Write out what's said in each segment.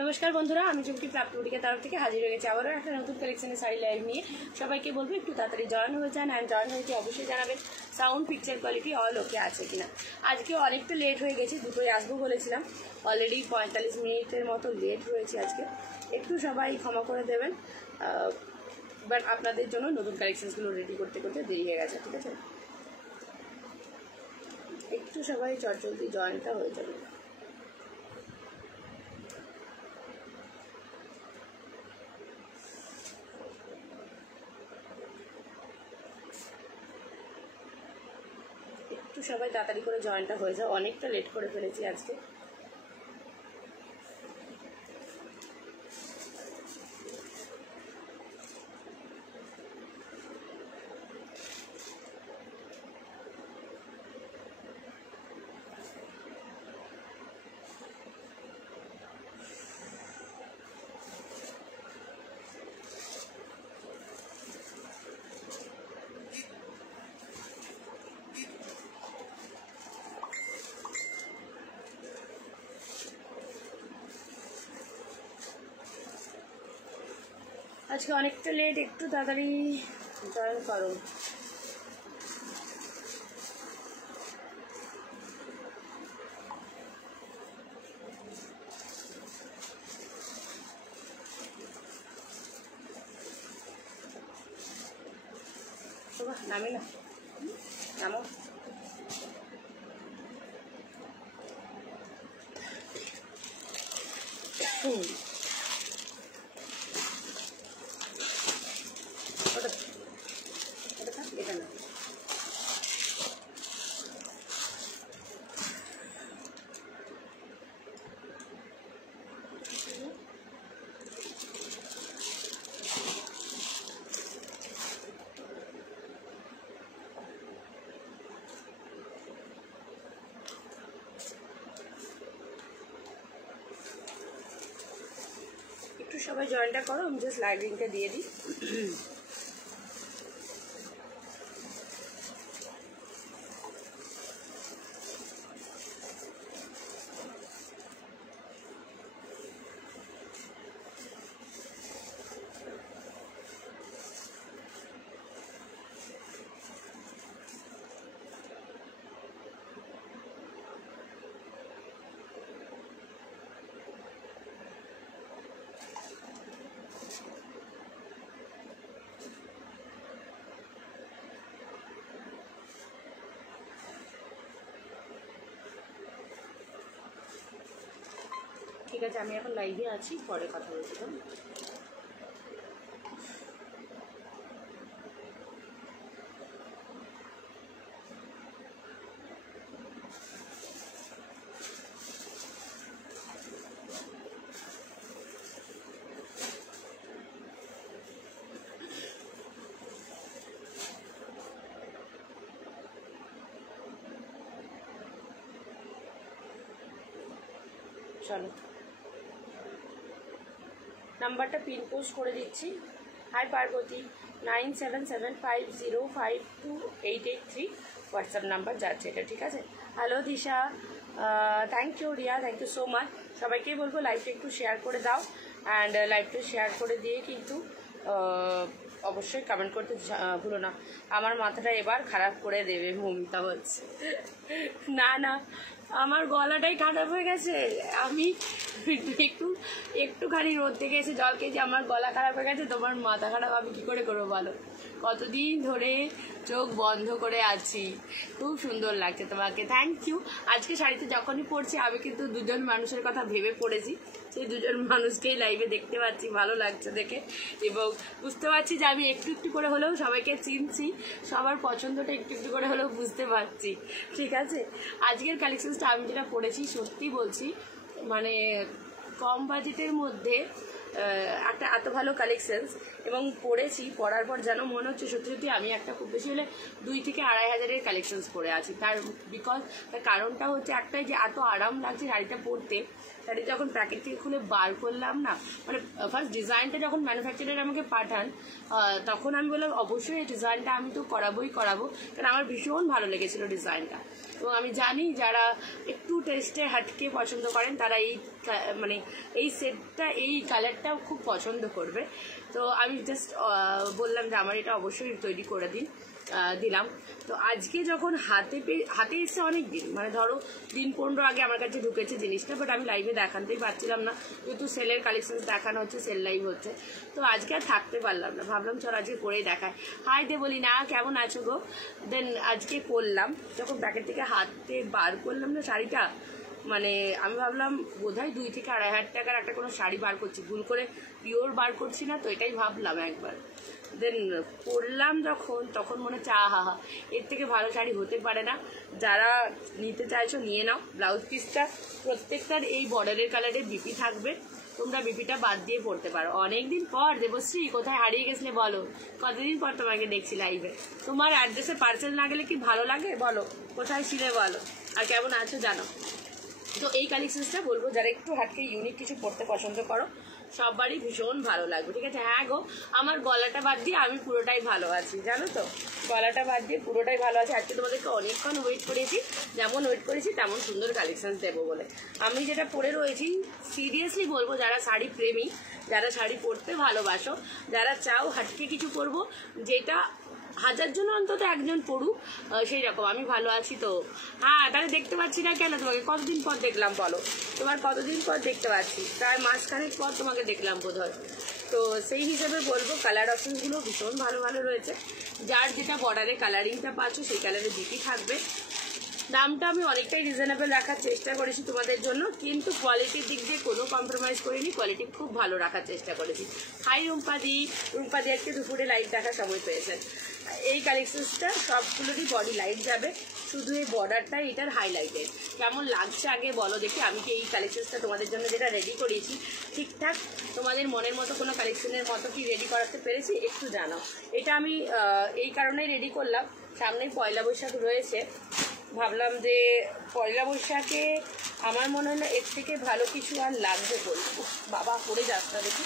नमस्कार बंधुरा आमी चुमकी प्राप्तबुटिका तरफ থেকে হাজির হয়ে গেছি আবারও একটা নতুন কালেকশনের শাড়ি লাইভ নিয়ে। সবাইকে বলবো একটু তাড়াতাড়ি জয়েন হয়ে যান, এন্ড জয়েন হয়ে অবশ্যই জানাবেন সাউন্ড পিকচার কোয়ালিটি অল ওকে আছে কিনা। আজকে অনেকটা লেট হয়ে গেছে, দুটোই আসবো বলেছিলাম, অলরেডি 45 মিনিটের মতো লেট হয়েছে আজকে, একটু সবাই ক্ষমা করে দেবেন। বাট আপনাদের জন্য নতুন কালেকশনসগুলো রেডি করতে করতে দেরি হয়ে গেছে, ঠিক আছে? একটু সবাই চটজলদি জয়েনটা হয়ে যাবে। একটু সবাই তাড়াতাড়ি করে জয়েনটা হয়ে যাও, অনেকটা লেট করে ফেলেছি আজকে। আজকে অনেকটা লেট, একটু তাড়াতাড়ি জয়েন করো। নামি না, নামো। একটু সবাই জয়েনটা করো, আমি জাস্ট লাইভ লিংকটা দিয়ে দিই। ঠিক আছে, আমি এখন লাইভে আছি, পরে কথা বলছি। চলো, নাম্বারটা পিন পোস্ট করে দিচ্ছি। হাই পার্বতী, 9775052883 হোয়াটসঅ্যাপ নাম্বার যাচ্ছে এটা, ঠিক আছে? Hello Disha, thank you Riya, thank you so much. সবাইকেই বলবো লাইভটা একটু শেয়ার করে দাও, অ্যান্ড লাইভটা শেয়ার করে দিয়ে কিন্তু অবশ্যই কমেন্ট করতে ভুলো না। আমার মাথাটা এবার খারাপ করে দেবে ভূমিকা হচ্ছে। না না, আমার গলাটাই খারাপ হয়ে গেছে। আমি একটুখানি রোদ থেকে এসে জল খেয়েছি, আমার গলা খারাপ হয়ে গেছে। তোমার মাথা খারাপ আমি কী করে করবো বলো? কতদিন ধরে চোখ বন্ধ করে আছি। খুব সুন্দর লাগছে তোমাকে, থ্যাংক ইউ। আজকে শাড়িতে যখনই পড়ছি আমি কিন্তু দুজন মানুষের কথা ভেবে পড়েছি, সেই দুজন মানুষকেই লাইভে দেখতে পাচ্ছি, ভালো লাগছে দেখে, এবং বুঝতে পারছি যে আমি একটু একটু করে হলেও সবাইকে চিনছি, সবার পছন্দটা একটু একটু করে হলেও বুঝতে পারছি, ঠিক আছে? আজকের কালেকশনসটা আমি যেটা পড়েছি, সত্যি বলছি, মানে কম বাজেটের মধ্যে একটা এত ভালো কালেকশনস, এবং পরার পর যেন মনে হচ্ছে সত্যি সত্যি আমি একটা খুব বেশি হলে 2 থেকে 2.5 হাজারের কালেকশনস পরে আছি। তার কারণটা হচ্ছে একটাই যে এত আরাম লাগছে শাড়িটা পরতে। শাড়ি যখন প্যাকেট থেকে খুলে বার করলাম না, মানে ফার্স্ট ডিজাইনটা যখন ম্যানুফ্যাকচারার আমাকে পাঠান তখন আমি বললাম অবশ্যই এই ডিজাইনটা আমি তো করাবো, কারণ আমার ভীষণ ভালো লেগেছিল ডিজাইনটা। এবং আমি জানি যারা একটু টেস্টে হাটকে পছন্দ করেন তারা মানে এই সেটটা, এই কালারটাও খুব পছন্দ করবে। তো আমি জাস্ট বললাম যে আমার এটা অবশ্যই তৈরি করে দিলাম। তো আজকে যখন হাতে এসছে অনেক দিন, মানে ধরো দিন 15 আগে আমার কাছে ঢুকেছে জিনিসটা, বাট আমি লাইভে দেখাতেই পারছিলাম না, যেহেতু সেলের কালেকশন দেখানো হচ্ছে, সেল লাইভ হচ্ছে। তো আজকে আর থাকতে পারলাম না, ভাবলাম চল আজকে করেই দেখায়। হাই দে বলি না, কেমন আছো গো। দেন আজকে করলাম, যখন প্যাকেট থেকে হাতে বার করলাম না শাড়িটা, মানে আমি ভাবলাম বোধহয় 2 থেকে 2.5 হাজার টাকার একটা কোনো শাড়ি বার করছি, ভুল করে পিওর বার করছি না, তো এটাই ভাবলাম একবার। দেন পরলাম যখন, তখন মনে হচ্ছে হা এর থেকে ভালো শাড়ি হতে পারে না। যারা নিতে চাইছো নিয়ে নাও। ব্লাউজ পিসটা প্রত্যেকটার এই বর্ডারের কালারে বিপি থাকবে, তোমরা বিপিটা বাদ দিয়ে পড়তে পারো। অনেকদিন পর দেবশ্রী কোথায় হারিয়ে গেছিলে বলো, কতদিন পর তোমাকে দেখছি লাইভে। তোমার অ্যাড্রেসে পার্সেল না গেলে কি ভালো লাগে বলো, কোথায় ছিলে বলো, আর কেমন আছো জানো। তো এই কালেকশনসটা বলবো যারা একটু হাটকে ইউনিক কিছু পড়তে পছন্দ করো সবারই ভীষণ ভালো লাগবে, ঠিক আছে। হ্যাঁ গো, আমার গলাটা বাদ দিয়ে আমি পুরোটাই ভালো আছি, জানো তো, গলাটা বাদ দিয়ে পুরোটাই ভালো আছে। আজকে তোমাদেরকে অনেকক্ষণ ওয়েট করেছি, যেমন ওয়েট করেছি তেমন সুন্দর কালেকশন দেবো বলে। আমি যেটা পরে রয়েছি সিরিয়াসলি বলবো, যারা শাড়ি প্রেমী, যারা শাড়ি পরতে ভালোবাসো, যারা চাও হাটকে কিছু করবো যেটা 1000 জন অন্তত একজন পড়ুক, সেই রকম আমি ভালো আছি। তো হ্যাঁ, তাহলে দেখতে পাচ্ছি না কেন তোমাকে, কতদিন পর দেখলাম বলো, তোমার কতদিন পর দেখতে পাচ্ছি, প্রায় মাসখানেক পর তোমাকে দেখলাম বোধহয়। তো সেই হিসেবে বলবো কালার অপশনগুলো ভীষণ ভালো ভালো রয়েছে। যার যেটা বর্ডারে কালারিংটা পাচ্ছ সেই কালারে দিকই থাকবে। দামটা আমি অনেকটাই রিজনেবল রাখার চেষ্টা করেছি তোমাদের জন্য, কিন্তু কোয়ালিটির দিক দিয়ে কোনো কম্প্রোমাইজ করিনি, কোয়ালিটি খুব ভালো রাখার চেষ্টা করেছি। হাই রুম্পাদি আজকে দুপুরে লাইট দেখার সময় পেয়েছেন। এই কালেকশনসটা সবগুলোরই বডি লাইট যাবে, শুধু এই বর্ডারটাই এটার হাইলাইটেড। কেমন লাগছে আগে বলো দেখি, আমি কি এই কালেকশনসটা তোমাদের জন্য যেটা রেডি করেছি ঠিকঠাক তোমাদের মনের মতো কোনো কালেকশনের মতো কি রেডি করাতে পেরেছি একটু জানাও। এটা আমি এই কারণেই রেডি করলাম, সামনেই পয়লা বৈশাখ রয়েছে, ভাবলাম যে পয়লা বৈশাখে আমার মনে হয় না এর থেকে ভালো কিছু আর লাগবে বলবো, বাবা পড়ে যাচ্ছে দেখি,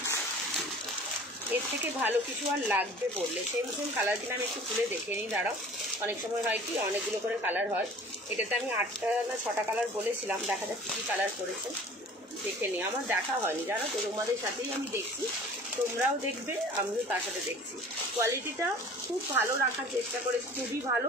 এর থেকে ভালো কিছু আর লাগবে পড়লে। সেম কালার কিনা আমি একটু খুলে দেখে নিই, দাঁড়াও। অনেক সময় হয় কি অনেকগুলো করে কালার হয়, এটাতে আমি 8টা না 6টা কালার বলেছিলাম, দেখা যাক কী কালার করেছে দেখে নিই। আমার দেখা হয়নি জানো তো, তোমাদের সাথেই আমি দেখছি, তোমরাও দেখবে আমিও তার সাথে দেখছি। কোয়ালিটিটা খুব ভালো রাখার চেষ্টা করেছি, খুবই ভালো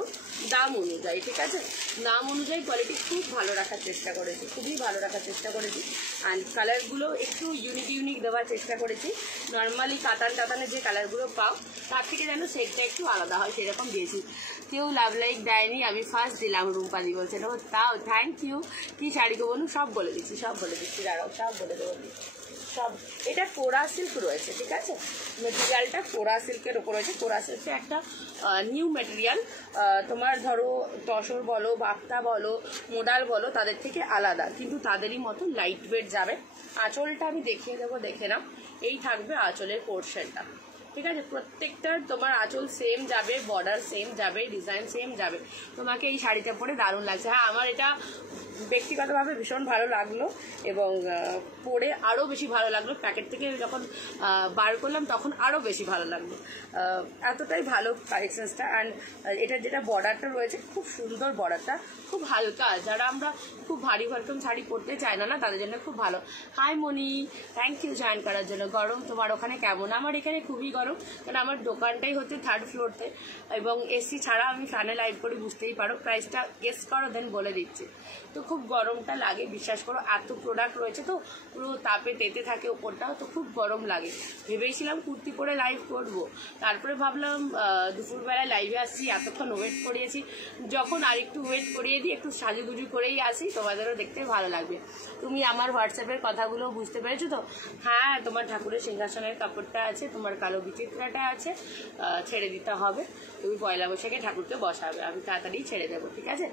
দাম অনুযায়ী, ঠিক আছে, দাম অনুযায়ী কোয়ালিটি খুব ভালো রাখার চেষ্টা করেছি, খুবই ভালো রাখার চেষ্টা করেছি। অ্যান্ড কালারগুলো একটু ইউনিক দেওয়ার চেষ্টা করেছি। নর্মালি কাতানের যে কালারগুলো পাও তার থেকে যেন সেটটা একটু আলাদা হয় সেরকম দিয়েছি। কেউ লাভ লাইক দেয়নি, আমি ফার্স্ট দিলাম, রুম্পাদি বলছে না, তাও থ্যাংক ইউ। কী শাড়ি দেবো সব বলে দিচ্ছি, দাঁড়াও সব বলে দেবো সব। এটা কোরা সিল্ক রয়েছে, ঠিক আছে, মেটেরিয়ালটা কোরা সিল্কের ওপর রয়েছে। কোরা সিল্কটা একটা নিউ মেটেরিয়াল, তোমার ধরো তসর বলো, বাপ্তা বলো, মোডাল বলো, তাদের থেকে আলাদা, কিন্তু তাদেরই মতো লাইট ওয়েট যাবে। আঁচলটা আমি দেখিয়ে দেবো, দেখে নাও, এই থাকবে আঁচলের পোর্শনটা, ঠিক আছে। প্রত্যেকটার তোমার আঁচল সেম যাবে, বর্ডার সেম যাবে, ডিজাইন সেম যাবে। তোমাকে এই শাড়িটা পরে দারুণ লাগছে। হ্যাঁ, আমার এটা ব্যক্তিগতভাবে ভীষণ ভালো লাগলো এবং পরে আরও বেশি ভালো লাগলো। প্যাকেট থেকে যখন বার করলাম তখন আরও বেশি ভালো লাগলো, এতটাই ভালো কালেকশনসটা। অ্যান্ড এটার যেটা বর্ডারটা রয়েছে খুব সুন্দর, বর্ডারটা খুব হালকা, যারা আমরা খুব ভারী ভরকম শাড়ি পরতে চাই না তাদের জন্য খুব ভালো। Hi Moni, thank you join করার জন্য। গরম তোমার ওখানে কেমন? আমার এখানে খুবই গরম, কারণ আমার দোকানটাই হচ্ছে 3rd ফ্লোরতে এবং এসি ছাড়া আমি ফ্যানে লাইভ করে বুঝতেই পারো। প্রাইসটা গেস করো, দেন বলে দিচ্ছি। তো খুব গরমটা লাগে, বিশ্বাস করো, এত প্রোডাক্ট রয়েছে তো পুরো তাপে তেতে থাকে ওপরটাও, তো খুব গরম লাগে। ভেবেছিলাম কুর্তি পরে লাইভ করব, তারপরে ভাবলাম দুপুরবেলায় লাইভে আসছি, এতক্ষণ ওয়েট করিয়েছি, যখন আরেকটু ওয়েট করিয়ে দিই, একটু সাজুগুজু করেই আসি, তোমাদেরও দেখতে ভালো লাগবে। তুমি আমার হোয়াটসঅ্যাপের কথাগুলো বুঝতে পেরেছো তো? হ্যাঁ, তোমার ঠাকুরের সিংহাসনের কাপড়টা আছে, তোমার কালো চিত্রাটা আছে, ছেড়ে দিতে হবে। তুমি পয়লা বৈশাখে ঠাকুরকে বসাবে, আমি তাড়াতাড়ি ছেড়ে দেবো, ঠিক আছে?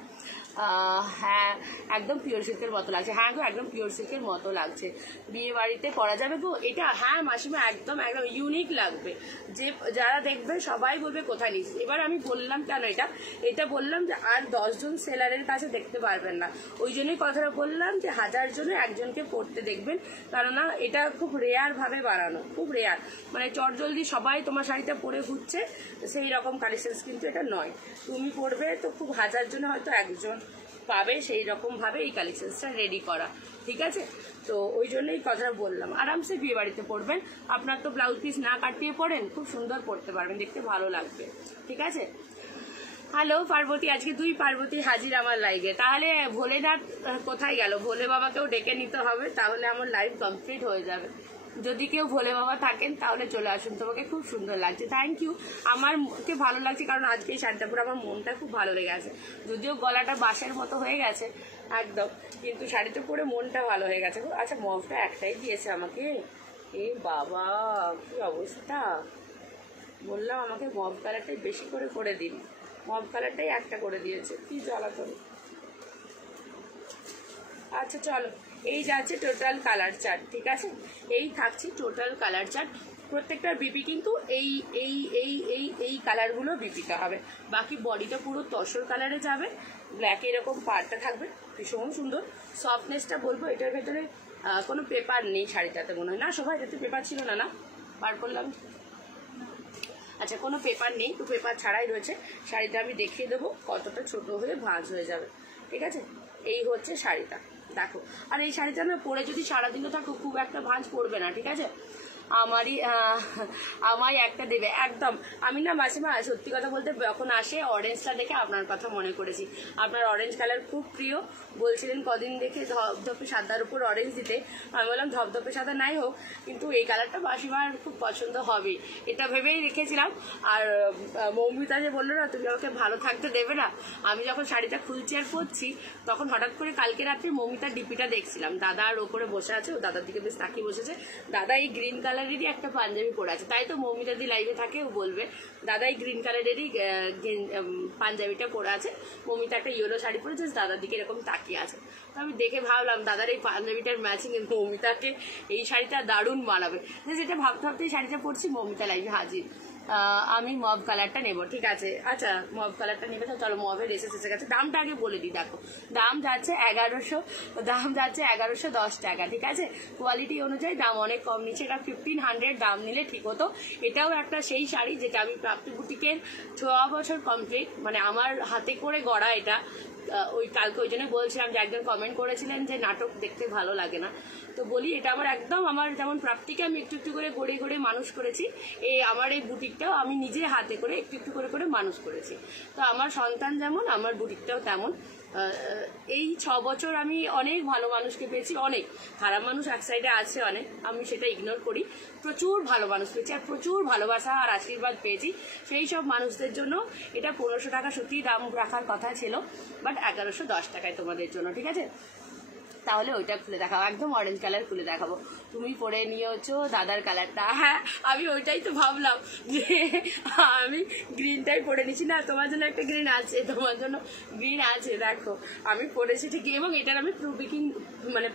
হ্যাঁ, একদম পিওর সিল্কের মতো লাগছে। হ্যাঁ গো, একদম পিওর সিল্কের মতো লাগছে, বিয়ে বাড়িতে পরা যাবে গো এটা। হ্যাঁ মাসিমা, একদম একদম ইউনিক লাগবে, যে যারা দেখবে সবাই বলবে কোথায় নিয়েছিস। এবার আমি বললাম কেন এটা বললাম যে আর 10 জন সেলারের কাছে দেখতে পারবেন না, ওই জন্যই কথাটা বললাম যে 1000 জনে একজনকে পড়তে দেখবেন, কেননা এটা খুব রেয়ার ভাবে বানানো, খুব রেয়ার, মানে চটজলদি সবাই তোমার শাড়িটা পরে ঘুরছে সেই রকম কালেকশন কিন্তু এটা নয়। তুমি পরবে তো খুব 1000 জনে হয়তো একজন পাবে সেই রকম ভাবে এই কালেকশনসটা রেডি করা, ঠিক আছে? তো ওই জন্যই কথাটা বললাম, আরামসে বিয়ে বাড়িতে পরবেন। আপনার তো ব্লাউজ পিস না কাটিয়ে পরেন, খুব সুন্দর পরতে পারবেন, দেখতে ভালো লাগবে, ঠিক আছে? হ্যালো পার্বতী, আজকে 2 পার্বতী হাজির আমার লাইভে। তাহলে ভোলেনাথ কোথায় গেল? ভোলে বাবাকেও ডেকে নিতে হবে, তাহলে আমার লাইভ কমপ্লিট হয়ে যাবে। যদি কেউ ভোলে বাবা থাকেন তাহলে চলে আসুন, তোমাকে খুব সুন্দর লাগছে। Thank you. আমারকে ভালো লাগছে কারণ আজকে এই শাড়িটা পরে আমার মনটা খুব ভালো লেগে আছে, যদিও গলাটা বাঁশের মতো হয়ে গেছে একদম, কিন্তু শাড়িটা পরে মনটা ভালো হয়ে গেছে। আচ্ছা, মফটা একটাই দিয়েছে আমাকে, এ বাবা কি অবস্থা! বললাম আমাকে মফ কালারটাই বেশি করে দিন, মফ কালারটাই একটা করে দিয়েছে, কি জ্বালাতন। আচ্ছা চলো, এই যাচ্ছে টোটাল কালার চার্ট, ঠিক আছে? এই থাকছে টোটাল কালার চার্ট, প্রত্যেকটার বিপি কিন্তু এই এই এই এই এই কালারগুলো বিপিটা হবে, বাকি বডিটা পুরো তসর কালারে যাবে, ব্ল্যাক এরকম পাড়টা থাকবে, ভীষণ সুন্দর। সফটনেসটা বলবো, এটার ভেতরে কোনো পেপার নেই শাড়িটাতে, মনে হয় না সবাই, এটাতে পেপার ছিল না, না বার করলাম। আচ্ছা, কোনো পেপার নেই, তো পেপার ছাড়াই রয়েছে। শাড়িটা আমি দেখিয়ে দেবো কতটা ছোট হয়ে ভাঁজ হয়ে যাবে, ঠিক আছে? এই হচ্ছে শাড়িটা, দেখো। আর এই শাড়িটা না পরে যদি সারাদিনও থাকো খুব একটা ভাঁজ পড়বে না, ঠিক আছে? আমায় একটা দেবে একদম। আমি না মাসিমা সত্যি কথা বলতে যখন আসে অরেঞ্জটা দেখে আপনার কথা মনে করেছি, আপনার অরেঞ্জ কালার খুব প্রিয়, বলছিলেন কদিন দেখে ধপধপে সাদার উপর অরেঞ্জ দিতে। আমি বললাম ধপধপে সাদা নাই হোক, কিন্তু এই কালারটা মাসিমার খুব পছন্দ হবে, এটা ভেবেই রেখেছিলাম। আর মৌমিতা যে বললো না তুমি আমাকে ভালো থাকতে দেবে না, আমি যখন শাড়িটা খুলছি আর পরছি তখন হঠাৎ করে কালকে রাত্রে মৌমিতার ডিপিটা দেখছিলাম, দাদা আর ওপরে বসে আছে, ও দাদার দিকে বেশ তাকিয়ে বসেছে, দাদা এই গ্রিন কালারেরই একটা পাঞ্জাবি পরে আছে, তাই তো মৌমিতা দি লাইভে থাকে, ও বলবে দাদা এই গ্রিন কালারেরই পাঞ্জাবিটা পরে আছে, মৌমিতা একটা ইয়েলো শাড়ি পরেছে, দাদার দিকে এরকম তাকিয়ে আছে। তো আমি দেখে ভাবলাম দাদার এই পাঞ্জাবিটার ম্যাচিং মৌমিতাকে এই শাড়িটা দারুণ মানাবে, যেটা ভাবতে ভাবতে এই শাড়িটা পরছি, মৌমিতা লাইভে হাজির। আমি মব কালারটা নেব, ঠিক আছে? আচ্ছা মব কালারটা নেবে তো চলো, মবের এসে গেছে। দামটা আগে বলে দিই, দেখো দাম যাচ্ছে 1110 টাকা, ঠিক আছে? কোয়ালিটি অনুযায়ী দাম অনেক কম নিচ্ছে, এটা 1500 দাম নিলে ঠিক হতো। এটাও একটা সেই শাড়ি যেটা আমি প্রাপ্তি বুটিকের 6 বছর কমপ্লিট, মানে আমার হাতে করে গড়া এটা। ওই কালকে ওই জন্য বলছিলাম যে একজন কমেন্ট করেছিলেন যে নাটক দেখতে ভালো লাগে না, তো বলি এটা আমার একদম, আমার যেমন প্রাপ্তিকে আমি একটু একটু করে গড়ে গড়ে মানুষ করেছি, আমার এই বুটিকটাও আমি নিজে হাতে করে একটু একটু করে মানুষ করেছি। তো আমার সন্তান যেমন আমার বুটিকটাও তেমন। এই 6 বছর আমি অনেক ভালো মানুষকে পেয়েছি, অনেক খারাপ মানুষ এক সাইডে আছে অনেক, আমি সেটা ইগনোর করি, প্রচুর ভালো মানুষ পেয়েছি আর প্রচুর ভালোবাসা আর আশীর্বাদ পেয়েছি। সেই সব মানুষদের জন্য এটা 1500 টাকা সত্যিই দাম রাখার কথা ছিল, বাট 1110 টাকায় তোমাদের জন্য, ঠিক আছে? তাহলে ওইটা খুলে দেখাবো, একদম অরেঞ্জ কালার খুলে দেখাবো। তুমি পরে নিয়েছো দাদার কালারটা, হ্যাঁ আমি ওইটাই তো ভাবলাম যে আমি গ্রিনটাই পরে নিচ্ছি, না তোমার জন্য একটা গ্রিন আছে, তোমার জন্য গ্রিন আছে, দেখো আমি পরেছি ঠিকই। এবং এটার আমি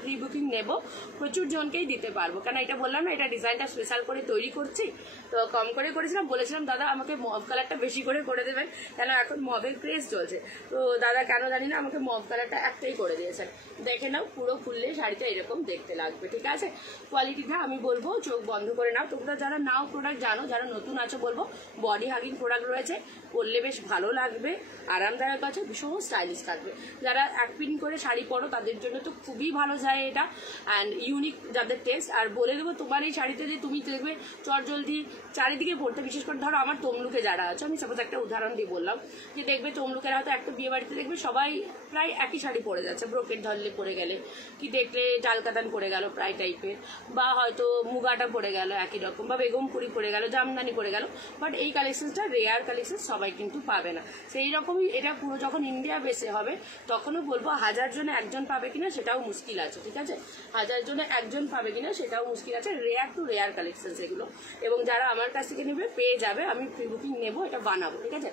প্রি বুকিং নেবো, প্রচুর জনকেই দিতে পারবো, কারণ এটা বললাম না এটা ডিজাইনটা স্পেশাল করে তৈরি করছি, তো কম করে করেছিলাম, বলেছিলাম দাদা আমাকে মভ কালারটা বেশি করে দেবেন, কেন এখন মভের ক্রেজ চলছে। তো দাদা কেন জানি না আমাকে মভ কালারটা একটাই করে দিয়েছেন, দেখে নাও পুরো খুললে শাড়িটা এরকম দেখতে লাগবে, ঠিক আছে? কোয়ালিটিটা আমি বলবো চোখ বন্ধ করে নাও, তোমরা যারা নাও প্রোডাক্ট জানো, যারা নতুন আছো বলবো বডি হাগিং প্রোডাক্ট রয়েছে, পরলে বেশ ভালো লাগবে, আরামদায়ক আছে, ভীষণ স্টাইলিশ থাকবে। যারা এক পিন করে শাড়ি পরো তাদের জন্য তো খুবই ভালো যায় এটা, অ্যান্ড ইউনিক যাদের টেস্ট। আর বলে দেবো তোমার এই শাড়িতে যে তুমি দেখবে চটজলদি চারিদিকে পড়তে, বিশেষ করে ধরো আমার তমলুকে যারা আছে, আমি সাপোজ একটা উদাহরণ দিয়ে বললাম যে দেখবে তমলুকের হয়তো একটা বিয়ে বাড়িতে দেখবে সবাই প্রায় একই শাড়ি পরে যাচ্ছে, ব্রোকেট ধরলে পরে গেলে কি দেখলে জাল কাতান পড়ে গেল প্রায় টাইপের, বা হয়তো মুগাটা পড়ে গেল একই রকম, বা বেগমপুরি পড়ে গেল, জামদানি পড়ে গেল। বাট এই কালেকশনটা রেয়ার কালেকশন, সবাই কিন্তু পাবে না। সেই রকমই এটা পুরো যখন ইন্ডিয়া বেসে হবে তখনও বলবো 1000 জনে একজন পাবে কিনা সেটাও মুশকিল আছে, ঠিক আছে? 1000 জনে একজন পাবে কিনা সেটাও মুশকিল আছে। রেয়ার টু রেয়ার কালেকশন এগুলো, এবং যারা আমার কাছ থেকে নেবে পেয়ে যাবে। আমি প্রি বুকিং নেবো, এটা বানাবো, ঠিক আছে?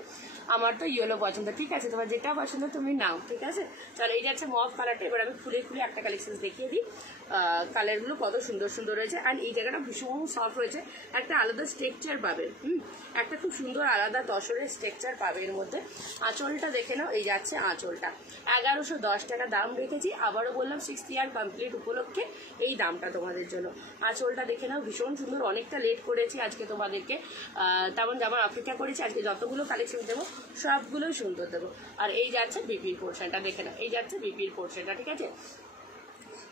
আমার তো ইয়েলো পছন্দ, ঠিক আছে? তোমার যেটা পছন্দ তুমি নাও, ঠিক আছে? চলো, এই যাচ্ছে মফ কালারটা। এবার আমি খুলে খুলে একটা কালেকশন দেখিয়ে দিই। কালারগুলো কত সুন্দর সুন্দর রয়েছে, অ্যান্ড এই জায়গাটা ভীষণ সফট রয়েছে। একটা আলাদা স্ট্রাকচার পাবে, একটা খুব সুন্দর আলাদা তসরের স্ট্রাকচার পাবে এর মধ্যে। আঁচলটা দেখে নাও, এই যাচ্ছে আঁচলটা। 1110 টাকা দাম রেখেছি, আবারও বললাম 6 ইয়ার কমপ্লিট উপলক্ষে এই দামটা তোমাদের জন্য। আঁচলটা দেখে নাও, ভীষণ সুন্দর। অনেকটা লেট করেছি আজকে তোমাদেরকে, তেমন যেমন অপেক্ষা করেছি। আজকে যতগুলো কালেকশন দেবো সবগুলোই সুন্দর দেবো। আর এই যাচ্ছে বিপির পোর্শনটা, দেখে নাও, এই যাচ্ছে বিপির পোর্শনটা, ঠিক আছে?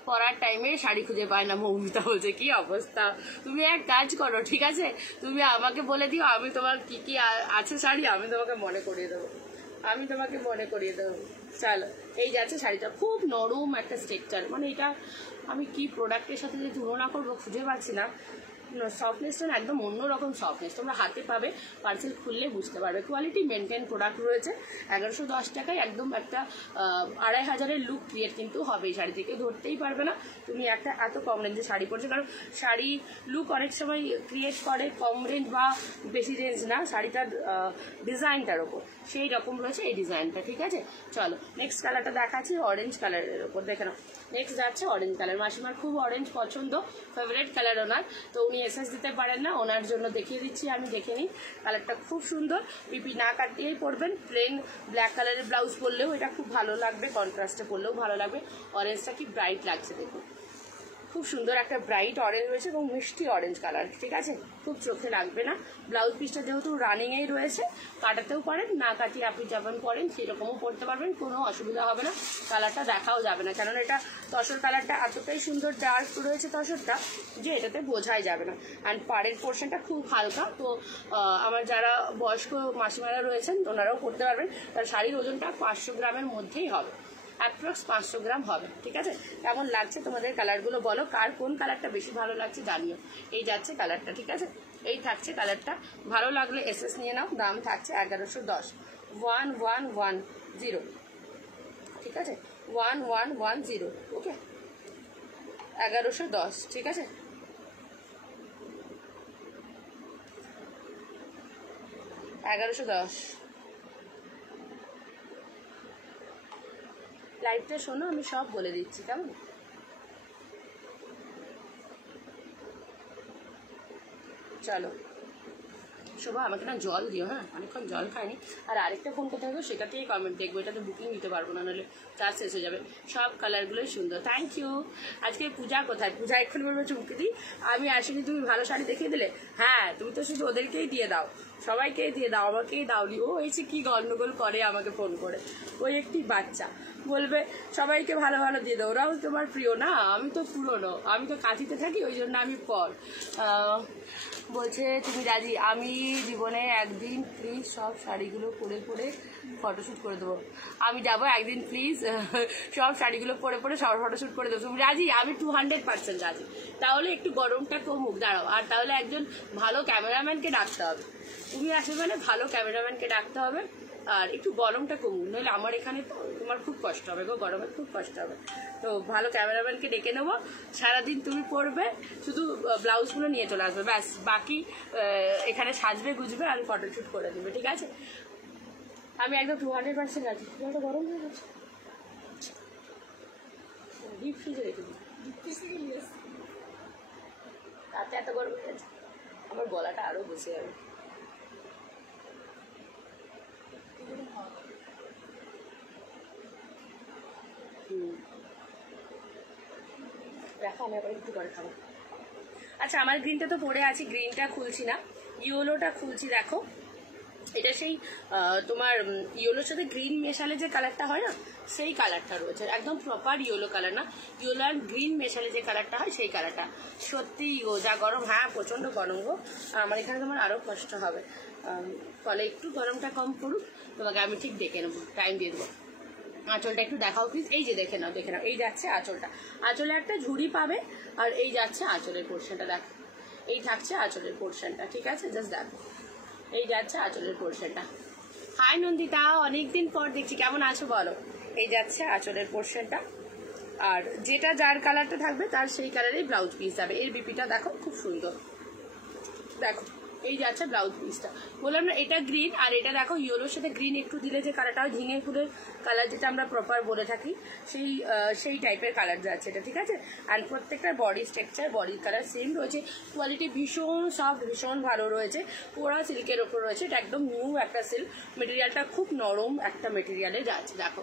পরার টাইমে শাড়ি খুঁজে পায় না, মৌমিতা বলছে কি অবস্থা। তুমি এক কাজ করো, ঠিক আছে? তুমি আমাকে বলে দিও, আমি তোমার কি কি আছে শাড়ি আমি তোমাকে মনে করিয়ে দেবো, আমি তোমাকে মনে করিয়ে দেবো। চলো, এই যাচ্ছে শাড়িটা, খুব নরম একটা স্ট্রাকচার। মানে এটা আমি কি প্রোডাক্টের সাথে যে তুলনা করবো খুঁজে পাচ্ছি না। সফটনেসটা একদম অন্যরকম সফটনেস, তোমরা হাতে পাবে, পার্সেল খুললে বুঝতে পারবে। কোয়ালিটি মেনটেন প্রোডাক্ট রয়েছে। 1110 টাকায় একদম একটা 2500-এর লুক ক্রিয়েট কিন্তু হবে এই শাড়ি থেকে, ধরতেই পারবে না তুমি একটা এত কম রেঞ্জে শাড়ি পরছো। কারণ শাড়ি লুক অনেক সময় ক্রিয়েট করে কম রেঞ্জ বা বেশি রেঞ্জ না, শাড়িটার ডিজাইনটার ওপর সেই রকম রয়েছে এই ডিজাইনটা, ঠিক আছে? চলো, নেক্সট কালারটা দেখাচ্ছি, অরেঞ্জ কালারের ওপর, দেখে নাও। নেক্সট যাচ্ছে অরেঞ্জ কালার। মাসিমার খুব অরেঞ্জ পছন্দ, ফেভারিট কালার ওনার, তো উনি এসএস দিতে পারেন না, ওনার জন্য দেখিয়ে দিচ্ছি আমি, দেখে নিই। কালারটা খুব সুন্দর, পিপি না কাটিয়েই পরবেন। প্লেন ব্ল্যাক কালারের ব্লাউজ পরলেও এটা খুব ভালো লাগবে, কন্ট্রাস্টে পরলেও ভালো লাগবে। অরেঞ্জটা কি ব্রাইট লাগছে দেখুন, খুব সুন্দর একটা ব্রাইট অরেঞ্জ রয়েছে এবং মিষ্টি অরেঞ্জ কালার, ঠিক আছে? খুব চোখে লাগবে না। ব্লাউজ পিসটা যেহেতু রানিংয়েই রয়েছে, কাটাতেও পারেন, না কাটিয়ে আপনি যেমন পরেন সেরকমও পরতে পারবেন, কোনো অসুবিধা হবে না। কালারটা দেখাও যাবে না, কেননা এটা তসর কালারটা এতটাই সুন্দর ডার্ক রয়েছে তসরটা যে এটাতে বোঝাই যাবে না। অ্যান্ড পাড়ের পোর্শনটা খুব হালকা, তো আমার যারা বয়স্ক মাসিমারা রয়েছেন ওনারাও পরতে পারবেন। তার শাড়ির ওজনটা 500 গ্রামের মধ্যেই হবে, অ্যাপ্রক্স 500 গ্রাম হবে, ঠিক আছে? কেমন লাগছে তোমাদের কালারগুলো বলো, কার কোন কালারটা বেশি ভালো লাগছে জানিও। এই যাচ্ছে কালারটা, ঠিক আছে? এই থাকছে কালারটা, ভালো লাগলে এসএস নিয়ে নাও। দাম থাকছে 1110, 1110, ঠিক আছে? 1110, ওকে, 1110, ঠিক আছে? $1110। লাইভটা শোনো, আমি সব বলে দিচ্ছি, কেমন? চলো শোভা, আমাকে না জল দিও, হ্যাঁ, অনেকক্ষণ জল খাইনি। আর আরেকটা ফোন করতে হবে, সেটাতেই কমেন্ট দেখবো, এটাতে বুকিং দিতে পারবো না, নাহলে চার্জ শেষ হয়ে যাবে। সব কালারগুলোই সুন্দর, থ্যাংক ইউ। আজকে পূজা কোথায়? পূজা এক্ষুনি বলবে চুমকি দিই, আমি আসিনি, তুমি ভালো শাড়ি দেখিয়ে দিলে। হ্যাঁ, তুমি তো শুধু ওদেরকেই দিয়ে দাও, সবাইকেই দিয়ে দাও, আমাকেই দাওনি। ও এসে কি গন্ডগোল করে আমাকে ফোন করে, ওই একটি বাচ্চা বলবে সবাইকে ভালো ভালো দিয়ে দাও, ওরাও তোমার প্রিয় না? আমি তো পুরনো, আমি তো কাঁথিতে থাকি, ওই জন্য আমি পর। বলছে তুমি রাজি? আমি জীবনে একদিন প্লিজ সব শাড়িগুলো পরে পরে ফটোশ্যুট করে দেবো। আমি যাবো একদিন প্লিজ, সব শাড়িগুলো পরে পরে সব ফটোশ্যুট করে দেবো। তুমি রাজি? আমি 200% রাজি। তাহলে একটু গরমটা কমুক, দাঁড়াও। আর তাহলে একজন ভালো ক্যামেরাম্যানকে ডাকতে হবে। তুমি আসবে মানে ভালো ক্যামেরাম্যানকে ডাকতে হবে, আর একটু গরমটা কমুক, নইলে আমার এখানে তো তোমার খুব কষ্ট হবে গো, গরমে খুব কষ্ট হবে। তো ভালো ক্যামেরাম্যানকে ডেকে নেবো, সারাদিন তুমি পরবে, শুধু ব্লাউজগুলো নিয়ে চলে আসবে, ব্যাস। বাকি এখানে সাজবে গুজবে আর ফটোশ্যুট করে দেবে, ঠিক আছে? আমি একদম 200% রাজি। তোমার তো গরম হয়ে গেছে, ডিপ ফ্রিজে রেখে দিই, তাতে এত গরম হয়ে গেছে, আমার গলাটা আরও বসে যাবে। দেখো, আমি আবার একটু করে খাবো। আচ্ছা, আমার গ্রিনটা তো পরে আছি, গ্রিনটা খুলছি না, ইয়েলোটা খুলছি। দেখো, এটা সেই তোমার ইয়েলোর সাথে গ্রিন মেশালে যে কালারটা হয় না, সেই কালারটা রয়েছে, একদম প্রপার ইয়েলো কালার না, ইয়েলো আর গ্রিন মেশালে যে কালারটা হয় সেই কালারটা। সত্যি গো, যা গরম, হ্যাঁ প্রচণ্ড গরম গো, আমার এখানে তোমার আরও কষ্ট হবে। ফলে একটু গরমটা কম করুক, তোমাকে আমি ঠিক ডেকে নেবো, টাইম দিয়ে দেবো। আঁচলটা একটু দেখাও প্লিজ। এই যে দেখে নাও, এই যাচ্ছে আঁচলটা, আঁচলে একটা ঝুড়ি পাবে, আর এই যাচ্ছে আঁচলের পোর্শনটা, দেখো এই থাকছে আঁচলের পোর্শনটা, ঠিক আছে, জাস্ট দেখো এই যাচ্ছে আঁচলের পোর্শনটা। হাই নন্দিতা, অনেকদিন পর দেখছি, কেমন আছো বলো। এই যাচ্ছে আঁচলের পোর্শনটা, আর যেটা যার কালারটা থাকবে তার সেই কালারেই ব্লাউজ পিস যাবে। এর বিপিটা দেখো খুব সুন্দর, দেখো এই যাচ্ছে ব্লাউজ পিসটা। বললাম না এটা গ্রিন, আর এটা দেখো ইয়েলোর সাথে গ্রিন একটু দিলে যে কালারটা ঝিঙে ফুলের কালার যেটা আমরা প্রপার বলে থাকি, সেই টাইপের কালার যাচ্ছে এটা, ঠিক আছে। আর প্রত্যেকটার বডি স্ট্রাকচার, বডির কালার সেম রয়েছে, কোয়ালিটি ভীষণ সফট, ভীষণ ভালো রয়েছে, পোড়া সিল্কের ওপর রয়েছে, এটা একদম নিউ একটা সিল্ক, মেটেরিয়ালটা খুব নরম একটা মেটেরিয়ালে যাচ্ছে, দেখো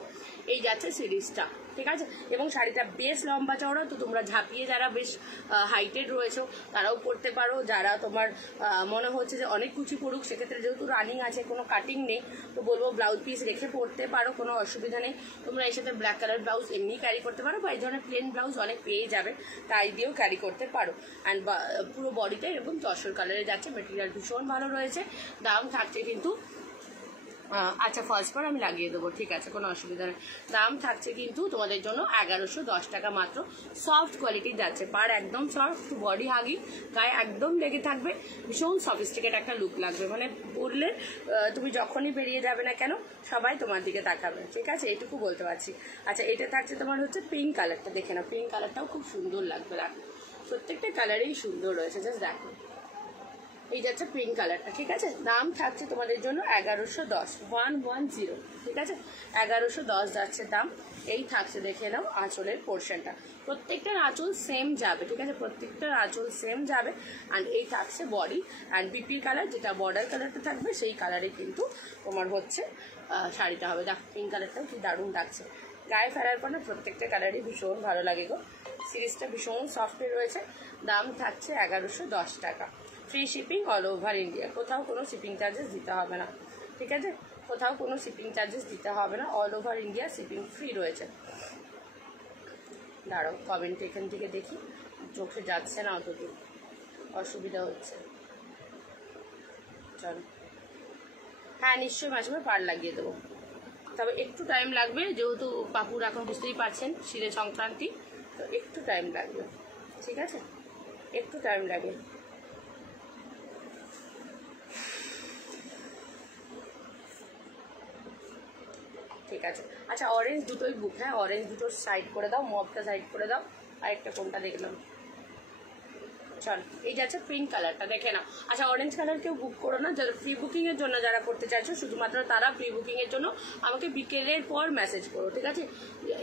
এই যাচ্ছে সিরিজটা, ঠিক আছে। এবং শাড়িটা বেশ লম্বা চওড়া, তো তোমরা ঝাঁপিয়ে যারা বেশ হাইটেড রয়েছো তারাও পরতে পারো, যারা তোমার মনে হচ্ছে যে অনেক কুচি পড়ুক, সেক্ষেত্রে যেহেতু রানিং আছে, কোনো কাটিং নেই, তো বলবো ব্লাউজ পিস রেখে পরতে পারো, কোনো অসুবিধা নেই। তোমরা এর সাথে ব্ল্যাক কালার ব্লাউজ এমনি ক্যারি করতে পারো, বা এই ধরনের প্লেন ব্লাউজ অনেক পেয়ে যাবে, তাই দিয়েও ক্যারি করতে পারো। অ্যান্ড পুরো বডিটা এরকম তসর কালারে যাচ্ছে, মেটেরিয়াল ভীষণ ভালো রয়েছে। দাম থাকছে কিন্তু, আচ্ছা ফার্স্ট পর আমি লাগিয়ে দেবো, ঠিক আছে, কোনো অসুবিধা নেই। দাম থাকছে কিন্তু তোমাদের জন্য 1110 টাকা মাত্র। সফট কোয়ালিটি যাচ্ছে, পার একদম সফট, বডি হাগি, গায়ে একদম লেগে থাকবে, ভীষণ সফিস্টিকেট একটা লুক লাগবে, মানে পরলে তুমি যখনই বেরিয়ে যাবে না কেন সবাই তোমার দিকে তাকাবে, ঠিক আছে, এইটুকু বলতে পারছি। আচ্ছা এটা থাকছে তোমার হচ্ছে পিঙ্ক কালারটা, দেখে নাও পিঙ্ক কালারটাও খুব সুন্দর লাগবে, দেখো প্রত্যেকটা কালারেই সুন্দর রয়েছে, জাস্ট দেখো এই যাচ্ছে পিঙ্ক কালারটা, ঠিক আছে। দাম থাকছে তোমাদের জন্য 1110, 110, ঠিক আছে, 1110 যাচ্ছে দাম। এই থাকছে দেখে নাও আঁচলের পোর্শনটা, প্রত্যেকটার আঁচল সেম যাবে, ঠিক আছে, প্রত্যেকটার আঁচল সেম যাবে। অ্যান্ড এই থাকছে বডি, অ্যান্ড বিপির কালার যেটা বর্ডার কালারটা থাকবে সেই কালারে কিন্তু তোমার হচ্ছে শাড়িটা হবে। দেখো পিঙ্ক কালারটাও কি দারুণ লাগছে, গায়ে ফেরার পর না প্রত্যেকটা কালারই ভীষণ ভালো লাগে গো। সিরিজটা ভীষণ সফটওয়্যার রয়েছে। দাম থাকছে 1110 টাকা, free shipping all over India, কোথাও কোনো শিপিং চার্জেস দিতে হবে না, ঠিক আছে, কোথাও কোনো শিপিং চার্জেস দিতে হবে না, all over India shipping free রয়েছে। দাঁড়াও কমেন্ট এখান থেকে দেখি, চোখে যাচ্ছে না অতদূর, অসুবিধা হচ্ছে, চলো হ্যাঁ নিশ্চয়ই মাঝে মাঝে পার লাগিয়ে দেবো, তবে একটু টাইম লাগবে, যেহেতু পাপুর এখন বুঝতেই পারছেন শিরে সংক্রান্তি, তো একটু টাইম লাগবে, ঠিক আছে, একটু টাইম লাগে। ঠিক আছে, আচ্ছা অরেঞ্জ দুটোই বুক, হ্যাঁ অরেঞ্জ দুটো সাইড করে দাও, মবটা সাইড করে দাও, আরেকটা কোনটা দেখলাম, চল এই যাচ্ছে পিঙ্ক কালারটা, দেখে নাও। আচ্ছা অরেঞ্জ কালার কেউ বুক করো না, যারা প্রি বুকিং এর জন্য যারা করতে চাইছো, শুধুমাত্র তারা প্রি বুকিং এর জন্য আমাকে বিকেলের পর মেসেজ করো, ঠিক আছে,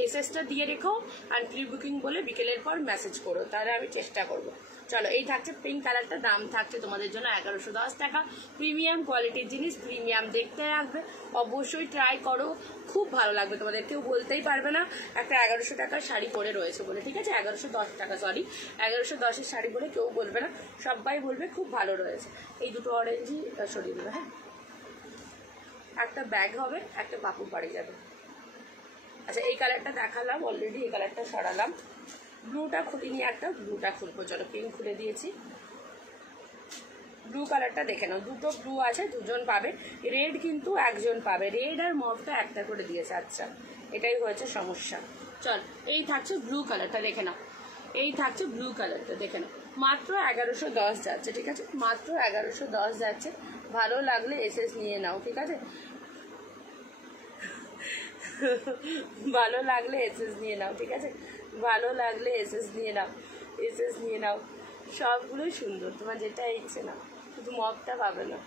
এসএসটা দিয়ে রেখো, আর প্রি বুকিং বলে বিকেলের পর মেসেজ করো, তাহলে আমি চেষ্টা করবো। চলো এই থাকছে পিঙ্ক কালারটা, দাম থাকছে তোমাদের জন্য 1110 টাকা। প্রিমিয়াম কোয়ালিটির জিনিস, প্রিমিয়াম দেখতে রাখবে, অবশ্যই ট্রাই করো, খুব ভালো লাগবে তোমাদের, কেউ বলতেই পারবে না একটা 1100 টাকার শাড়ি পরে রয়েছে বলে, ঠিক আছে, 1110 টাকা, সরি 1110-এর শাড়ি বলে কেউ বলবে না, সবাই বলবে খুব ভালো রয়েছে। এই দুটো অরেঞ্জই সরিয়ে দেবে, হ্যাঁ একটা ব্যাগ হবে, একটা পাপুর বাড়ি যাবে। আচ্ছা এই কালারটা দেখালাম অলরেডি, এই কালারটা সরালাম, ব্লুটা খুলিনি, একটা ব্লুটা খুলবো, চলো পিঙ্ক খুলে দিয়েছি, ব্লু কালারটা দেখে নাও, দুটো ব্লু আছে, দুজন পাবে, রেড কিন্তু একজন পাবে, রেড আর মভটা একটা করে দিয়েছে, আচ্ছা এটাই হয়েছে সমস্যা। চল এই থাকছে ব্লু কালারটা, দেখে নাও, এই থাকছে ব্লু কালারটা, দেখে নাও, মাত্র 1110 যাচ্ছে, ঠিক আছে, মাত্র 1110 যাচ্ছে। ভালো লাগলে এসএস নিয়ে নাও, ঠিক আছে, ভালো লাগলে এসএস নিয়ে নাও, ঠিক আছে, ভালো লাগলে এসএস নিয়ে নাও, এসএস নিয়ে নাও, সবগুলোই সুন্দর, তোমার যেটা ইচ্ছে না, শুধু মগটা পাবে না।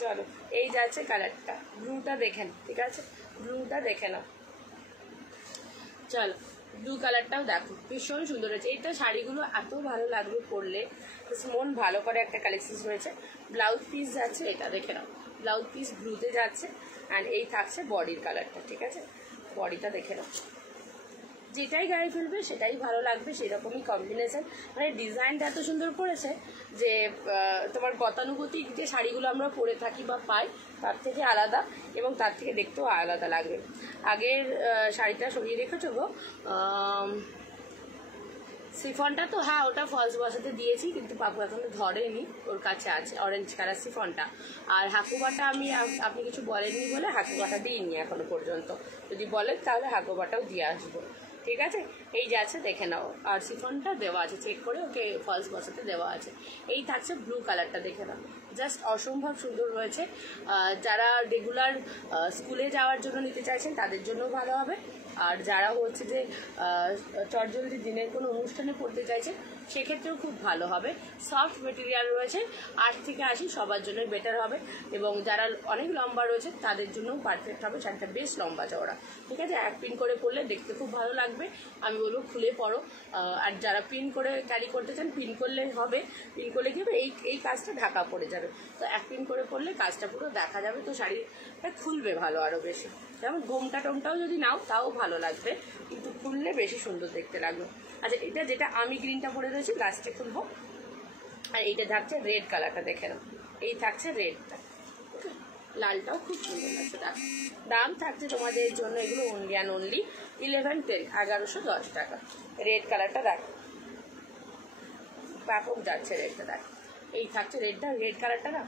চলো এই যাচ্ছে কালারটা, ব্লুটা দেখেন, ঠিক আছে, ব্লুটা দেখে নাও, চলো ব্লু কালারটাও দেখো ভীষণ সুন্দর হয়েছে, এইটা শাড়িগুলো এত ভালো লাগবে পরলে, মন ভালো করে একটা কালেকশন রয়েছে। ব্লাউজ পিস যাচ্ছে এটা দেখে নাও, ব্লাউজ পিস ব্লুতে যাচ্ছে, অ্যান্ড এই থাকছে বডির কালারটা, ঠিক আছে, বডিটা দেখে নাও, যেটাই গায়ে ফেলবে সেটাই ভালো লাগবে, সেরকমই কম্বিনেশন, মানে ডিজাইনটা এত সুন্দর করেছে যে তোমার গতানুগতিক যে শাড়িগুলো আমরা পরে থাকি বা পাই তার থেকে আলাদা, এবং তার থেকে দেখতেও আলাদা লাগবে। আগের শাড়িটা সরিয়ে রেখেছো গো, সিফনটা তো হ্যাঁ ওটা ফলস বসাতে দিয়েছি, কিন্তু পাপু এখনো ধরেনি, ওর কাছে আছে অরেঞ্জ কালার সিফনটা। আর হাকুবাটা আমি আপনি কিছু বলেননি বলে হাকুবাটা দিইনি এখনো পর্যন্ত, যদি বলেন তাহলে হাকুবাটাও দিয়ে আসবো, ঠিক আছে। এই যে আছে দেখে নাও, আর সিফনটা দেওয়া আছে, চেক করে ওকে ফলস বসাতে দেওয়া আছে। এই থাকছে ব্লু কালারটা, দেখে নাও, জাস্ট অসম্ভব সুন্দর রয়েছে। যারা রেগুলার স্কুলে যাওয়ার জন্য নিতে চাইছেন তাদের জন্য ভালো হবে, আর যারা হচ্ছে যে চটজলদি দিনের কোনো অনুষ্ঠানে পড়তে চাইছে সেক্ষেত্রেও খুব ভালো হবে। সফট মেটেরিয়াল রয়েছে, 8 থেকে 80 সবার জন্যই বেটার হবে, এবং যারা অনেক লম্বা রয়েছে তাদের জন্যও পারফেক্ট হবে। শাড়িটা বেশ লম্বা চওড়া, ঠিক আছে। এক পিন করে পরলে দেখতে খুব ভালো লাগবে, আমি বলবো খুলে পরো। আর যারা পিন করে ক্যারি করতে চান পিন করলে হবে, পিন করলে কি হবে এই কাজটা ঢাকা পড়ে যাবে, তো এক পিন করে পরলে কাজটা পুরো দেখা যাবে, তো শাড়িটা খুলবে ভালো আরও বেশি। যেমন ঘোমটা টোমটাও যদি নাও তাও ভালো লাগবে, কিন্তু খুললে বেশি সুন্দর দেখতে লাগবে। আচ্ছা, এটা যেটা আমি গ্রিনটা পরে রয়েছি লাস্টে খুলবো, আর এইটা থাকছে রেড কালারটা, দেখে নাও, এই থাকছে রেডটা, লালটাও খুব সুন্দর লাগছে। দাম থাকছে তোমাদের জন্য এগুলো অনলি অ্যান্ড অনলি 1110, 1110 টাকা। রেড কালারটা দেখ, ব্যাপক যাচ্ছে রেডটা, দেখ এই থাকছে রেডটা। রেড কালারটা না,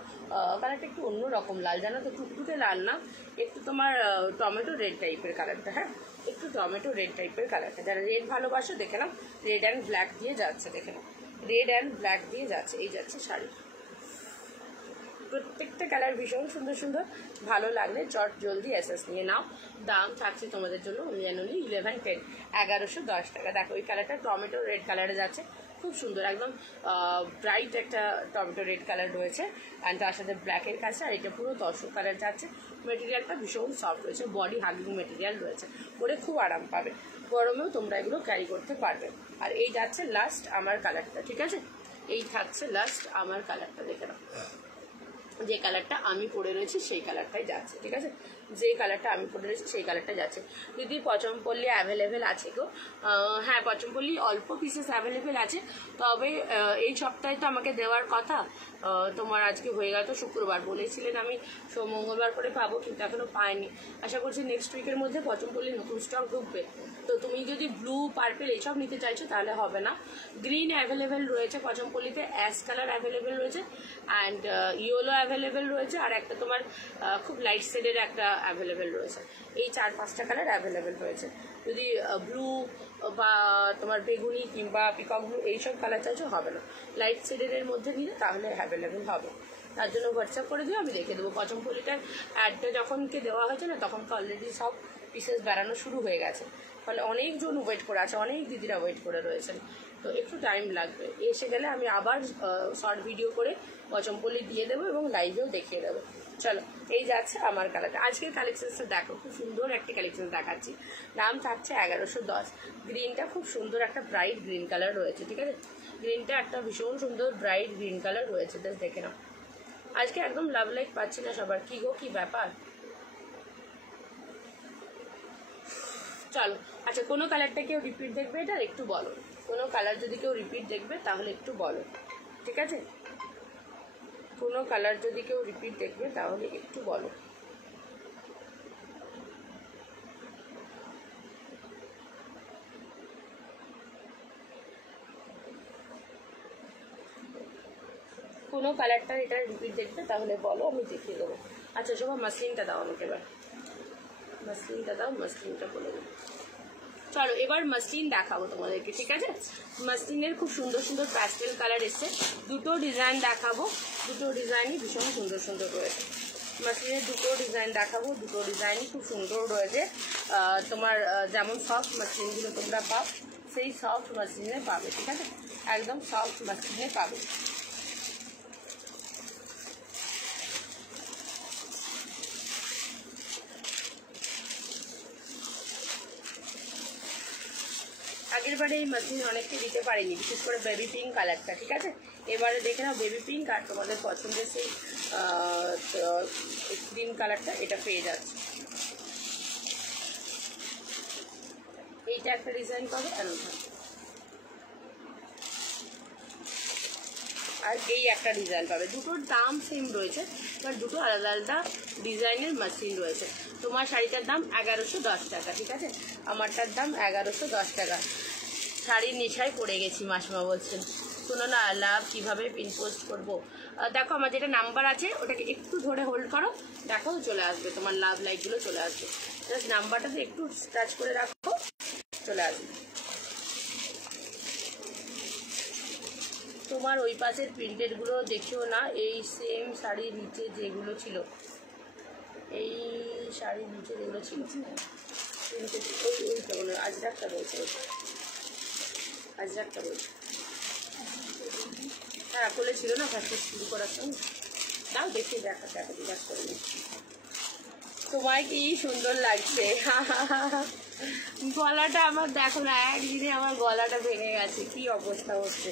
কালারটা একটু অন্যরকম লাল, জানো তো, টুকটুকে লাল না, একটু তোমার টমেটো রেড টাইপের কালারটা, হ্যাঁ একটু টমেটো রেড টাইপের কালারটা। যারা রেড ভালোবাসো দেখে নাও, রেড অ্যান্ড ব্ল্যাক দিয়ে যাচ্ছে, দেখে নাও রেড অ্যান্ড ব্ল্যাক দিয়ে যাচ্ছে, এই যাচ্ছে শাড়ি। প্রত্যেকটা কালার ভীষণ সুন্দর সুন্দর, ভালো লাগলে চট জলদি এসএস নিয়ে নাও। দাম থাকছে তোমাদের জন্য অনলি 1110, 1110 টাকা। দেখো এই কালারটা টমেটো রেড কালারে যাচ্ছে, খুব সুন্দর, একদম ব্রাইট একটা টমেটো রেড কালার রয়েছে, অ্যান্ড তার সাথে ব্ল্যাকের কাছে, আর এটা পুরো তসর কালার যাচ্ছে। মেটেরিয়ালটা ভীষণ সফট রয়েছে, বডি হাগিং মেটেরিয়াল রয়েছে, পরে খুব আরাম পাবে, গরমেও তোমরা এগুলো ক্যারি করতে পারবে। আর এই যাচ্ছে লাস্ট আমার কালারটা, ঠিক আছে, এই থাকছে লাস্ট আমার কালারটা, দেখে নাও যে কালারটা আমি পরে রয়েছি সেই কালারটাই যাচ্ছে, ঠিক আছে, যে কালারটা আমি পরে রয়েছি সেই কালারটা যাচ্ছে। যদি পচমপল্লি অ্যাভেলেবেল আছে গো, হ্যাঁ পচমপল্লি অল্প পিসেস অ্যাভেলেবেল আছে, তবে এই সপ্তাহে তো আমাকে দেওয়ার কথা, তোমার আজকে হয়ে গেল তো শুক্রবার, বলেছিলেন আমি মঙ্গলবার করে পাবো, কিন্তু এখনো পাইনি। আশা করছি নেক্সট উইকের মধ্যে পচমপল্লি নতুন স্টক ঢুকবে। তো তুমি যদি ব্লু পার্পেল এইসব নিতে চাইছো তাহলে হবে না। গ্রিন অ্যাভেলেবেল রয়েছে পচমপল্লিতে, অ্যাশ কালার অ্যাভেলেবেল রয়েছে, অ্যান্ড ইয়েলো অ্যাভেলেবেল রয়েছে, আর একটা তোমার খুব লাইট শেডের একটা অ্যাভেলেবেল রয়েছে। এই 4-5টা কালার অ্যাভেলেবেল রয়েছে। যদি ব্লু বা তোমার বেগুনি কিংবা পিকক ব্লু এইসব কালার চাইছো হবে না, লাইট শেডের মধ্যে নিলে তাহলে অ্যাভেলেবেল হবে। তার জন্য হোয়াটসঅ্যাপ করে দিও, আমি দেখে দেবো। পচমপল্লিটার অ্যাডটা যখনকে দেওয়া হয়েছে না, তখন তো অলরেডি সব পিসেস বেড়ানো শুরু হয়ে গেছে, ফলে অনেকজন ওয়েট করে আছে, অনেক দিদিরা ওয়েট করে রয়েছেন, তো একটু টাইম লাগবে। এসে গেলে আমি আবার শর্ট ভিডিও করে পচমপল্লি দিয়ে দেবো এবং লাইভেও দেখিয়ে দেবো। চলো, এই যাচ্ছে আমার কালারটা। আজকের কালেকশনসটা দেখো, খুব সুন্দর একটা কালেকশন দেখাচ্ছি। দাম থাকছে 1110। গ্রিনটা খুব সুন্দর একটা ব্রাইট গ্রিন কালার রয়েছে, ঠিক আছে, গ্রিনটা একটা ভীষণ সুন্দর ব্রাইট গ্রিন কালার রয়েছে, জাস্ট দেখে নাও। আজকে একদম লাভ লাইক পাচ্ছি না সবার, কি গো কি ব্যাপার। চলো, আচ্ছা কোনো কালারটা কেউ রিপিট দেখবে এটার একটু বলো, কোনো কালার যদি কেউ রিপিট দেখবে তাহলে একটু বলো, ঠিক আছে, কোনো কালার যদি কেউ রিপিট দেখবে তাহলে একটু বলো। কোনো কালারটা এটা রিপিট দেখবে তাহলে বলো, আমি দেখিয়ে দেবো। আচ্ছা সবাই মাসলিনটা দাও আমাকে, এবার মাসলিনটা দাও, মাসলিনটা বলে দেবো। চলো এবার মাসলিন দেখাবো তোমাদেরকে, ঠিক আছে। মাসলিনের খুব সুন্দর সুন্দর প্যাস্টেল কালার এসছে, দুটো ডিজাইন দেখাবো, দুটো ডিজাইনই ভীষণ সুন্দর সুন্দর রয়েছে। মাসলিনের দুটো ডিজাইন দেখাবো, দুটো ডিজাইনই খুব সুন্দর রয়েছে। তোমার যেমন সফট মাসলিনগুলো তোমরা পাও সেই সফট মাসলিনে পাবে, ঠিক আছে, একদম সফট মাসলিনে পাবে। আগের বারে এই মাসলিন অনেককে দিতে পারিনি, বিশেষ করে বেবি পিঙ্ক কালারটা, ঠিক আছে। এবারে দেখে নাও বেবি পিঙ্ক আর তোমাদের পছন্দের সেই ক্রিম কালারটা, এটা পেয়ে যাচ্ছে। এইটা একটা ডিজাইন পাবে, আর এই একটা ডিজাইন পাবে। দুটোর দাম সেম রয়েছে, বাট দুটো আলাদা আলাদা ডিজাইনের মাসলিন রয়েছে। তোমার শাড়িটার দাম 1110 টাকা, ঠিক আছে, আমারটার দাম 1110 টাকা। শাড়ির নেশায় পড়ে গেছি, মাসিমা বলছেন। শোনো না, লাভ কীভাবে পিন পোস্ট করবো? দেখো আমার যেটা নাম্বার আছে ওটাকে একটু ধরে হোল্ড করো, দেখো চলে আসবে, তোমার লাভ লাইকগুলো চলে আসবে। জাস্ট নাম্বারটাতে একটু টাচ করে রাখো, চলে আসবে। তোমার ওই পাশের প্রিন্টেডগুলো দেখিও না, এই সেম শাড়ির নিচে যেগুলো ছিল, এই শাড়ির নিচে যেগুলো ছিল প্রিন্টেড, ওইটা বলো, আজরাকটা রয়েছে, আজরাকটা রয়েছে। হ্যাঁ বলেছিল না ফার্স্টে শুরু করার সঙ্গে। দাও দেখে দেখা জিজ্ঞাসা করে নিচ্ছি। তোমায় কি সুন্দর লাগছে। গলাটা আমার দেখো না, একদিনে আমার গলাটা ভেঙে গেছে, কি অবস্থা হচ্ছে।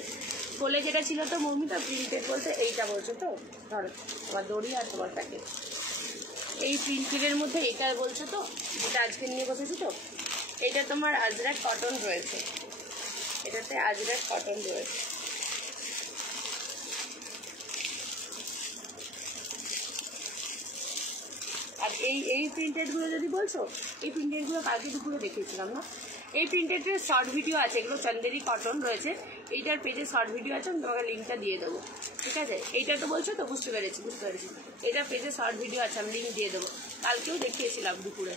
কোলে যেটা ছিল তো মমিতা প্রিন্টেড বলতে এইটা বলছো তো, ধরো তোমার দড়ি আর তোমার প্যাকেট, এই প্রিন্টেডের মধ্যে এটা বলছো তো, যেটা আজকে নিয়ে বসেছি তো, এটা তোমার আজরাক কটন রয়েছে, এটাতে আজরাক কটন রয়েছে। আর এই প্রিন্টেডগুলো যদি বলছো, এই প্রিন্টেডগুলো কালকে দুপুরে দেখিয়েছিলাম না, এই প্রিন্টেডের শর্ট ভিডিও আছে, এগুলো চন্দেরি কটন রয়েছে, এইটার পেজে শর্ট ভিডিও আছে, আমি তোমাকে লিঙ্কটা দিয়ে দেবো, ঠিক আছে। এইটা তো বলছো তো, বুঝতে পেরেছি। এটার পেজে শর্ট ভিডিও আছে, আমি লিঙ্ক দিয়ে দেবো। কালকেও দেখিয়েছিলাম দুপুরে,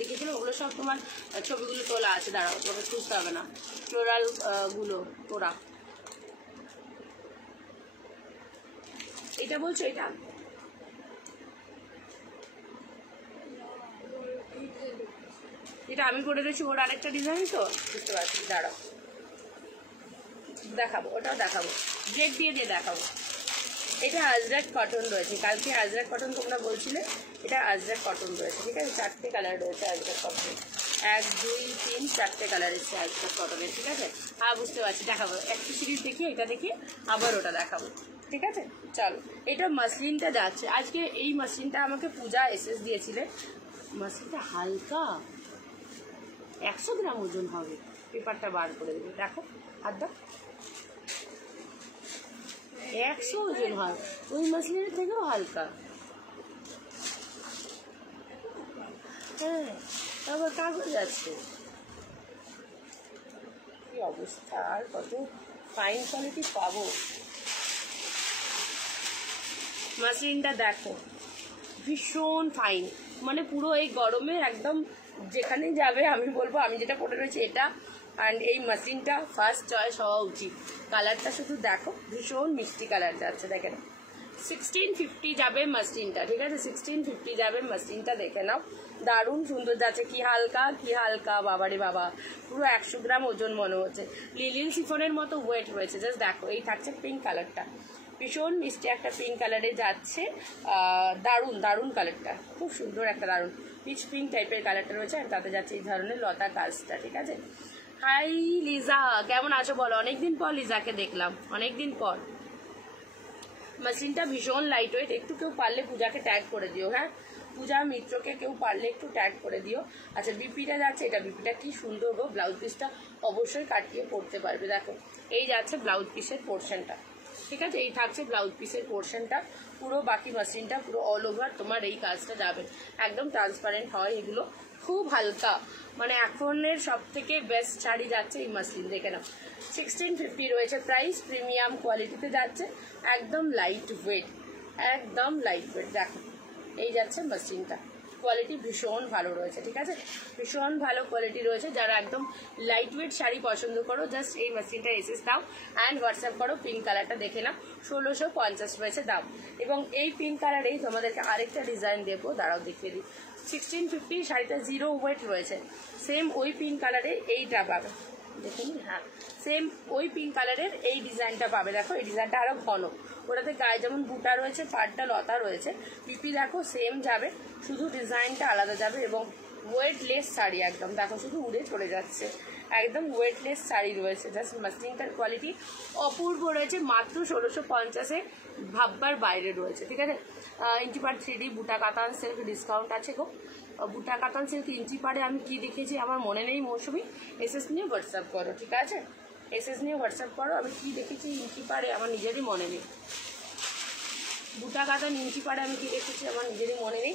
দেখিয়েছিলাম, ওগুলো সব তোমার ছবিগুলো তোলা আছে, দাঁড়াও তোমাকে খুঁজতে হবে না, ফ্লোরাল গুলো তোরা। এটা বলছো, এটা আমি করে দিয়েছি, ওর আরেকটা ডিজাইন তো, বুঝতে পারছি, দাঁড়াও দেখাবো, ওটাও দেখাবো, ব্রেক দিয়ে দেখাবো। এটা আজরাক কটন রয়েছে, কালকে আজরাক কটন তোমরা বলছিলে, এটা আজরাক কটন রয়েছে, ঠিক আছে। 4টে কালার রয়েছে আজরাক কটনের, 1 2 3 4টে কালার এসছে আজরাক কটনের, ঠিক আছে। হ্যাঁ বুঝতে পারছি, দেখাবো একটা সিরিজ দেখি, এটা দেখি আবার ওটা দেখাবো, ঠিক আছে। চলো, এটা মাসলিনটা যাচ্ছে আজকে, এই মাসলিনটা আমাকে পূজা এসএস দিয়েছিলে, মাসলিনটা হালকা 100 গ্রাম ওজন হবে, পেপারটা বার করে দেবে, দেখো হাত দাও, 100 ওজন হয়, ওই মাসলিনের থেকেও হালকা। হ্যাঁ আবার কাগজ আছে, কি অবস্থা, আর কত ফাইন কোয়ালিটি পাবো। মাসলিনটা দেখো ভীষণ ফাইন, মানে পুরো এই গরমে একদম যেখানে যাবে আমি বলবো, আমি যেটা পরে রয়েছে এটা, অ্যান্ড এই মাসলিনটা ফার্স্ট চয়েস হওয়া উচিত। কালারটা শুধু দেখো, ভীষণ মিষ্টি কালার যাচ্ছে, দেখে নাও। 1650 যাবে মাসলিনটা, ঠিক আছে, 1650 যাবে মাসলিনটা, দেখে নাও, দারুণ সুন্দর যাচ্ছে, কি হালকা বাবারে বাবা, পুরো 100 গ্রাম ওজন মনে হচ্ছে, লিলিন সিফনের মতো ওয়েট রয়েছে। জাস্ট দেখো, এই থাকছে পিঙ্ক কালারটা, ভীষণ মিষ্টি একটা পিঙ্ক কালারে যাচ্ছে, দারুণ কালারটা, খুব সুন্দর একটা দারুণ পিচ পিঙ্ক টাইপের কালারটা রয়েছে, আর তাতে যাচ্ছে এই ধরনের লতা কাজটা, ঠিক আছে। হাই লিজা, কেমন আছো বলো? অনেকদিন পর লিজাকে দেখলাম, অনেকদিন পর। মাসলিনটা ভীষণ লাইট ওয়েট, একটু কেউ পারলে পূজাকে ট্যাগ করে দিও, হ্যাঁ পূজা মিত্রকে কেউ পারলে একটু ট্যাগ করে দিও। আচ্ছা বিপিটা যাচ্ছে, এটা বিপিটা কি সুন্দর গো, ব্লাউজ পিসটা অবশ্যই কাটিয়ে পরতে পারবে, দেখো এই যাচ্ছে ব্লাউজ পিসের পোর্শনটা, ঠিক আছে, এই থাকছে ব্লাউজ পিসের পোর্শনটা, পুরো বাকি মাসলিনটা পুরো অল ওভার তোমার এই কাজটা যাবে, একদম ট্রান্সপারেন্ট হয় এগুলো, খুব হালকা, মানে এখনের সব থেকে বেস্ট শাড়ি যাচ্ছে এই মাসলিন, দেখে নাও। 1650 রয়েছে প্রাইস, প্রিমিয়াম কোয়ালিটিতে যাচ্ছে, একদম লাইট ওয়েট, দেখো এই যাচ্ছে মাসলিনটা, কোয়ালিটি ভীষণ ভালো রয়েছে, ঠিক আছে, ভীষণ ভালো কোয়ালিটি রয়েছে। যারা একদম লাইট ওয়েট শাড়ি পছন্দ করো, জাস্ট এই মাসলিনটা এসএস দাও অ্যান্ড হোয়াটসঅ্যাপ করো, পিঙ্ক কালারটা দেখে নাও, 1650 রয়েছে দাম। এবং এই পিঙ্ক কালারেই তোমাদেরকে আরেকটা ডিজাইন দেবো, দাঁড়াও দেখিয়ে দিই। 1650 শাড়িটা 0 ওয়েট রয়েছে, সেম ওই পিঙ্ক কালারে এইটা পাবে, দেখুন, হ্যাঁ সেম ওই পিঙ্ক কালারের এই ডিজাইনটা পাবে, দেখো এই ডিজাইনটা আরো ঘন, ওটাতে গায়ে যেমন বুটা রয়েছে, পাড়টা লতা রয়েছে, পিপি দেখো সেম যাবে, শুধু ডিজাইনটা আলাদা যাবে, এবং ওয়েটলেস শাড়ি একদম, দেখো শুধু উড়ে চলে যাচ্ছে, একদম ওয়েটলেস শাড়ি রয়েছে, জাস্ট মাসলিনটার কোয়ালিটি অপূর্ব রয়েছে, মাত্র 1650-এ ভাববার বাইরে রয়েছে, ঠিক আছে। ইঞ্চি পাড় 3D বুটা কাতান সিল্ক ডিসকাউন্ট আছে গো, বুটা কাতান সিল্ক ইঞ্চি পাড়ে আমি কি দেখেছি আমার মনে নেই, মৌসুমি এসএস নিয়ে হোয়াটসঅ্যাপ করো, ঠিক আছে, এসএস নিয়ে হোয়াটসঅ্যাপ করো, আমি কি দেখেছি ইঞ্চি পাড়ে আমার নিজেরই মনে নেই, বুটা কাতান ইঞ্চি পাড়ে আমি কি দেখেছি আমার নিজেরই মনে নেই,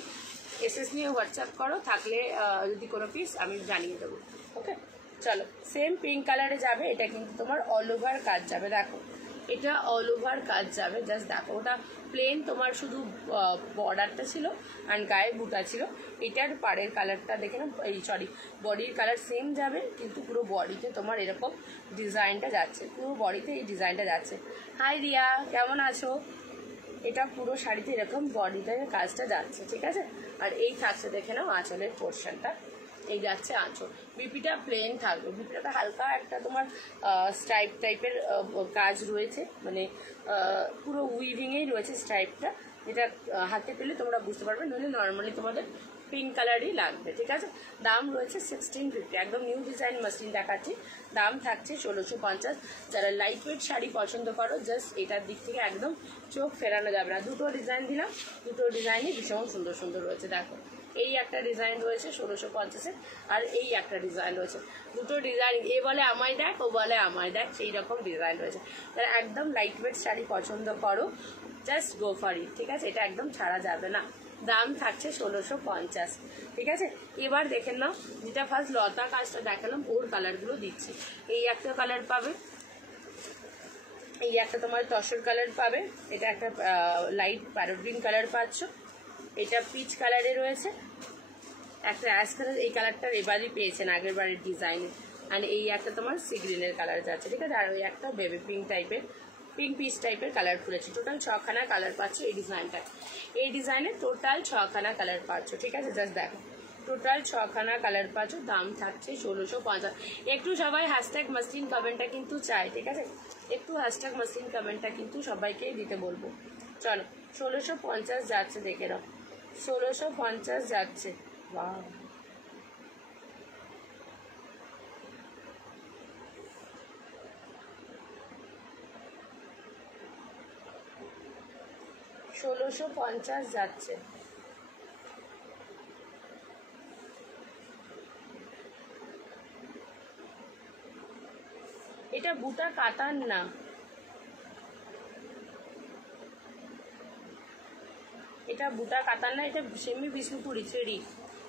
এসএস নিয়ে হোয়াটসঅ্যাপ করো, থাকলে যদি কোনো পিস আমি জানিয়ে দেবো, ওকে। চলো সেম পিঙ্ক কালারে যাবে, এটা কিন্তু তোমার অল ওভার কাজ যাবে। দেখো এটা অল ওভার কাজ যাবে, জাস্ট দেখো ওটা প্লেন তোমার শুধু বর্ডারটা ছিল অ্যান্ড গায়ে বুটা ছিল। এটার পাড়ের কালারটা দেখে না, এই সরি বডির কালার সেম যাবে, কিন্তু পুরো বডিতে তোমার এরকম ডিজাইনটা যাচ্ছে, পুরো বডিতে এই ডিজাইনটা যাচ্ছে। হাই রিয়া, কেমন আছো? এটা পুরো শাড়িতে এরকম বডিতে কাজটা যাচ্ছে, ঠিক আছে। আর এই থাকছে দেখে নাও আঁচলের পোর্শনটা, এই যাচ্ছে আঁচল। বিপিটা প্লেন থাকবে, বিপিটা হালকা একটা তোমার স্ট্রাইপ টাইপের কাজ রয়েছে, মানে পুরো উইভিংয়েই রয়েছে স্ট্রাইপটা, যেটা হাতে পেলে তোমরা বুঝতে পারবে, নইলে নর্মালি তোমাদের পিঙ্ক কালারই লাগবে, ঠিক আছে। দাম রয়েছে 1650, একদম নিউ ডিজাইন মাসলিন দেখাচ্ছি। দাম থাকছে 1650। যারা লাইট ওয়েট শাড়ি পছন্দ করো, জাস্ট এটার দিক থেকে একদম চোখ ফেরানো যাবে না। দুটো ডিজাইন দিলাম, দুটো ডিজাইনই ভীষণ সুন্দর সুন্দর রয়েছে। দেখো এই একটা ডিজাইন রয়েছে 1650-এর, আর এই একটা ডিজাইন রয়েছে। দুটো ডিজাইন, এ বলে আমায় দেখ, ও বলে আমায় দেখ, সেই রকম ডিজাইন রয়েছে। যারা একদম লাইট ওয়েট শাড়ি পছন্দ করো, জাস্ট গো ফর ইট, ঠিক আছে। এটা একদম ছাড়া যাবে না। দাম থাকছে 1650, ঠিক আছে। এবার দেখে নাও, যেটা ফার্স্ট লতা কাজটা দেখালাম ওর কালারগুলো দিচ্ছি। এই একটা কালার পাবে, এই একটা তোমার তসর কালার পাবে, এটা একটা লাইট প্যারট গ্রিন কালার পাচ্ছ, এটা পিচ কালারে রয়েছে, একটা অ্যাশ কালার, এই কালারটা এবারই পেয়েছেন আগের বারের ডিজাইনে। আর এই একটা তোমার সি গ্রিনের কালার যাচ্ছে, ঠিক আছে। আর ওই একটা বেবি পিঙ্ক টাইপের, পিঙ্ক পিচ টাইপের কালার খুলেছে। টোটাল 6খানা কালার পাচ্ছ এই ডিজাইনটা, এই ডিজাইনে টোটাল 6খানা কালার পাচ্ছ, ঠিক আছে। জাস্ট দেখো টোটাল 6খানা কালার পাচ্ছ। দাম থাকছে 1650। একটু সবাই হ্যাশট্যাগ মাসলিন কমেন্টটা কিন্তু চাই, ঠিক আছে। একটু হ্যাশট্যাগ মাসলিন কমেন্টটা কিন্তু সবাইকেই দিতে বলবো। চলো 1650 যাচ্ছে, দেখে নাও 1650 যাচ্ছে। বাহ, $1650 যাচ্ছে। এটা বুটা কাতান না, এটা বুটা কাতান না, এটা semi Bishnupuri three D,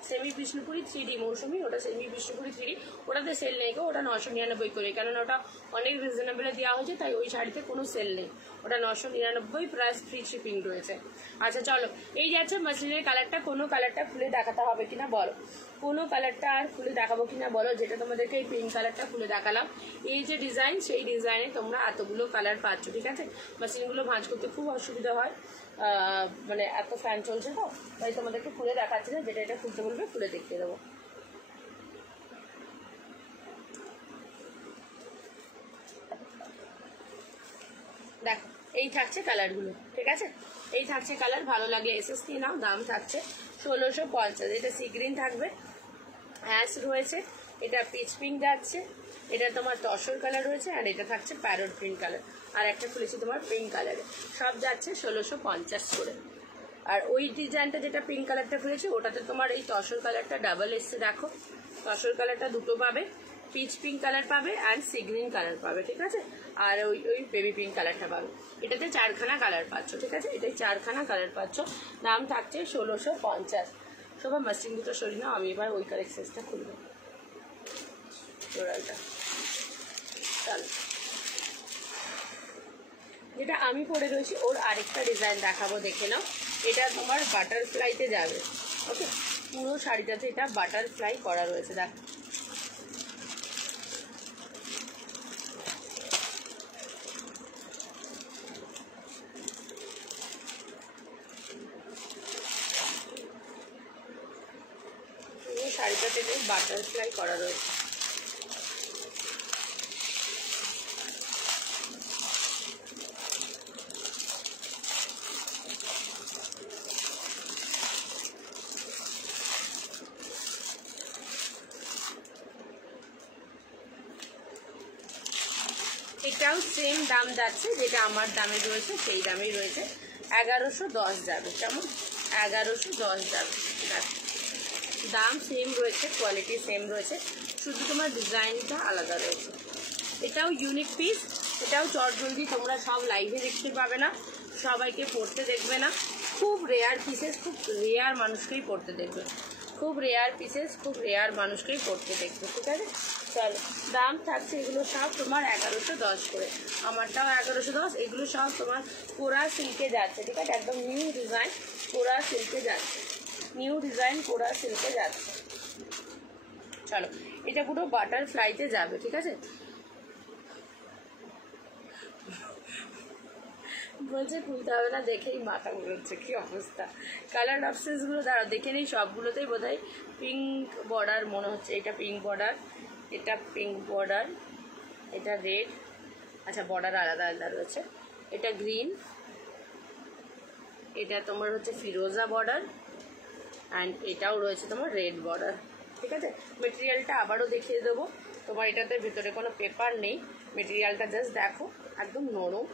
semi Bishnupuri three D Mousumi, ওটা সেমি বিষ্ণুপুরি থ্রিডি। ওটাতে সেল নেই গো, ওটা 999 করে, কেননা ওটা অনেক রিজনেবলে দেওয়া হয়েছে, তাই ওই শাড়িতে কোনো সেল নেই। ওটা 999 প্লাস ফ্রি শিপিং রয়েছে। আচ্ছা চলো, এই যাচ্ছে মাসলিনের কালারটা। কোনো কালারটা খুলে দেখাতে হবে কিনা বলো, কোনো কালারটা আর খুলে দেখাবো কিনা বলো। যেটা তোমাদেরকে এই পিঙ্ক কালারটা খুলে দেখালাম, এই যে ডিজাইন, সেই ডিজাইনে তোমরা এতগুলো কালার পাচ্ছ, ঠিক আছে। মাসলিনগুলো ভাঁজ করতে খুব অসুবিধা হয়, মানে এত ফ্যান চলছে তো, তাই তোমাদেরকে খুলে দেখাচ্ছি না। যেটা এটা খুলতে বলবে খুলে দেখিয়ে দেবো। দেখো এই থাকছে কালারগুলো, ঠিক আছে। এই থাকছে কালার, ভালো লাগলে এসএস দিয়ে নাও। দাম থাকছে 1650। এটা সি গ্রিন থাকবে, অ্যাশ রয়েছে, এটা পিচ পিঙ্ক যাচ্ছে, এটা তোমার তসর কালার রয়েছে, আর এটা থাকছে প্যারট গ্রিন কালার, আর একটা খুলেছি তোমার পিঙ্ক কালারে। সব যাচ্ছে 1650 করে। আর ওই ডিজাইনটা যেটা পিঙ্ক কালারটা খুলেছে, ওটাতে তোমার এই তসর কালারটা ডাবল এসছে। দেখো তসর কালারটা দুটো পাবে, পিচ পিঙ্ক কালার পাবে আর সি গ্রিন কালার পাবে, ঠিক আছে। আর ওই ওই বেবি পিঙ্ক কালারটা পাবে। এটাতে 4খানা কালার পাচ্ছ, ঠিক আছে। এটাই 4খানা কালার পাচ্ছ। দাম থাকছে 1650। সবাই মাস্টিং দুটো সরি নাও, আমি এবার ওই কালার এক্সেসটা খুলবো, ফ্লোরালটা। চলো, যেটা আমি পরে রয়েছি ওর আরেকটা ডিজাইন দেখাবো, দেখে নাও। এটা তোমার বাটারফ্লাইতে যাবে, ওকে। পুরো শাড়িটাতে এটা বাটারফ্লাই করা রয়েছে, দেখো। পুরো শাড়িটাতে বাটারফ্লাই করা রয়েছে। এটাও সেম দাম যাচ্ছে, যেটা আমার দামে রয়েছে সেই দামেই রয়েছে। 1110 যাবে, কেমন? 1110 যাবে। দাম সেম রয়েছে, কোয়ালিটি সেম রয়েছে, শুধু তোমার ডিজাইনটা আলাদা রয়েছে। এটাও ইউনিক পিস, এটাও চটজলদি তোমরা সব লাইভে দেখতে পাবে না, সবাইকে পড়তে দেখবে না। খুব রেয়ার পিসেস, খুব রেয়ার মানুষকেই পড়তে দেখবে, খুব রেয়ার পিসেস, খুব রেয়ার মানুষকেই পড়তে দেখবে, ঠিক আছে। চলো, দাম থাকছে এগুলো সব তোমার 1110 করে, আমারটাও 1110, এগুলো সব তোমার কোরা সিল্কে যাচ্ছে, ঠিক আছে, একদম নিউ ডিজাইন কোরা সিল্কে যাচ্ছে, নিউ ডিজাইন কোরা সিল্কে যাচ্ছে। চলো, এটা পুরো বাটারফ্লাইতে যাবে, ঠিক আছে। বলছে খুলতে হবে না, দেখেই মাথা ঘুরছে, কি অবস্থা। কালার অপশনসগুলো দাঁড়াও দেখে নিই, সবগুলোতেই বোধহয় পিঙ্ক বর্ডার মনে হচ্ছে, এটা পিঙ্ক বর্ডার, এটা পিঙ্ক বর্ডার, এটা রেড, আচ্ছা বর্ডার আলাদা আলাদা রয়েছে, এটা গ্রিন, এটা তোমার হচ্ছে ফিরোজা বর্ডার, অ্যান্ড এটাও রয়েছে তোমার রেড বর্ডার, ঠিক আছে। মেটেরিয়ালটা আবারও দেখিয়ে দেবো তোমার, এটাতে ভেতরে কোনো পেপার নেই, মেটেরিয়ালটা জাস্ট দেখো, একদম নরম,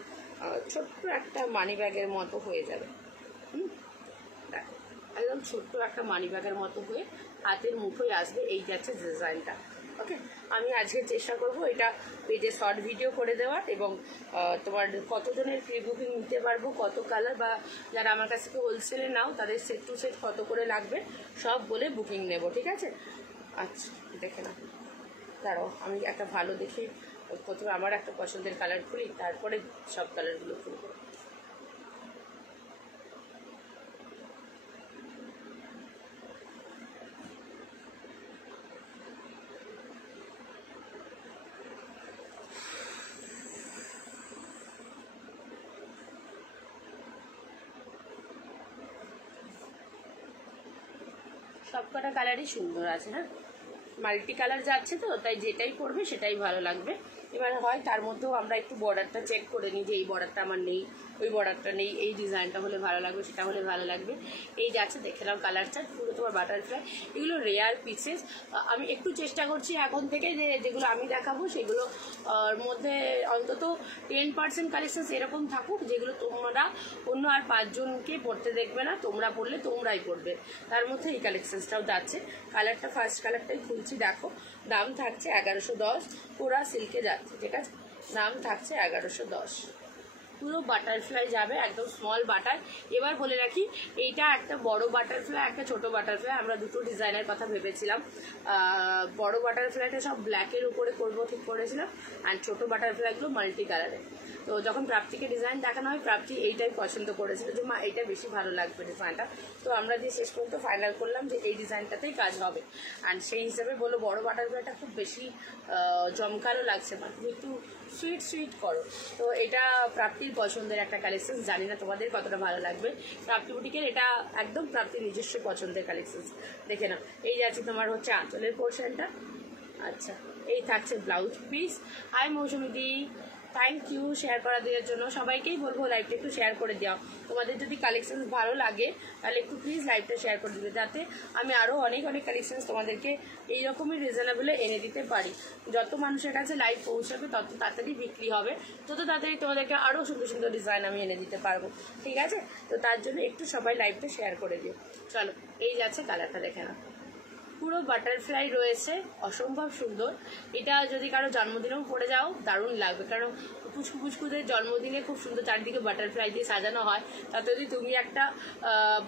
ছোট্ট একটা মানি ব্যাগের মতো হয়ে যাবে, দেখো একদম ছোট্ট একটা মানি ব্যাগের মতো হয়ে হাতের মুঠোয় আসবে, এই যাচ্ছে ডিজাইনটা। ওকে, আমি আজকে চেষ্টা করব এটা পেজে শর্ট ভিডিও করে দেওয়ার, এবং তোমার কতজনের প্রি বুকিং নিতে পারবো, কত কালার, বা যারা আমার কাছ থেকে হোলসেলে নাও তাদের সেট টু সেট কত করে লাগবে সব বলে বুকিং নেব, ঠিক আছে। আচ্ছা দেখে না, দাঁড়াও আমি একটা ভালো দেখে প্রথমে আমার একটা পছন্দের কালার খুলি, তারপরে সব কালারগুলো খুলবো। সবকটা কালারই সুন্দর আছে, হ্যাঁ মাল্টি কালার যাচ্ছে তো, তাই যেটাই পরবে সেটাই ভালো লাগবে। এবার হয় তার মধ্যেও আমরা একটু বর্ডারটা চেক করে নিই, যে এই বর্ডারটা আমার নেই, ওই বর্ডারটা নেই, এই ডিজাইনটা হলে ভালো লাগবে, সেটা হলে ভালো লাগবে। এই যাচ্ছে দেখে নাও কালারটা, পুরো তোমার বাটারফ্লাই, এগুলো রেয়ার পিসেস। আমি একটু চেষ্টা করছি এখন থেকে যে যেগুলো আমি দেখাবো সেগুলো মধ্যে অন্তত 10% কালেকশন এরকম থাকুক, যেগুলো তোমরা অন্য আর 5 জনকে পড়তে দেখবে না, তোমরা পড়লে তোমরাই পড়বে, তার মধ্যে এই কালেকশনসটাও যাচ্ছে। কালারটা ফার্স্ট কালারটাই খুলছি, দেখো দাম থাকছে 1110, পুরা সিল্কে যাচ্ছে, ঠিক আছে, দাম থাকছে 1110, পুরো বাটারফ্লাই যাবে, একদম স্মল বাটার। এবার বলে রাখি, এইটা একটা বড় বাটারফ্লাই, একটা ছোট বাটারফ্লাই, আমরা দুটো ডিজাইনের কথা ভেবেছিলাম। বড় বাটারফ্লাইটা সব ব্ল্যাকের উপরে করবো ঠিক করেছিলাম, আর ছোট বাটারফ্লাইগুলো মাল্টি কালারে। তো যখন প্রাপ্তিকে ডিজাইন দেখানো হয়, প্রাপ্তি এইটাই পছন্দ করেছিল, যে মা এইটা বেশি ভালো লাগবে ডিজাইনটা, তো আমরা দিয়ে শেষ পর্যন্ত ফাইনাল করলাম যে এই ডিজাইনটাতেই কাজ হবে। অ্যান্ড সেই হিসেবে বলো বড় বাটারফ্লাইটা খুব বেশি জমকালো লাগছে না, তুমি একটু সুইট সুইট করো, তো এটা প্রাপ্তির পছন্দের একটা কালেকশন, জানি না তোমাদের কতটা ভালো লাগবে। প্রাপ্তি বুটিকের এটা একদম প্রাপ্তির নিজস্ব পছন্দের কালেকশন, দেখে নাও। এই যাচ্ছে তোমার হচ্ছে আঁচলের পোর্শনটা, আচ্ছা এই থাকছে ব্লাউজ পিস। হাই মৌসুমিদি, থ্যাংক ইউ শেয়ার করে দেওয়ার জন্য। সবাইকেই বলবো লাইভটা একটু শেয়ার করে দাও, তোমাদের যদি কালেকশন ভালো লাগে তাহলে একটু প্লিজ লাইভটা শেয়ার করে দিবে, যাতে আমি আরও অনেক অনেক কালেকশন তোমাদেরকে এইরকমই রিজনেবলে এনে দিতে পারি। যত মানুষের কাছে লাইভ পৌঁছাবে তত তাড়াতাড়ি বিক্রি হবে, তত তাড়াতাড়ি তোমাদেরকে আরও সুন্দর সুন্দর ডিজাইন আমি এনে দিতে পারবো, ঠিক আছে। তো তার জন্য একটু সবাই লাইভটা শেয়ার করে দিও। চলো, এই যাচ্ছে কালারটা দেখে না, পুরো বাটারফ্লাই রয়েছে, অসম্ভব সুন্দর। এটা যদি কারো জন্মদিনেও পড়ে যাও দারুণ লাগবে, কারণ পুচকু পুচকুদের জন্মদিনে খুব সুন্দর চারিদিকে বাটারফ্লাই দিয়ে সাজানো হয়, তাতে যদি তুমি একটা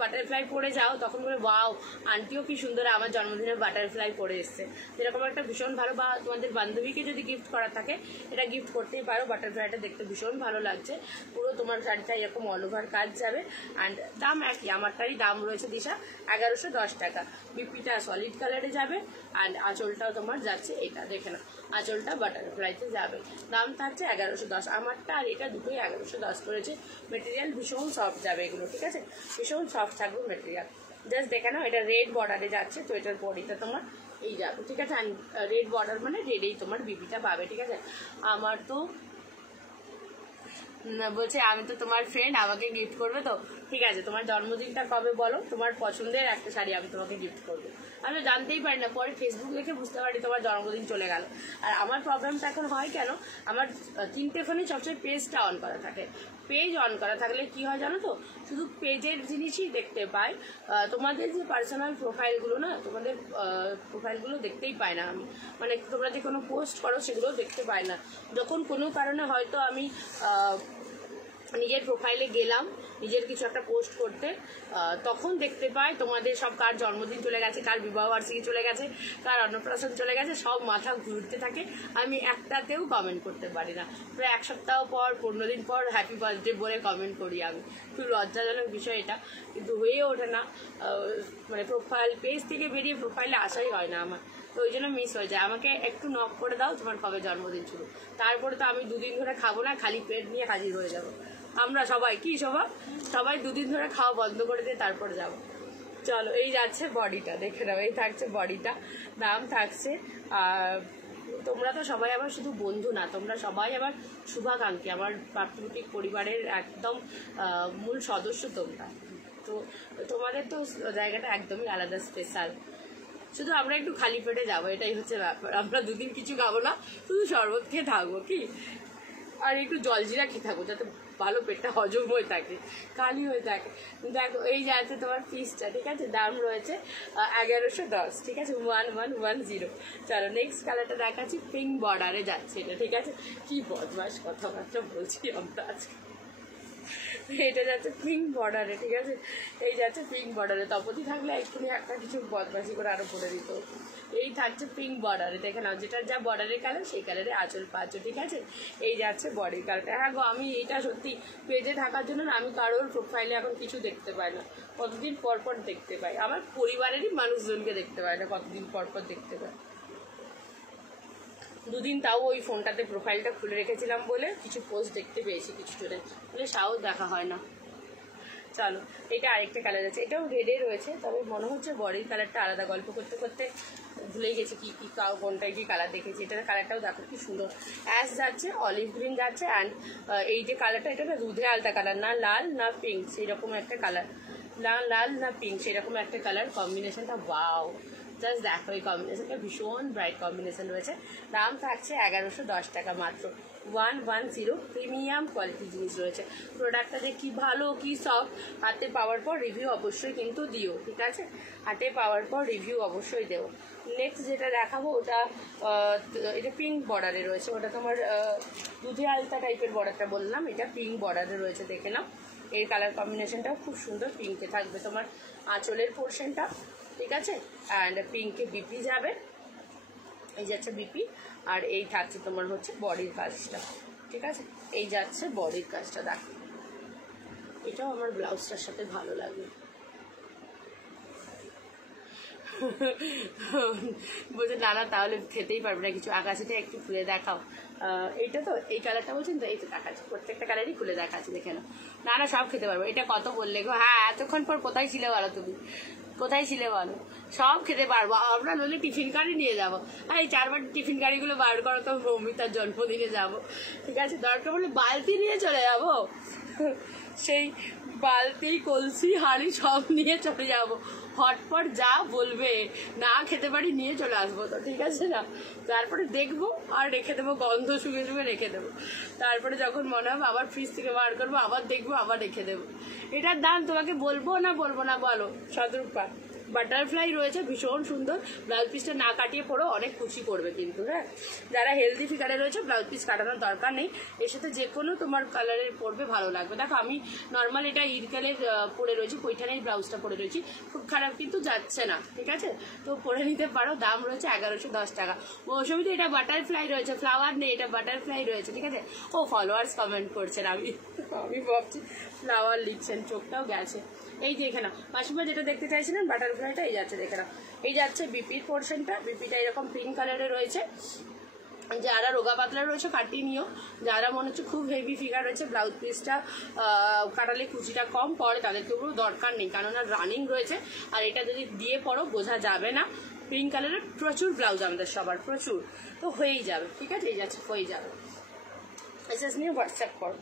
বাটারফ্লাই পরে যাও তখন বলে ওয়াও আন্টিও কি সুন্দর আমার জন্মদিনে বাটারফ্লাই পরে এসছে, এরকম একটা ভীষণ ভালো। বা তোমাদের বান্ধবীকে যদি গিফট করা থাকে এটা গিফট করতেই পারো, বাটারফ্লাইটা দেখতে ভীষণ ভালো লাগছে। পুরো তোমার শাড়িটা এরকম অল ওভার কাজ যাবে, অ্যান্ড দাম একই, আমারটারই দাম রয়েছে দিশা 1110 টাকা। বিপিটা সলিড কালারে যাবে, অ্যান্ড আঁচলটাও তোমার যাচ্ছে, এটা দেখে না আঁচলটা বাটারফ্লাইতে যাবে, দাম থাকছে 1110। আমারটা আর এটা দুটোই 1110 করেছে। মেটেরিয়াল ভীষণ সফট যাবে এগুলো, ঠিক আছে, ভীষণ সফট থাকবে মেটেরিয়াল। জাস্ট দেখে নাও, এটা রেড বর্ডারে যাচ্ছে, তো এটার বডিটা তোমার এই যাবে, ঠিক আছে। রেড বর্ডার মানে রেডেই তোমার বিপিটা পাবে, ঠিক আছে। আমার তো বলছে আমি তো তোমার ফ্রেন্ড, আমাকে গিফট করবে তো, ঠিক আছে। তোমার জন্মদিনটা কবে বলো, তোমার পছন্দের একটা শাড়ি আমি তোমাকে গিফট করবো। আমি জানতেই পারি না, পরে ফেসবুক দেখে বুঝতে পারি তোমার জন্মদিন চলে গেল। আর আমার প্রবলেমটা এখন হয় কেন, আমার 3টে ফোনে সবসময় পেজটা অন করা থাকে। পেজ অন করা থাকলে কি হয় জানো তো, শুধু পেজের জিনিসই দেখতে পাই, তোমাদের যে পার্সোনাল প্রোফাইলগুলো না, তোমাদের প্রোফাইলগুলো দেখতেই পাই না আমি, মানে তোমরা যে কোনো পোস্ট করো সেগুলো দেখতে পাই না। যখন কোনো কারণে হয়তো আমি নিজের প্রোফাইলে গেলাম, নিজের কিছু একটা পোস্ট করতে, তখন দেখতে পাই তোমাদের সব কার জন্মদিন চলে গেছে, কার বিবাহবার্ষিকী চলে গেছে, কার অন্নপ্রাশন চলে গেছে, সব মাথা ঘুরতে থাকে। আমি একটাতেও কমেন্ট করতে পারি না। প্রায় 1 সপ্তাহ পর 15 দিন পর হ্যাপি বার্থডে বলে কমেন্ট করি আমি। খুব লজ্জাজনক বিষয় এটা, কিন্তু হয়ে ওঠে না। মানে প্রোফাইল পেজ থেকে বেরিয়ে প্রোফাইলে আসাই হয় না আমার, তো ওই জন্য মিস হয়ে যায়। আমাকে একটু নক করে দাও তোমার কবে জন্মদিন ছিল, তারপরে তো আমি 2 দিন ধরে খাবো না, খালি পেট নিয়ে হাজির হয়ে যাবো। আমরা সবাই কি সবাই 2 দিন ধরে খাওয়া বন্ধ করে দিয়ে তারপরে যাবো। চলো, এই যাচ্ছে বডিটা, দেখে নাও, এই থাকছে বডিটা, দাম থাকছে। আর তোমরা তো সবাই আবার শুধু বন্ধু না, তোমরা সবাই আবার শুভাকাঙ্ক্ষী, আমার প্রাকৃতিক পরিবারের একদম মূল সদস্য তোমরা। তো তোমাদের তো জায়গাটা একদমই আলাদা, স্পেশাল। শুধু আমরা একটু খালি পেটে যাবো, এটাই হচ্ছে ব্যাপার। আমরা 2 দিন কিছু খাবো না, শুধু শরবত খেয়ে থাকবো কি, আর একটু জলজিরা খেয়ে থাকবো, যাতে ভালো পেটটা হজম হয়ে থাকে, খালি হয়ে থাকে। দেখো, এই যে আছে তোমার পিসটা, ঠিক আছে, দাম রয়েছে 1110, ঠিক আছে, 1110। চলো নেক্সট কালারটা দেখাচ্ছি, পিঙ্ক বর্ডারে যাচ্ছে এটা, ঠিক আছে। কি বদমাস কথাবার্তা বলছি আমরা আজকে। এটা যাচ্ছে পিঙ্ক বর্ডারে, ঠিক আছে, এই যাচ্ছে পিঙ্ক বর্ডারে। তপতি থাকলে এক্ষুনি একটা কিছু বদমাশি করে আরো বলে দিত। এই থাকছে পিঙ্ক বর্ডারে, দেখে নাও, যেটা যা বর্ডারের কালার সেই কালারে আঁচল পাচ্ছ, ঠিক আছে। এই যাচ্ছে বডির কালারটা। হ্যাঁ গো, আমি এইটা সত্যি পেজে থাকার জন্য না, আমি কারোর প্রোফাইলে এখন কিছু দেখতে পাই না, কতদিন পর পর দেখতে পাই। আমার পরিবারেরই মানুষজনকে দেখতে পাই না, কতদিন পর পর দেখতে পাই। 2 দিন তাও ওই ফোনটাতে প্রোফাইলটা খুলে রেখেছিলাম বলে কিছু পোস্ট দেখতে পেয়েছি কিছু জনের, বলে সাহস দেখা হয় না। চলো, এটা আরেকটা কালার আছে, এটাও রেডে রয়েছে, তবে মনে হচ্ছে বডির কালারটা আলাদা। গল্প করতে করতে ভুলেই গেছি কি কি কোনটায় কি কালার দেখেছি। এটার কালারটাও দেখো কি সুন্দর, অ্যাশ যাচ্ছে, অলিভ গ্রিন যাচ্ছে, অ্যান্ড এই যে কালারটা, এটা না দুধে আলতা কালার, না লাল না পিঙ্ক, সেইরকম একটা কালার, না লাল না পিঙ্ক, সেরকম একটা কালার কম্বিনেশনটা। ওয়াও, জাস্ট দেখো, এই কম্বিনেশনটা ভীষণ ব্রাইট কম্বিনেশন রয়েছে। দাম থাকছে 1110 টাকা মাত্র, 110। প্রিমিয়াম কোয়ালিটি জিনিস রয়েছে। প্রোডাক্টটা যে কি ভালো কি সফট, হাতে পাওয়ার পর রিভিউ অবশ্যই কিন্তু দিও, ঠিক আছে, হাতে পাওয়ার পর রিভিউ অবশ্যই দেবো। নেক্সট যেটা দেখাবো, ওটা এটা পিঙ্ক বর্ডারে রয়েছে, ওটা তোমার দুধে আলতা টাইপের বর্ডারটা বললাম, এটা পিঙ্ক বর্ডারে রয়েছে, দেখে নাও। এর কালার কম্বিনেশনটাও খুব সুন্দর, পিঙ্কে থাকবে তোমার আঁচলের পোর্শনটা, ঠিক আছে, অ্যান্ড পিঙ্কে বিপি যাবে, এই যাচ্ছে বিপি, আর এই থাকছে তোমার হচ্ছে বডির কাজটা, ঠিক আছে, এই যাচ্ছে বডির কাজটা। দেখো, এটাও আমার ব্লাউজটার সাথে ভালো লাগে। বলছে না না, তাহলে খেতেই পারবে না কিছু, আকাশিটা একটু খুলে দেখাও। এইটা তো, এই কালারটা বলছেন তো, এই তো দেখাচ্ছি, প্রত্যেকটা কালারই খুলে দেখাচ্ছি, দেখে নাও। না না, সব খেতে পারবো। এটা কত বললে গো? হ্যাঁ, এতক্ষণ পর কোথায় ছিলে বলো তুমি, কোথায় ছিলে বলো? সব খেতে পারবো আমরা, নইলে টিফিন গাড়ি নিয়ে যাবো। আর এই 4 বাটি টিফিন গাড়িগুলো বার করো তো, মৌমিতার জন্মদিনে যাবো, ঠিক আছে, দরকার বলে বালতি নিয়ে চলে যাবো, সেই বালতি কলসি হাঁড়ি সব নিয়ে চলে যাবো, হটপট যা বলবে, না খেতে পারি নিয়ে চলে আসবো তো, ঠিক আছে না। তারপরে দেখবো আর রেখে দেবো, গন্ধ শুকে শুকে রেখে দেবো। তারপরে যখন মনে হবে আবার ফ্রিজ থেকে বার করবো, আবার দেখবো, আবার রেখে দেবো। এটার দাম তোমাকে বলবো না বলো, শতরূপা। বাটারফ্লাই রয়েছে, ভীষণ সুন্দর। ব্লাউজ পিসটা না কাটিয়ে পরেও অনেক খুশি করবে কিন্তু, হ্যাঁ, যারা হেলদি ফিগারে রয়েছে ব্লাউজ পিস কাটানোর দরকার নেই, এর সাথে যে কোনো তোমার কালারের পরবে ভালো লাগবে। দেখো, আমি নর্মাল এটা ইরকালের পরে রয়েছি, পৈঠানের ব্লাউজটা পরে রয়েছি, খুব খারাপ কিন্তু যাচ্ছে না, ঠিক আছে, তো পরে নিতে পারো। দাম রয়েছে 1110 টাকা। মৌসুমিতে এটা বাটারফ্লাই রয়েছে, ফ্লাওয়ার নেই, এটা বাটারফ্লাই রয়েছে, ঠিক আছে। ও ফলোয়ার্স কমেন্ট করছেন, আমি ভাবছি ফ্লাওয়ার লিখছেন, চোখটাও গেছে। এই যে এখানে মাসিমা যেটা দেখতে চাইছিলেন বাটারফ্লাইটা, এই যাচ্ছে, দেখে নাও। এই যাচ্ছে বিপির পোর্শনটা, বিপিটা এরকম পিঙ্ক কালারে রয়েছে। যারা রোগা পাতলা রয়েছে কাটিয়ে নিও, যারা মনে হচ্ছে খুব হেভি ফিগার রয়েছে, ব্লাউজ পিসটা কাটালে কুচিটা কম পড়ে, তাদের তো পুরো দরকার নেই, কারণ রানিং রয়েছে। আর এটা যদি দিয়ে পড়ো বোঝা যাবে না। পিঙ্ক কালারের প্রচুর ব্লাউজ আমাদের সবার, প্রচুর, তো হয়েই যাবে, ঠিক আছে, এই যাচ্ছে, হয়ে যাবে। মেসেজ নিয়ে হোয়াটসঅ্যাপ করো।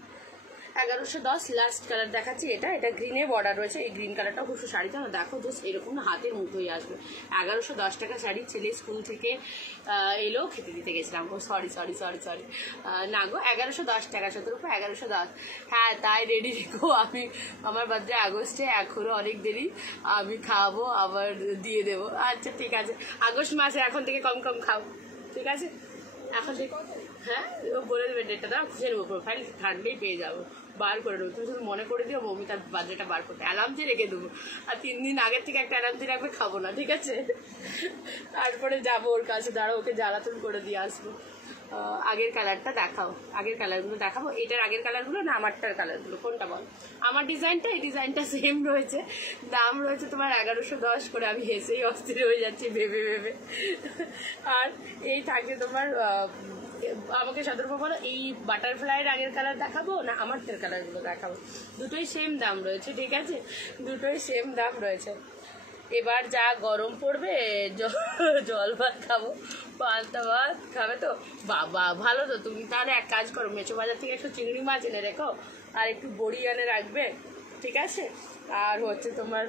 1110 লাস্ট কালার দেখাচ্ছি, এটা গ্রিনে বর্ডার রয়েছে। এই গ্রিন কালারটা খুব শাড়িটা না, দেখো জাস্ট এরকম না, হাতের মুঠোই আসবে। 1110 টাকা শাড়ি। ছেলে স্কুল থেকে এলো, খেতে দিতে গেছিলাম, সরি না গো, 1110 টাকা, 17 1110। হ্যাঁ, তাই রেডি রেখো, আমি আমার বার্থডে আগস্টে, এখনো অনেক দেরি, আমি খাবো আবার দিয়ে দেবো। আচ্ছা ঠিক আছে, আগস্ট মাসে এখন থেকে কম খাও, ঠিক আছে, এখন থেকে। হ্যাঁ, বলে দেবে ডেটটা, দাও খুঁজে নেবো, প্রোফাইল ঘাটলেই পেয়ে যাবো। বার করে দেবো। তুমি শুধু মনে করে দিও মৌমিতার বার্থডেটা বার করতে, অ্যালার্ম দিয়ে রেখে দেবো। আর 3 দিন আগের থেকে একটা অ্যালার্ম দিয়ে রাখবে, খাবো না, ঠিক আছে? তারপরে যাবো ওর কাছে, দাঁড়াও ওকে জ্বালাতন করে দিয়ে আসবো। আগের কালারটা দেখাও, আগের কালারগুলো দেখাবো। এটার আগের কালারগুলো না আমারটার কালারগুলো, কোনটা বল? আমার ডিজাইনটা, এই ডিজাইনটা সেম রয়েছে, দাম রয়েছে তোমার 1110 করে। আমি হেসেই অস্থির হয়ে যাচ্ছি ভেবে ভেবে। আর এই থাকে তোমার, আমাকে সতর্ক বলো, এই বাটারফ্লাইয়ের আগের কালার দেখাবো না আমারটার কালারগুলো দেখাবো? দুটোই সেম দাম রয়েছে, ঠিক আছে? দুটোই সেম দাম রয়েছে। এবার যা গরম পড়বে, জল ভাত খাবো, পান্তা ভাত খাবে তো বাবা, ভালো তো। তুমি তাহলে এক কাজ করো, মেচো বাজার থেকে একটু চিংড়ি মাছ এনে রেখো, আর একটু বড়ি এনে রাখবে, ঠিক আছে? আর হচ্ছে তোমার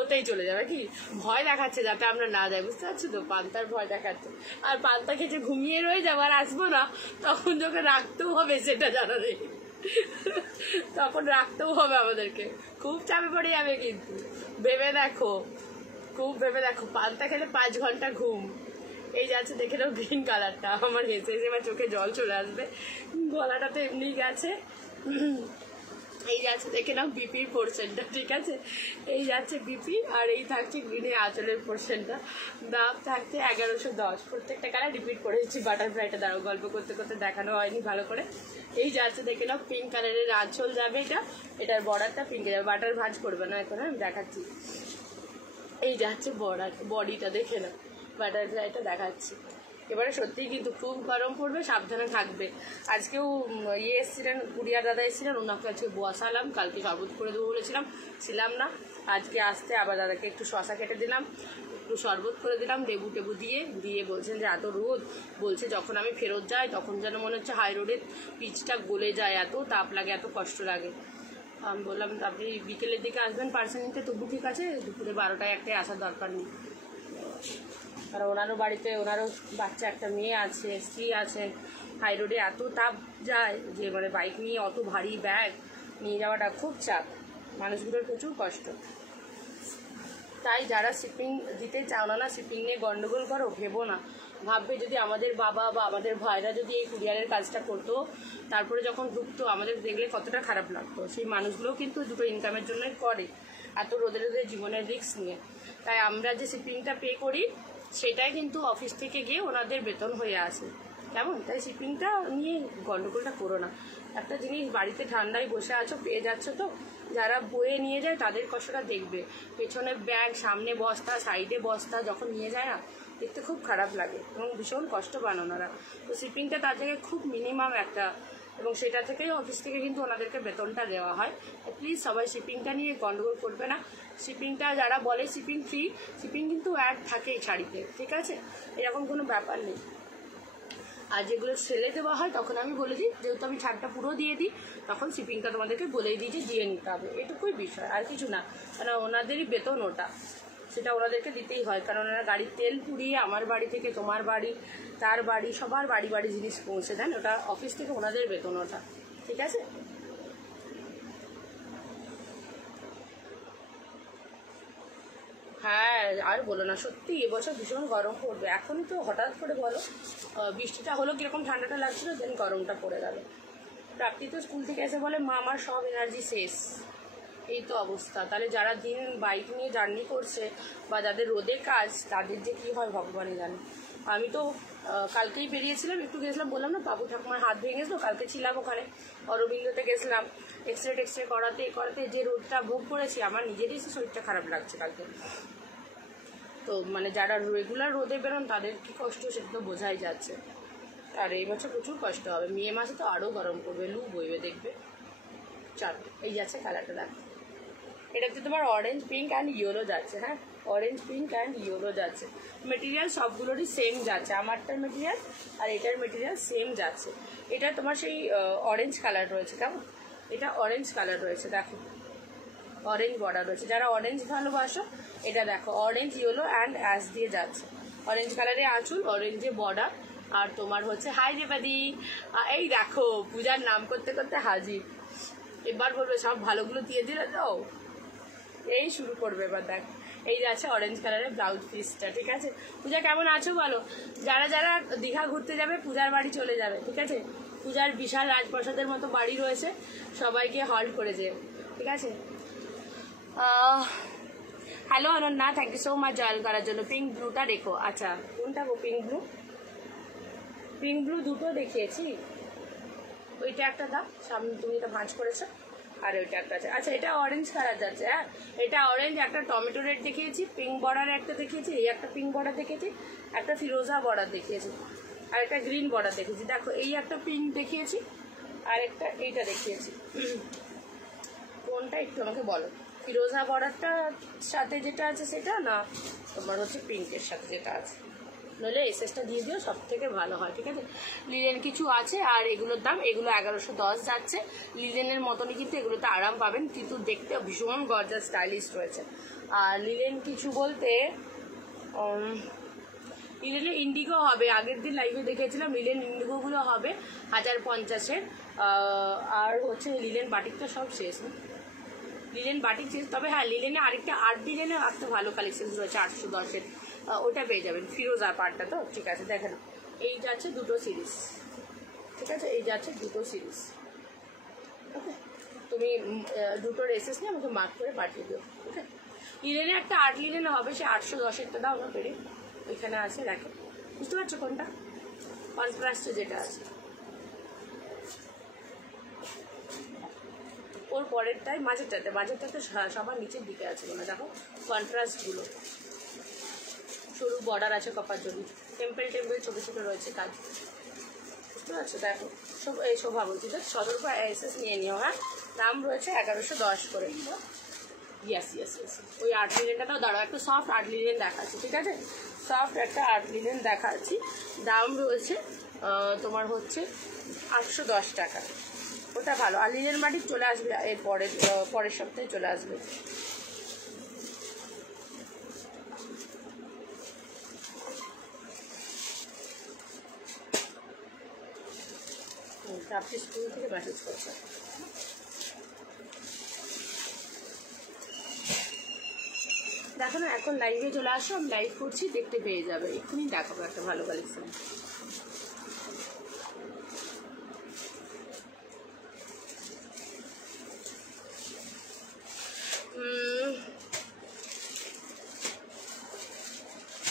ওতেই চলে যাবে। কি ভয় দেখাচ্ছে যাতে আমরা না যাই, বুঝতে পারছো তো? পান্তার ভয় দেখাচ্ছে। আর পান্তা খেতে ঘুমিয়ে রয়ে যাবো, আর আসবো না, তখন যখন রাখতেও হবে সেটা জানা নেই, তখন রাখতেও হবে আমাদেরকে। খুব চাপে পড়ে যাবে কিন্তু, ভেবে দেখো, খুব ভেবে দেখো। পান্তা খেলে 5 ঘন্টা ঘুম। এই যাচ্ছে, দেখে নাও গ্রিন কালারটা, আমার হেসে হেসে এবার চোখে জল চলে আসবে, গলাটা তো এমনি গেছে। এই যাচ্ছে, দেখে নাও বিপির পোর্শনটা, ঠিক আছে? এই যাচ্ছে বিপি, আর এই থাকছে গ্রিনের আঁচলের পোর্শনটা। দাম থাকছে 1110। প্রত্যেকটা কালার রিপিট করেছি। বাটারফ্লাইটা দাঁড়াও, গল্প করতে করতে দেখানো হয়নি ভালো করে। এই যাচ্ছে, দেখে নাও পিঙ্ক কালারের আঁচল যাবে, এটার বর্ডারটা পিঙ্কে যাবে। বাটার ভাঁজ করবে না এখন, আমি দেখাচ্ছি। এই যাচ্ছে বর্ডার, বডিটা দেখে নাও, বাটারফ্লাইটা দেখাচ্ছি। এবারে সত্যিই কিন্তু খুব গরম পড়বে, সাবধানে থাকবে। আজকেও এসেছিলেন, কুরিয়ার দাদা এসেছিলেন, ওনাকে আজকে বসালাম। কালকে শরবত করে দেবো বলেছিলাম, ছিলাম না। আজকে আসতে আবার দাদাকে একটু শশা কেটে দিলাম, একটু শরবত করে দিলাম লেবু টেবু দিয়ে বলছেন যে এত রোদ, বলছে যখন আমি ফেরত যাই তখন যেন মনে হচ্ছে হাই রোডের পিচটা গলে যায়, এত তাপ লাগে, এত কষ্ট লাগে। আমি বললাম আপনি বিকেলের দিকে আসবেন পার্সেল নিতে, তবু ঠিক আছে, দুপুরে 12টায় 1টায় আসার দরকার নেই। আর ওনারও বাড়িতে, ওনারও বাচ্চা একটা মেয়ে আছে, স্ত্রী আছে। হাই রোডে এত তাপ যায় যে মানে বাইক নিয়ে অত ভারী ব্যাগ নিয়ে যাওয়াটা খুব চাপ, মানুষগুলোর প্রচুর কষ্ট। তাই যারা শিপিং দিতে চাও না, শিপিং নিয়ে গন্ডগোল করো, ভেবো না। ভাববে যদি আমাদের বাবা বা আমাদের ভাইরা যদি এই কুরিয়ারের কাজটা করতো, তারপরে যখন ঢুকতো আমাদের দেখলে কতটা খারাপ লাগতো। সেই মানুষগুলোও কিন্তু দুটো ইনকামের জন্যই করে, এত রোদে রোদে জীবনের রিস্ক নিয়ে। তাই আমরা যে শিপিংটা পে করি সেটাই কিন্তু অফিস থেকে গিয়ে ওনাদের বেতন হয়ে আসে, কেমন? তাই শিপিংটা নিয়ে গন্ডগোলটা করো না। একটা জিনিস, বাড়িতে ঠান্ডায় বসে আছো, পেয়ে যাচ্ছ তো, যারা বয়ে নিয়ে যায় তাদের কষ্টটা দেখবে। পেছনে ব্যাগ, সামনে বস্তা, সাইডে বস্তা যখন নিয়ে যায় না, দেখতে খুব খারাপ লাগে এবং ভীষণ কষ্ট পান ওনারা। তো শিপিংটা তার জায়গায় খুব মিনিমাম একটা, এবং সেটা থেকেই অফিস থেকে কিন্তু ওনাদেরকে বেতনটা দেওয়া হয়। প্লিজ সবাই শিপিংটা নিয়ে গন্ডগোল করবে না। শিপিংটা যারা বলে শিপিং ফ্রি, শিপিং কিন্তু অ্যাড থাকে এই শাড়িতে, ঠিক আছে? এরকম কোনো ব্যাপার নেই। আর যেগুলো সেলে দেওয়া হয় তখন আমি বলে দিই, যেহেতু আমি ছাড়টা পুরো দিয়ে দিই, তখন শিপিংটা তোমাদেরকে বলেই দিই যে দিয়ে নিতে হবে, এটুকুই বিষয়, আর কিছু না। কারণ ওনাদেরই বেতন ওটা, সেটা ওনাদেরকে দিতেই হয়। কারণ ওনারা গাড়ির তেল পুড়িয়ে আমার বাড়ি থেকে তোমার বাড়ি, তার বাড়ি, সবার বাড়ি বাড়ি জিনিস পৌঁছে দেন, ওটা অফিস থেকে ওনাদের বেতন ওটা, ঠিক আছে? হ্যাঁ, আর বলো না, সত্যি এবছর ভীষণ গরম পড়বে। এখনই তো হঠাৎ করে বলো বৃষ্টিটা হলো, কিরকম ঠান্ডাটা লাগছিল, দেন গরমটা পড়ে গেল। প্রাপ্তি তো স্কুল থেকে এসে বলে মা আমার সব এনার্জি শেষ, এই তো অবস্থা। তাহলে যারা দিন বাইক নিয়ে জার্নি করছে বা যাদের রোদে কাজ, তাদের যে কী হয় ভগবানই জানে। আমি তো কালকেই বেরিয়েছিলাম, একটু গেছিলাম, বললাম না বাবু ঠাকুমার হাত ভেঙে গেছিলো, কালকে ছিলাম ওখানে অরবিন্দতে গেছিলাম, এক্সরে করাতে যে রোদটা ভোগ করেছি, আমার নিজেরই শরীরটা খারাপ লাগছে কালকে। তো মানে যারা রেগুলার রোদে বেরোন তাদের কী কষ্ট সেটা তো বোঝাই যাচ্ছে। আর এই বছর প্রচুর কষ্ট হবে, মে মাসে তো আরও গরম পড়বে, লু বইবে দেখবে। চলো, এই যাচ্ছে কালারটা দেখো, এটাতে তোমার অরেঞ্জ পিঙ্ক অ্যান্ড ইয়েলো যাচ্ছে। হ্যাঁ, অরেঞ্জ পিঙ্ক অ্যান্ড ইয়েলো যাচ্ছে। মেটেরিয়াল সবগুলোরই সেম যাচ্ছে, আমারটার মেটেরিয়াল আর এটার মেটেরিয়াল সেম যাচ্ছে। এটা তোমার সেই অরেঞ্জ কালার রয়েছে, কেমন? এটা অরেঞ্জ কালার রয়েছে, দেখো অরেঞ্জ বর্ডার রয়েছে। যারা অরেঞ্জ ভালোবাসো, এটা দেখো অরেঞ্জ, ইয়েলো অ্যান্ড অ্যাশ দিয়ে যাচ্ছে। অরেঞ্জ কালারে আঁচল, অরেঞ্জে বর্ডার, আর তোমার হচ্ছে হাই রেবাদি। এই দেখো পূজার নাম করতে করতে হাজির। এবার বলবে সব ভালোগুলো দিয়ে দিলে তো, এই শুরু করবে এবার। দেখ, এই যাচ্ছে অরেঞ্জ কালারের ব্লাউজ পিসটা, ঠিক আছে? পূজা কেমন আছো বলো? যারা যারা দীঘা ঘুরতে যাবে পূজার বাড়ি চলে যাবে, ঠিক আছে? পূজার বিশাল রাজপ্রাসাদের মতো বাড়ি রয়েছে, সবাইকে হল্ট করেছে, ঠিক আছে। Hello Ananya, thank you so much join করার জন্য। পিঙ্ক ব্লুটা রেখো। আচ্ছা কোনটা গো? পিঙ্ক ব্লু, পিঙ্ক ব্লু দুটো দেখিয়েছি, ওইটা একটা দাও সামনে, তুমি এটা ভাঁজ করেছো, আর ওইটা একটা আছে। আচ্ছা এটা অরেঞ্জ কালার যাচ্ছে, হ্যাঁ এটা অরেঞ্জ, একটা টমেটো রেড দেখিয়েছি, পিঙ্ক বর্ডার একটা দেখিয়েছি, এই একটা পিঙ্ক বর্ডার দেখিয়েছি, একটা ফিরোজা বর্ডার দেখিয়েছি, আর একটা গ্রিন বর্ডার দেখেছি। দেখো এই একটা পিঙ্ক দেখিয়েছি, আর একটা এইটা দেখিয়েছি, কোনটা একটু আমাকে বলো। ফিরোজা বর্ডারটার সাথে যেটা আছে সেটা, না তোমার হচ্ছে পিঙ্কের সাথে যেটা আছে? নইলে এসএসটা দিয়ে দিও, সব থেকে ভালো হয়, ঠিক আছে। লিলেন কিছু আছে, আর এগুলোর দাম, এগুলো 1110 যাচ্ছে। লিলেনের মতনই কিন্তু এগুলোতে আরাম পাবেন, কিন্তু দেখতে ভীষণ গর্জাস স্টাইলিশ রয়েছে। আর লিলেন কিছু বলতে লিলেনের ইন্ডিগো হবে, আগের দিন লাইভে দেখেছিলাম, লিলেন ইন্ডিগোগুলো হবে 1050-এর। আর হচ্ছে লিলেন বাটিকটা সব শেষ, লিলেন বাটিক শেষ। তবে হ্যাঁ লিলেনে আরেকটা আর্ট লিলেনে একটা ভালো কালেকশন রয়েছে 810-এর, ওটা পেয়ে যাবেন। ফিরোজা পার্টটা তো ঠিক আছে, দেখেন এই যাচ্ছে দুটো সিরিজ, ঠিক আছে, এই যাচ্ছে দুটো সিরিজ, ওকে। তুমি দুটোর এসেস নিয়ে আমাকে মার্ক করে পাঠিয়ে দিও, ওকে। লিলেনে একটা আর্ট লিলেনে হবে, সে 810-এরটা দাও না পেরে, ওইখানে আছে, দেখো বুঝতে পারছো কোনটা? কনট্রাস্টে যেটা আছে ওর পরেরটাই, মাঝেরটাতে সবার নিচের দিকে আছে মানে, দেখো কন্ট্রাস্টগুলো, সরু বর্ডার আছে কপার জন্য, টেম্পল ছোটো ছোটো রয়েছে কাজ, বুঝতে পারছো? দেখো সব এই শোভা বলছি, তো সতর্ক এসএস নিয়ে নিও, হ্যাঁ। দাম রয়েছে 1110 করে। ইয়েস ইয়েস ইয়েস, ওই আর্ট লিনেনটাও দাঁড়াও, একটা সফট আর্ট লিনেন দেখাচ্ছি, ঠিক আছে, সফট একটা আর্ট লিনেন দেখাচ্ছি। দাম রয়েছে তোমার হচ্ছে 810 টাকা, ওটা ভালো। আর লিনেন বাটিক চলে আসবে এর পরের সপ্তাহে চলে আসবে। আপনি স্কুল থেকে মেসেজ করছেন, দেখো না এখন লাইভে চলে আসো, আমি লাইভ করছি, দেখতে পেয়ে যাবে, এক্ষুনি দেখাবো একটা ভালো কালেকশন।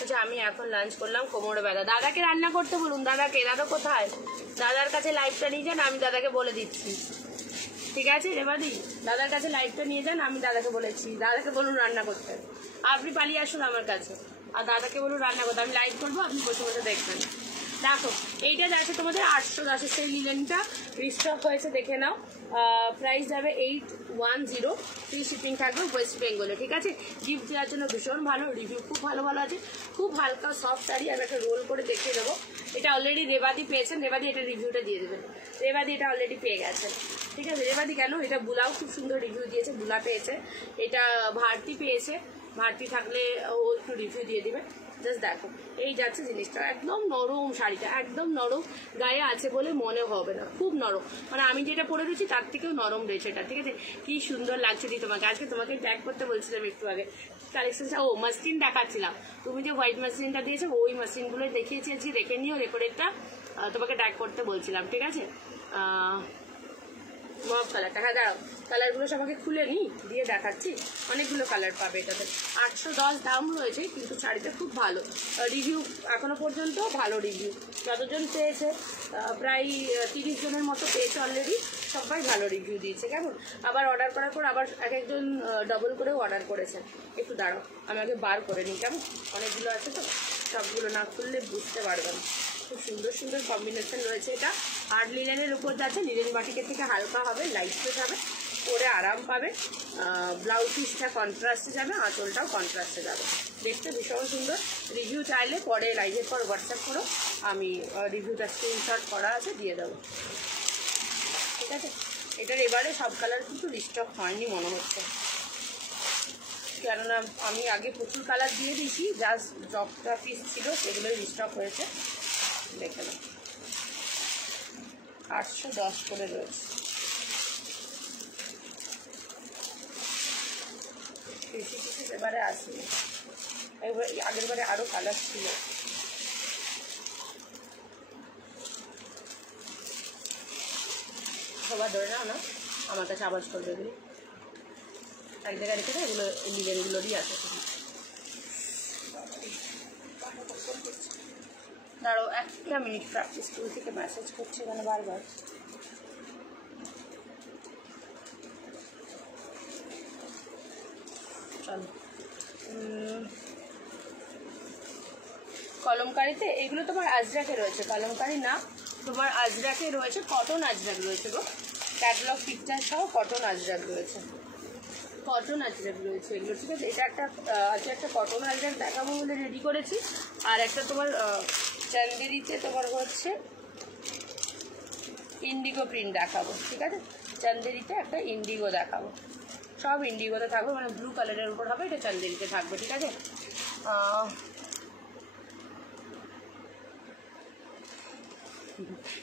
আচ্ছা আমি এখন লাঞ্চ করলাম, কোমরে ব্যথা। দাদাকে রান্না করতে বলুন, দাদাকে। দাদা কোথায়? দাদার কাছে লাইভটা নিয়ে যান, আমি দাদাকে বলে দিচ্ছি, ঠিক আছে রেবাদি? দাদার কাছে লাইভটা নিয়ে যান, আমি দাদাকে বলেছি, দাদাকে বলুন রান্না করতে। আপনি পালিয়ে আসুন আমার কাছে, আর দাদাকে বলুন রান্না করতে, আমি লাইভ করবো, আপনি বসে বসে দেখবেন। দেখো এইটা যাচ্ছে তোমাদের 810, সেই লিলেনটা রিস্টক হয়েছে, দেখে নাও। প্রাইস যাবে 810, ফ্রি শিপিং থাকবে ওয়েস্ট বেঙ্গলে, ঠিক আছে। গিফট দেওয়ার জন্য ভীষণ ভালো, রিভিউ খুব ভালো ভালো আছে, খুব হালকা সফট শাড়ি। আমি একটা রোল করে দেখিয়ে দেবো, এটা অলরেডি রেবাদি পেয়েছেন, রেবাদি এটা রিভিউটা দিয়ে দেবেন, রেবাদি এটা অলরেডি পেয়ে গেছেন, ঠিক আছে। রেবাদি কেন, এটা বুলাও খুব সুন্দর রিভিউ দিয়েছে, বুলা পেয়েছে, এটা ভারতী পেয়েছে, ভারতী থাকলে ও একটু রিভিউ দিয়ে দিবে। জাস্ট দেখো এই যাচ্ছে জিনিসটা, একদম নরম শাড়িটা, একদম নরম, গায়ে আছে বলে মনে হবে না, খুব নরম, মানে আমি যেটা পরে রয়েছি তার থেকেও নরম রয়েছে এটা, ঠিক আছে। কি সুন্দর লাগছে দি তোমাকে, আজকে তোমাকে ট্যাগ করতে বলছিলাম একটু আগে, কালেকশনটা ও মাসলিন দেখাচ্ছিলাম, তুমি যে হোয়াইট মাসলিনটা দিয়েছো ওই মাসলিনগুলো দেখিয়েছি আজকে, দেখে নিও রেকর্ডেরটা, তোমাকে ট্যাগ করতে বলছিলাম, ঠিক আছে। মব কালারটা, হ্যাঁ দাঁড়াও কালারগুলো সবাইকে খুলে নিই, দিয়ে দেখাচ্ছি, অনেকগুলো কালার পাবে এটাতে। 810 দাম রয়েছে, কিন্তু শাড়িটা খুব ভালো, রিভিউ এখনো পর্যন্ত ভালো রিভিউ, যতজন পেয়েছে প্রায় 30 জনের মতো পেয়েছে অলরেডি, সবাই ভালো রিভিউ দিয়েছে, কেমন। আবার অর্ডার করার পর আবার এক একজন ডবল করেও অর্ডার করেছেন। একটু দাঁড়াও আমি আগে বার করে নিই, কেমন, অনেকগুলো আছে তো, সবগুলো না খুললে বুঝতে পারবেন। খুব সুন্দর সুন্দর কম্বিনেশন রয়েছে, এটা আর্ট লিলেনের উপর যাচ্ছে, লিলেন বাটিকের থেকে হালকা হবে, লাইট ওয়েট হবে, পরে আরাম পাবে। ব্লাউজ পিসটা কন্ট্রাস্টে যাবে, আঁচলটাও কন্ট্রাস্টে যাবে, দেখতে ভীষণ সুন্দর। রিভিউ চাইলে পরে লাইভের পর হোয়াটসঅ্যাপ করো, আমি রিভিউটা স্ক্রিনশট করা আছে দিয়ে দেবো, ঠিক আছে। এটার এবারে সব কালার কিন্তু রিস্টক হয়নি মনে হচ্ছে, কেননা আমি আগে প্রচুর কালার দিয়ে দিয়েছি, জাস্ট যতটা পিস ছিল সেগুলোই রিস্টক হয়েছে, দেখে নাও 810 করে রয়েছে। এবারে আসেনি, আগের বারে আরো কালার ছিল। সবার ধরে নাও না, আমার কাছে আওয়াজ করবে এগুলো। এক জায়গায় রেখে দেয়, এগুলো ডিজাইনগুলোরই আছে। ধরো 1 মিনিট প্র্যাকটিস, স্কুল থেকে মেসেজ করছে এখানে বারবার। চলো, কলমকারিতে এগুলো তোমার আজরাকে রয়েছে, কলমকারি না, তোমার আজরাকে রয়েছে, কটন আজরাক রয়েছে গো, ক্যাটালগ পিকচার সহ কটন আজরাক রয়েছে, কটন আজরাক রয়েছে এগুলো, ঠিক আছে। এটা একটা আজকে একটা কটন আজরাক দেখাবো বলে রেডি করেছি, আর একটা তোমার চান্দেরিতে তোমার হচ্ছে ইন্ডিগো প্রিন্ট দেখাবো, ঠিক আছে। চান্দেরিতে একটা ইন্ডিগো দেখাবো, সব ইন্ডিগোতে থাকবে, মানে ব্লু কালারের উপর হবে, এটা চান্দেরিতে থাকবে, ঠিক আছে।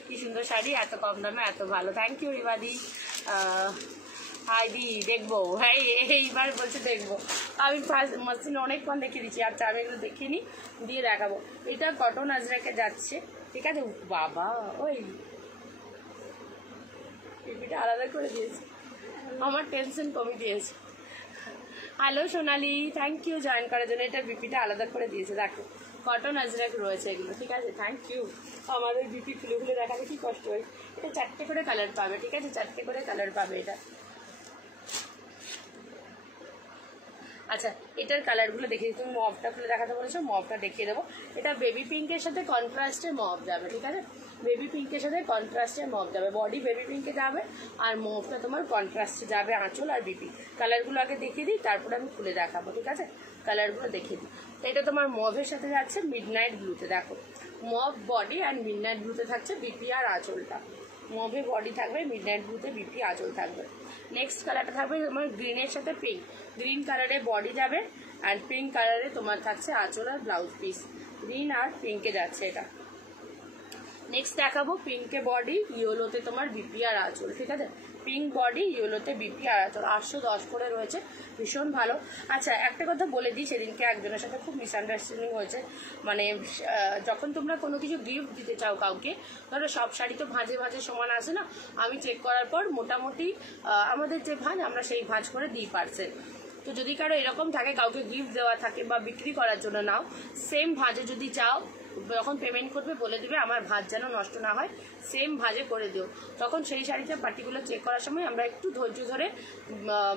কি সুন্দর শাড়ি, এত কম দামে এত ভালো, থ্যাংক ইউ রিবাদি। হাই দি দেখবো, হ্যাঁ এইবার বলছে দেখবো, আমি ফার্স্ট মসলিন অনেকক্ষণ দেখে দিচ্ছি, আচ্ছা আমি এগুলো দেখে নিই দিয়ে দেখাবো। এটা কটন আজরাকে যাচ্ছে, ঠিক আছে। বাবা ওই পিপিটা আলাদা করে দিয়েছে, আমার টেনশন কমে দিয়েছে। Hello Sonali, thank you join করার জন্য। এটা বিপিটা আলাদা করে দিয়েছে, দেখো কটন আজরাক রয়েছে এগুলো, ঠিক আছে, থ্যাংক ইউ। আমাদের বিপি খুলে খুলে দেখাতে কি কষ্ট হয়। এটা 4টে করে কালার পাবে, ঠিক আছে, 4টে করে কালার পাবে এটা। আচ্ছা, এটার কালারগুলো দেখিয়ে দিই, তুমি মভটা খুলে দেখাতে বলেছো, মভটা দেখিয়ে দেবো। এটা বেবি পিঙ্কের সাথে কন্ট্রাস্টে মভ যাবে, ঠিক আছে, বেবি পিঙ্কের সাথে কন্ট্রাস্টে মভ যাবে, বডি বেবি পিঙ্কে যাবে আর মভটা তোমার কন্ট্রাস্টে যাবে, আঁচল আর বিপি। কালারগুলো আগে দেখিয়ে দিই, তারপরে আমি খুলে দেখাবো, ঠিক আছে, কালারগুলো দেখিয়ে দিই। তো এটা তোমার মভের সাথে যাচ্ছে মিডনাইট ব্লুতে, দেখো মভ বডি অ্যান্ড মিডনাইট ব্লুতে থাকছে বিপি আর আঁচলটা, মভে বডি থাকবে, মিডনাইট ব্লুতে বিপি আঁচল থাকবে। নেক্সট কালারটা থাকবে তোমার গ্রিনের সাথে পিঙ্ক, গ্রিন কালারে বডি যাবে আর পিঙ্ক কালারে তোমার থাকছে আঁচল আর ব্লাউজ পিস, গ্রিন আর পিঙ্কে যাচ্ছে এটা। নেক্সট দেখাবো পিঙ্কে বডি, ইয়েলোতে তোমার বিপি আর আঁচল, ঠিক আছে, পিঙ্ক বডি ইয়েলোতে বিপি আর আঁচল, 810 করে রয়েছে, ভীষণ ভালো। আচ্ছা একটা কথা বলে দিই, সেদিনকে একজনের সাথে খুব মিসআন্ডারস্ট্যান্ডিং হয়েছে, মানে যখন তোমরা কোনো কিছু গিফট দিতে চাও কাউকে, ধরো সব শাড়ি তো ভাঁজে ভাঁজে সমান আসে না, আমি চেক করার পর মোটামুটি আমাদের যে ভাঁজ আমরা সেই ভাঁজ করে দিই পার্সেল। তো যদি কারো এরকম থাকে কাউকে গিফট দেওয়া থাকে বা বিক্রি করার জন্য নাও, সেম ভাঁজে যদি চাও, যখন পেমেন্ট করবে বলে দিবে আমার ভাঁজ যেন নষ্ট না হয়, সেম ভাঁজে করে দিও। তখন সেই শাড়িটা পার্টিকুলার চেক করার সময় আমরা একটু ধৈর্য ধরে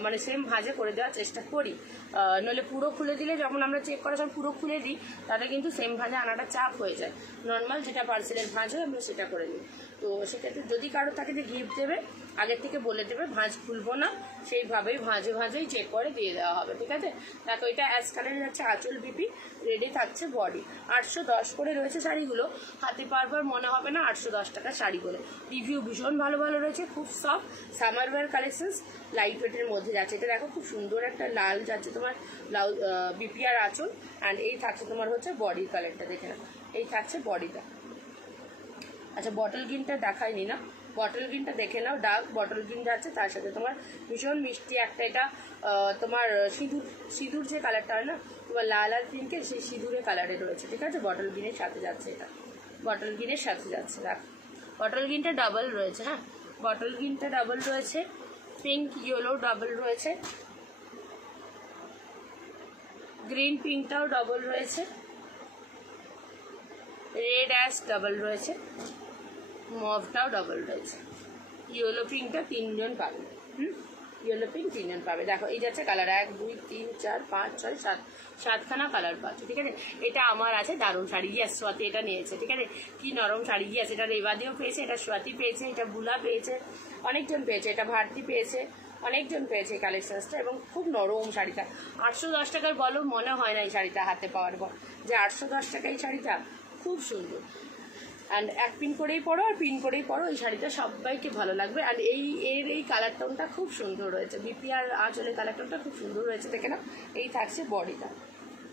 মানে সেম ভাঁজে করে দেওয়ার চেষ্টা করি, নইলে পুরো খুলে দিলে, যখন আমরা চেক করার সময় পুরো খুলে দিই তাতে কিন্তু সেম ভাঁজে আনাটা চাপ হয়ে যায়, নর্মাল যেটা পার্সেলের ভাঁজ হয় আমরা সেটা করে নিই। তো সেক্ষেত্রে যদি কারো থাকে যে গিফট দেবে, আগের থেকে বলে দেবে ভাঁজ খুলবো না, সেইভাবেই ভাঁজে ভাঁজেই চেক করে দিয়ে দেওয়া হবে, ঠিক আছে। দেখো এটা অ্যাশ কালারে যাচ্ছে আঁচল বিপি, রেডে থাকছে বডি, 810 করে রয়েছে শাড়িগুলো, হাতে পারবার মনে হবে না 810 টাকার শাড়ি বলে। রিভিউ ভীষণ ভালো ভালো রয়েছে, খুব soft summer wear collections, light ওয়েটের মধ্যে যাচ্ছে। এটা দেখো খুব সুন্দর একটা লাল যাচ্ছে তোমার ব্লাউজ, বিপি আর আঁচল, অ্যান্ড এই থাকছে তোমার হচ্ছে বডির কালারটা, দেখে না, এই থাকছে বডিটা। আচ্ছা বটল গ্রিনটা দেখায়নি না, বটল গ্রিনটা দেখে নাও, ডার্ক বটল গ্রিন যাচ্ছে, তার সাথে তোমার ভীষণ মিষ্টি একটা, এটা তোমার সিঁদুর সিঁদুর যে কালারটা হয় না তোমার লাল আর পিঙ্কের, সেই সিঁদুরের কালারে রয়েছে, ঠিক আছে, বটল গ্রিনের সাথে যাচ্ছে, এটা বটল গ্রিনের সাথে যাচ্ছে। দেখ বটল গ্রিনটা ডাবল রয়েছে, হ্যাঁ বটল গ্রিনটা ডাবল রয়েছে, পিঙ্ক ইয়েলো ডাবল রয়েছে, গ্রিন পিঙ্কটাও ডাবল রয়েছে, রেড অ্যাশ ডাবল রয়েছে, মভটাও ডাবল রয়েছে, ইয়েলো পিঙ্কটা 3জন পাবে, ইয়েলো পিঙ্ক 3জন পাবে। দেখো এই যাচ্ছে কালার 1 2 3 4 5 6 7, 7খানা কালার পাচ্ছে, ঠিক আছে। এটা আমার আছে দারুণ শাড়ি, ইয়াস স্বাতি এটা নিয়েছে, ঠিক আছে, কি নরম শাড়ি, ইয়াস এটা রেবাদিও পেয়েছে, এটা স্বাতি পেয়েছে, এটা বুলা পেয়েছে, অনেকজন পেয়েছে, এটা ভারতী পেয়েছে, অনেকজন পেয়েছে এই কালেকশনসটা, এবং খুব নরম শাড়িটা। 810 টাকার বলো মনে হয় না এই শাড়িটা হাতে পাওয়ার পর যে 810 টাকা, এই শাড়িটা খুব সুন্দর, অ্যান্ড এক পিন করেই পরো আর পিন করেই পরো, এই শাড়িটা সবাইকে ভালো লাগবে। অ্যান্ড এই কালার টোনটা খুব সুন্দর রয়েছে, বিপি আর আঁচলের কালার টোনটা খুব সুন্দর রয়েছে, দেখে নাও, এই থাকছে বডিটা,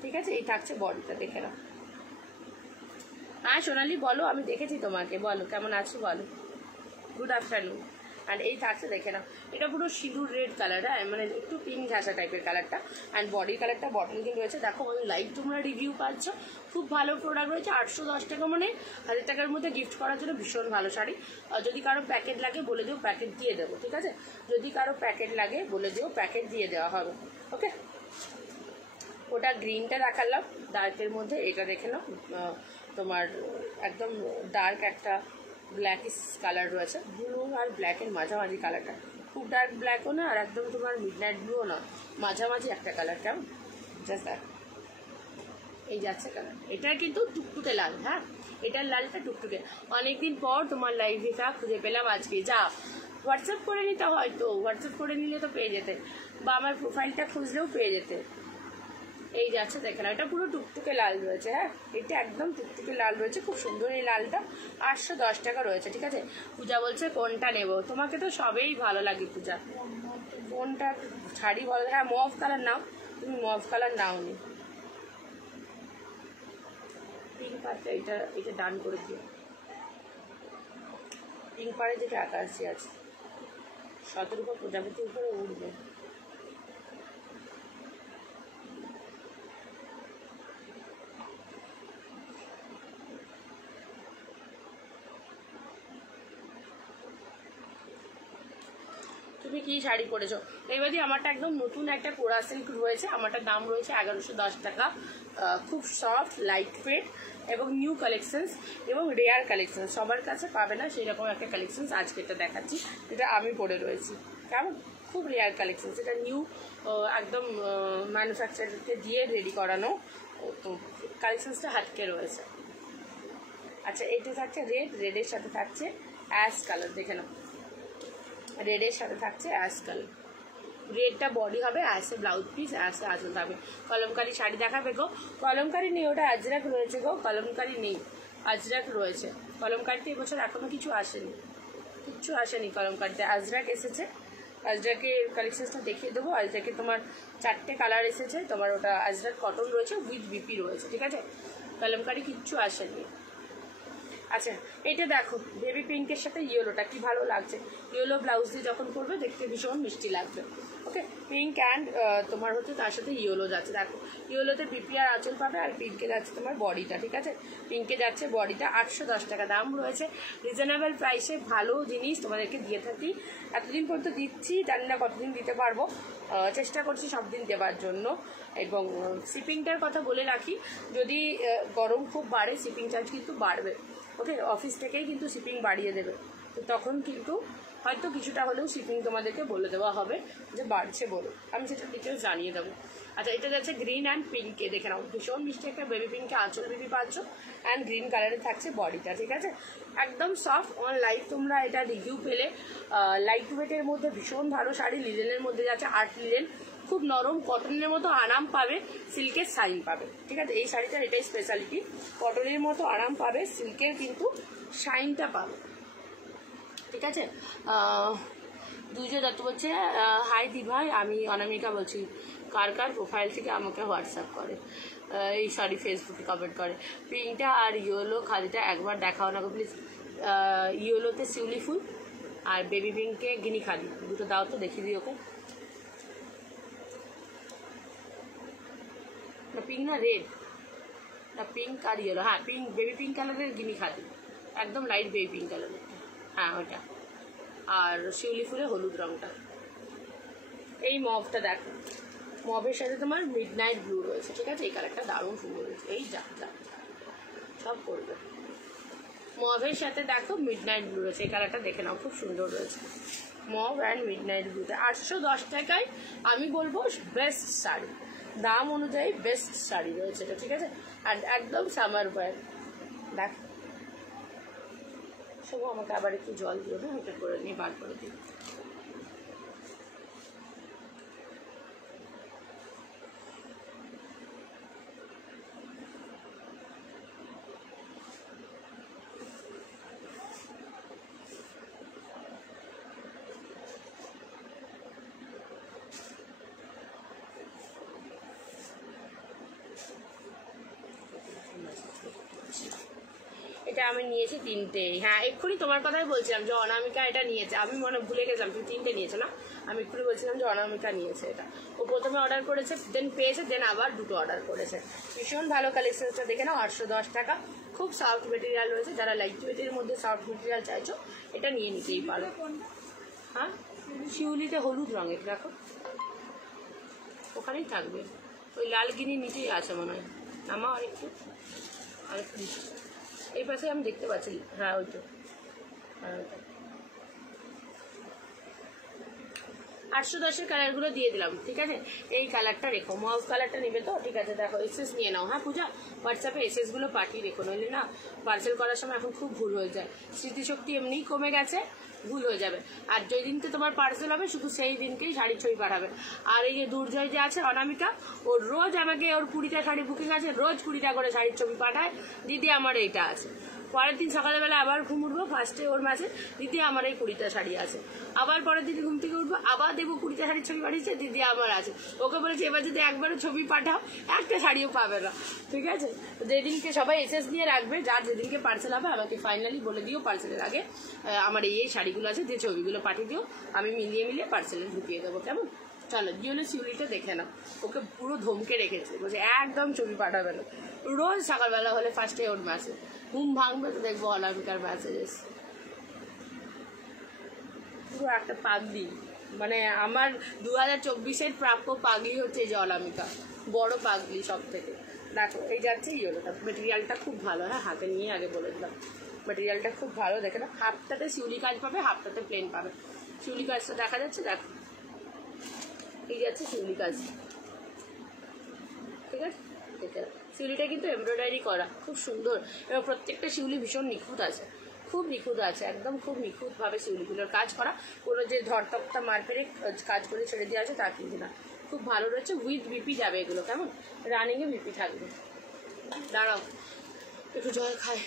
ঠিক আছে, এই থাকছে বডিটা, দেখে নাও। হ্যাঁ সোনালি বলো, আমি দেখেছি তোমাকে, বলো কেমন আছো বলো, গুড আফটারনুন। অ্যান্ড এই থাকছে দেখে নাও, এটা পুরো সিঁদুর রেড কালার, হ্যাঁ মানে একটু পিঙ্ক ঘাসা টাইপের কালারটা। অ্যান্ড বডি কালারটা বটল গ্রিন রয়েছে। দেখো লাইট তোমরা রিভিউ পাচ্ছ, খুব ভালো প্রোডাক্ট রয়েছে। 810 টাকা মানে 1000 টাকার মধ্যে গিফট করার জন্য ভীষণ ভালো শাড়ি। যদি কারো প্যাকেট লাগে বলে দিও, প্যাকেট দিয়ে দেবো, ঠিক আছে? যদি কারো প্যাকেট লাগে বলে দিও, প্যাকেট দিয়ে দেওয়া হবে। ওকে, ওটা গ্রিনটা দেখালাম ডার্কের মধ্যে। এটা দেখে নাও, তোমার একদম ডার্ক একটা ব্ল্যাকিশ কালার রয়েছে, ব্লু আর ব্ল্যাকের মাঝামাঝি কালারটা, খুব ডার্ক ব্ল্যাকও না আর একদম তোমার মিডনাইট ব্লুও না, মাঝামাঝি একটা কালার। কেমন জাস্ট দ্যাট, এই যাচ্ছে কালার। এটা কিন্তু টুকটুকে লাল, হ্যাঁ এটার লালটা টুকটুকে। অনেকদিন পর তোমার লাইভটা খুঁজে পেলাম আজকে। যা হোয়াটসঅ্যাপ করে নিতে, হয়তো হোয়াটসঅ্যাপ করে নিলে তো পেয়ে যেতে, বা আমার প্রোফাইলটা খুঁজলেও পেয়ে যেতে। এই যাচ্ছে দেখে না, এটা পুরো টুকটুকে লাল রয়েছে, হ্যাঁ এটা একদম টুকটুকে লাল রয়েছে, খুব সুন্দর এই লালটা। 810 টাকা রয়েছে, ঠিক আছে? পূজা বলছে কোনটা নেব, তোমাকে তো সবেই ভালো লাগে পূজা, কোনটা শাড়ি ভালো? হ্যাঁ মভ কালার নাও, তুমি মভ কালার নাও নি, পিঙ্ক পাড়টা এটা এটা ডান করে দিও। পিঙ্ক পাড়ে যেটা আকাশি আছে, শতরূপা প্রজাপতির উপরে উঠবে। তুমি কি শাড়ি পরেছো? এবারে আমারটা একদম নতুন একটা কোরা সিল্ক রয়েছে, আমারটার দাম রয়েছে 1110 টাকা। খুব সফট লাইট ওয়েট এবং নিউ কালেকশনস এবং রেয়ার কালেকশন, সবার কাছে পাবে না সেই রকম একটা কালেকশনস আজকে এটা দেখাচ্ছি, যেটা আমি পরে রয়েছি। কেমন, খুব রেয়ার কালেকশনস, এটা নিউ একদম ম্যানুফ্যাকচারকে দিয়ে রেডি করানো, তো কালেকশনসটা হাটকে রয়েছে। আচ্ছা এটা থাকছে রেড, রেডের সাথে থাকছে অ্যাশ কালার, দেখে নাও রেডের সাথে থাকছে অ্যাশ কালার। রেডটা বডি হবে, অ্যাশে ব্লাউজ পিস, অ্যাশে আঁচল হবে। কলমকারি শাড়ি দেখাবে গো? কলমকারি নেই, ওটা আজরাক রয়েছে গো, কলমকারি নেই, আজরাক রয়েছে। কলমকারিতে এবছর এখনো কিছু আসেনি, কিচ্ছু আসেনি কলমকারিতে, আজরাক এসেছে। আজরাকের কালেকশনসটা দেখিয়ে দেবো। আজরাকে তোমার 4টে কালার এসেছে, তোমার ওটা আজরাক কটন রয়েছে, উইথ বিপি রয়েছে, ঠিক আছে? কলমকারি কিচ্ছু আসেনি। আচ্ছা এটা দেখো, বেবি পিঙ্কের সাথে ইয়েলোটা কি ভালো লাগছে, ইয়েলো ব্লাউজ দিয়ে যখন করবে দেখতে ভীষণ মিষ্টি লাগবে। ওকে, পিঙ্ক অ্যান্ড তোমার হচ্ছে তার সাথে ইয়েলো যাচ্ছে, দেখো ইয়েলোতে বিপি আর আঁচল পাবে, আর পিঙ্কে যাচ্ছে তোমার বডিটা, ঠিক আছে? পিঙ্কে যাচ্ছে বডিটা। 810 টাকা দাম রয়েছে, রিজনেবল প্রাইসে ভালো জিনিস তোমাদেরকে দিয়ে থাকি, এতদিন পর্যন্ত দিচ্ছি, জানি না কতদিন দিতে পারবো, চেষ্টা করছি সব দিন দেওয়ার জন্য। এবং শিপিংটার কথা বলে রাখি, যদি গরম খুব বাড়ে শিপিং চার্জ কিন্তু বাড়বে। ওকে, অফিস থেকেই কিন্তু শিপিং বাড়িয়ে দেবে, তো তখন কিন্তু হয়তো কিছুটা হলেও শিপিং তোমাদেরকে বলে দেওয়া হবে যে বাড়ছে বলে, আমি সেটা ডিটেলস জানিয়ে দেবো। আচ্ছা এটা যাচ্ছে গ্রিন অ্যান্ড পিঙ্কে, দেখে নাও ভীষণ মিষ্টি একটা বেবি পিঙ্কে আঁচল বিবি পাচ্ছ, অ্যান্ড গ্রিন কালারে থাকছে বডিটা, ঠিক আছে? একদম সফট অন লাইট, তোমরা এটা রিভিউ পেলে। লাইট ওয়েটের মধ্যে ভীষণ ভালো শাড়ি, লিলেনের মধ্যে যাচ্ছে আর্ট লিলেন, খুব নরম কটনের মতো আরাম পাবে, সিল্কের শাইন পাবে, ঠিক আছে? এই শাড়িটার এটাই স্পেশালিটি, কটনের মতো আরাম পাবে, সিল্কের কিন্তু শাইনটা পাবে, ঠিক আছে? দুইজন দত্ত বলছে হাই দি ভাই, আমি অনামিকা বলছি, কার কার প্রোফাইল থেকে আমাকে হোয়াটসঅ্যাপ করে, এই সরি ফেসবুকে কমেন্ট করে। পিঙ্কটা আর ইয়েলো খালিটা একবার দেখাও না গো please. ইয়েলোতে Shiuli full R baby পিঙ্কে গিনি খালি, দুটো দাও তো দেখিয়ে দিই ওকে। না পিঙ্ক না রেড, না পিঙ্ক আর ইয়েলো, হ্যাঁ পিঙ্ক, বেবি পিঙ্ক কালারের গিনি খালি, একদম লাইট বেবি পিঙ্ক কালারের, হ্যাঁ ওটা। আর শিউলি ফুলে হলুদ রঙটা। এই মভটা দেখো, মভের সাথে তোমার মিড নাইট ব্লু রয়েছে, ঠিক আছে? এই কালারটা দারুণ সুন্দর রয়েছে, এই যা যা সব করবে। মভের সাথে দেখো মিড নাইট ব্লু রয়েছে, এই কালারটা দেখে নাও খুব সুন্দর রয়েছে, মভ অ্যান্ড মিড নাইট ব্লুতে। 810 টাকায় আমি বলবো বেস্ট শাড়ি, দাম অনুযায়ী বেস্ট শাড়ি রয়েছে এটা, ঠিক আছে? আর একদম সামার ওয়্যার। দেখ সব আমাকে আবার একটু জল দিও, না এটা করে নিয়ে বার করে দিই। এটা আমি নিয়েছি 3টে। হ্যাঁ এক্ষুনি তোমার কথাই বলছিলাম যে অনামিকা এটা নিয়েছে, আমি মনে ভুলে গেছিলাম তুমি 3টে নিয়েছো না, আমি এক্ষুনি বলছিলাম যে অনামিকা নিয়েছে এটা। ও প্রথমে অর্ডার করেছে, দেন পেয়েছে, দেন আবার 2টো অর্ডার করেছে। ভীষণ ভালো কালেকশনটা দেখে নাও, 810 টাকা। খুব সফট মেটেরিয়াল রয়েছে, যারা লাইট ওয়েটের মধ্যে সফট মেটেরিয়াল চাইছো এটা নিয়ে নিতেই পারো। হ্যাঁ শিউলিতে হলুদ রঙের দেখো, ওখানেই থাকবে, ওই লাল গিনি নিচেই আছে মনে হয়। নামাও আরেকটু, আরেকটু এই পাশে আমি দেখতে পাচ্ছি। হ্যাঁ ওই তো, হ্যাঁ 810-এর কালারগুলো দিয়ে দিলাম, ঠিক আছে। এই কালারটা রেখো, মভ কালারটা নেবে তো, ঠিক আছে। দেখো এসএস নিয়ে নাও। হ্যাঁ পূজা, হোয়াটসঅ্যাপে এসএসগুলো পাঠিয়ে রেখো, নইলে না পার্সেল করার সময় এখন খুব ভুল হয়ে যায়। স্মৃতিশক্তি এমনিই কমে গেছে, ভুল হয়ে যাবে। আর যেই দিনকে তোমার পার্সেল হবে শুধু সেই দিনকেই শাড়ির ছবি পাঠাবে। আর এই যে দুর্জয় যে আছে অনামিকা, ওর রোজ আমাকে ওর 20টা শাড়ি বুকিং আছে, রোজ 20টা করে শাড়ির ছবি পাঠায়, দিদি আমার এইটা আছে। পরের দিন সকালবেলা আবার ঘুম উঠবো, ফার্স্টে ওর ম্যাসেজ, দিদি আমার এই 20টা শাড়ি আছে। আবার পরের দিন ঘুম থেকে উঠবো, আবার দেবো 20টা শাড়ির ছবি পাঠিয়েছে, দিদি আমার আছে। ওকে বলেছে এবার যদি একবারও ছবি পাঠাও একটা শাড়িও পাবে না, ঠিক আছে। যেদিনকে সবাই এসএস দিয়ে রাখবে, যার যেদিনকে পার্সেল হবে আমাকে ফাইনালি বলে দিও পার্সেলের আগে আমার এই শাড়িগুলো আছে, যে ছবিগুলো পাঠিয়ে দিও, আমি মিলিয়ে পার্সেলে ঢুকিয়ে দেবো, কেমন। চলো জিওলে শিউলিটা দেখে নাও, ওকে পুরো ধমকে রেখেছে, বলছে একদম ছবি পাঠাবে না। রোজ সকালবেলা হলে ফার্স্টে ওর ম্যাসেজ, ঘুম ভাঙবে তো দেখবো অনামিকার ম্যাসেজ। পুরো একটা পাগলি, মানে আমার 2024-এর প্রাপ্য পাগলি হচ্ছে এই যে অনামিকা, বড় পাগলি সব থেকে। দেখো এই যাচ্ছে ইয়েলোটা, মেটেরিয়ালটা খুব ভালো। হ্যাঁ হাতে নিয়ে আগে বলে দিলাম, মেটেরিয়ালটা খুব ভালো, দেখে না। হাফটাতে শিউলি কাজ পাবে, হাফটাতে প্লেন পাবে। শিউলি কাজটা দেখা যাচ্ছে, দেখো এই যাচ্ছে শিউলি কাজ, ঠিক আছে। শিউলিটা কিন্তু এমব্রয়ডারি করা, খুব সুন্দর, এবং প্রত্যেকটা শিউলি ভীষণ নিখুঁত আছে, খুব নিখুঁত আছে, একদম খুব নিখুঁতভাবে শিউলিগুলোর কাজ করা। কোনো যে ধরতকটা মারপেরে কাজ করে ছেড়ে দেওয়া আছে তা কিন্তু না, খুব ভালো রয়েছে। উইথ বিপি যাবে এগুলো, কেমন, রানিংয়ে বিপি থাকবে। দাঁড়াও একটু জল খায়।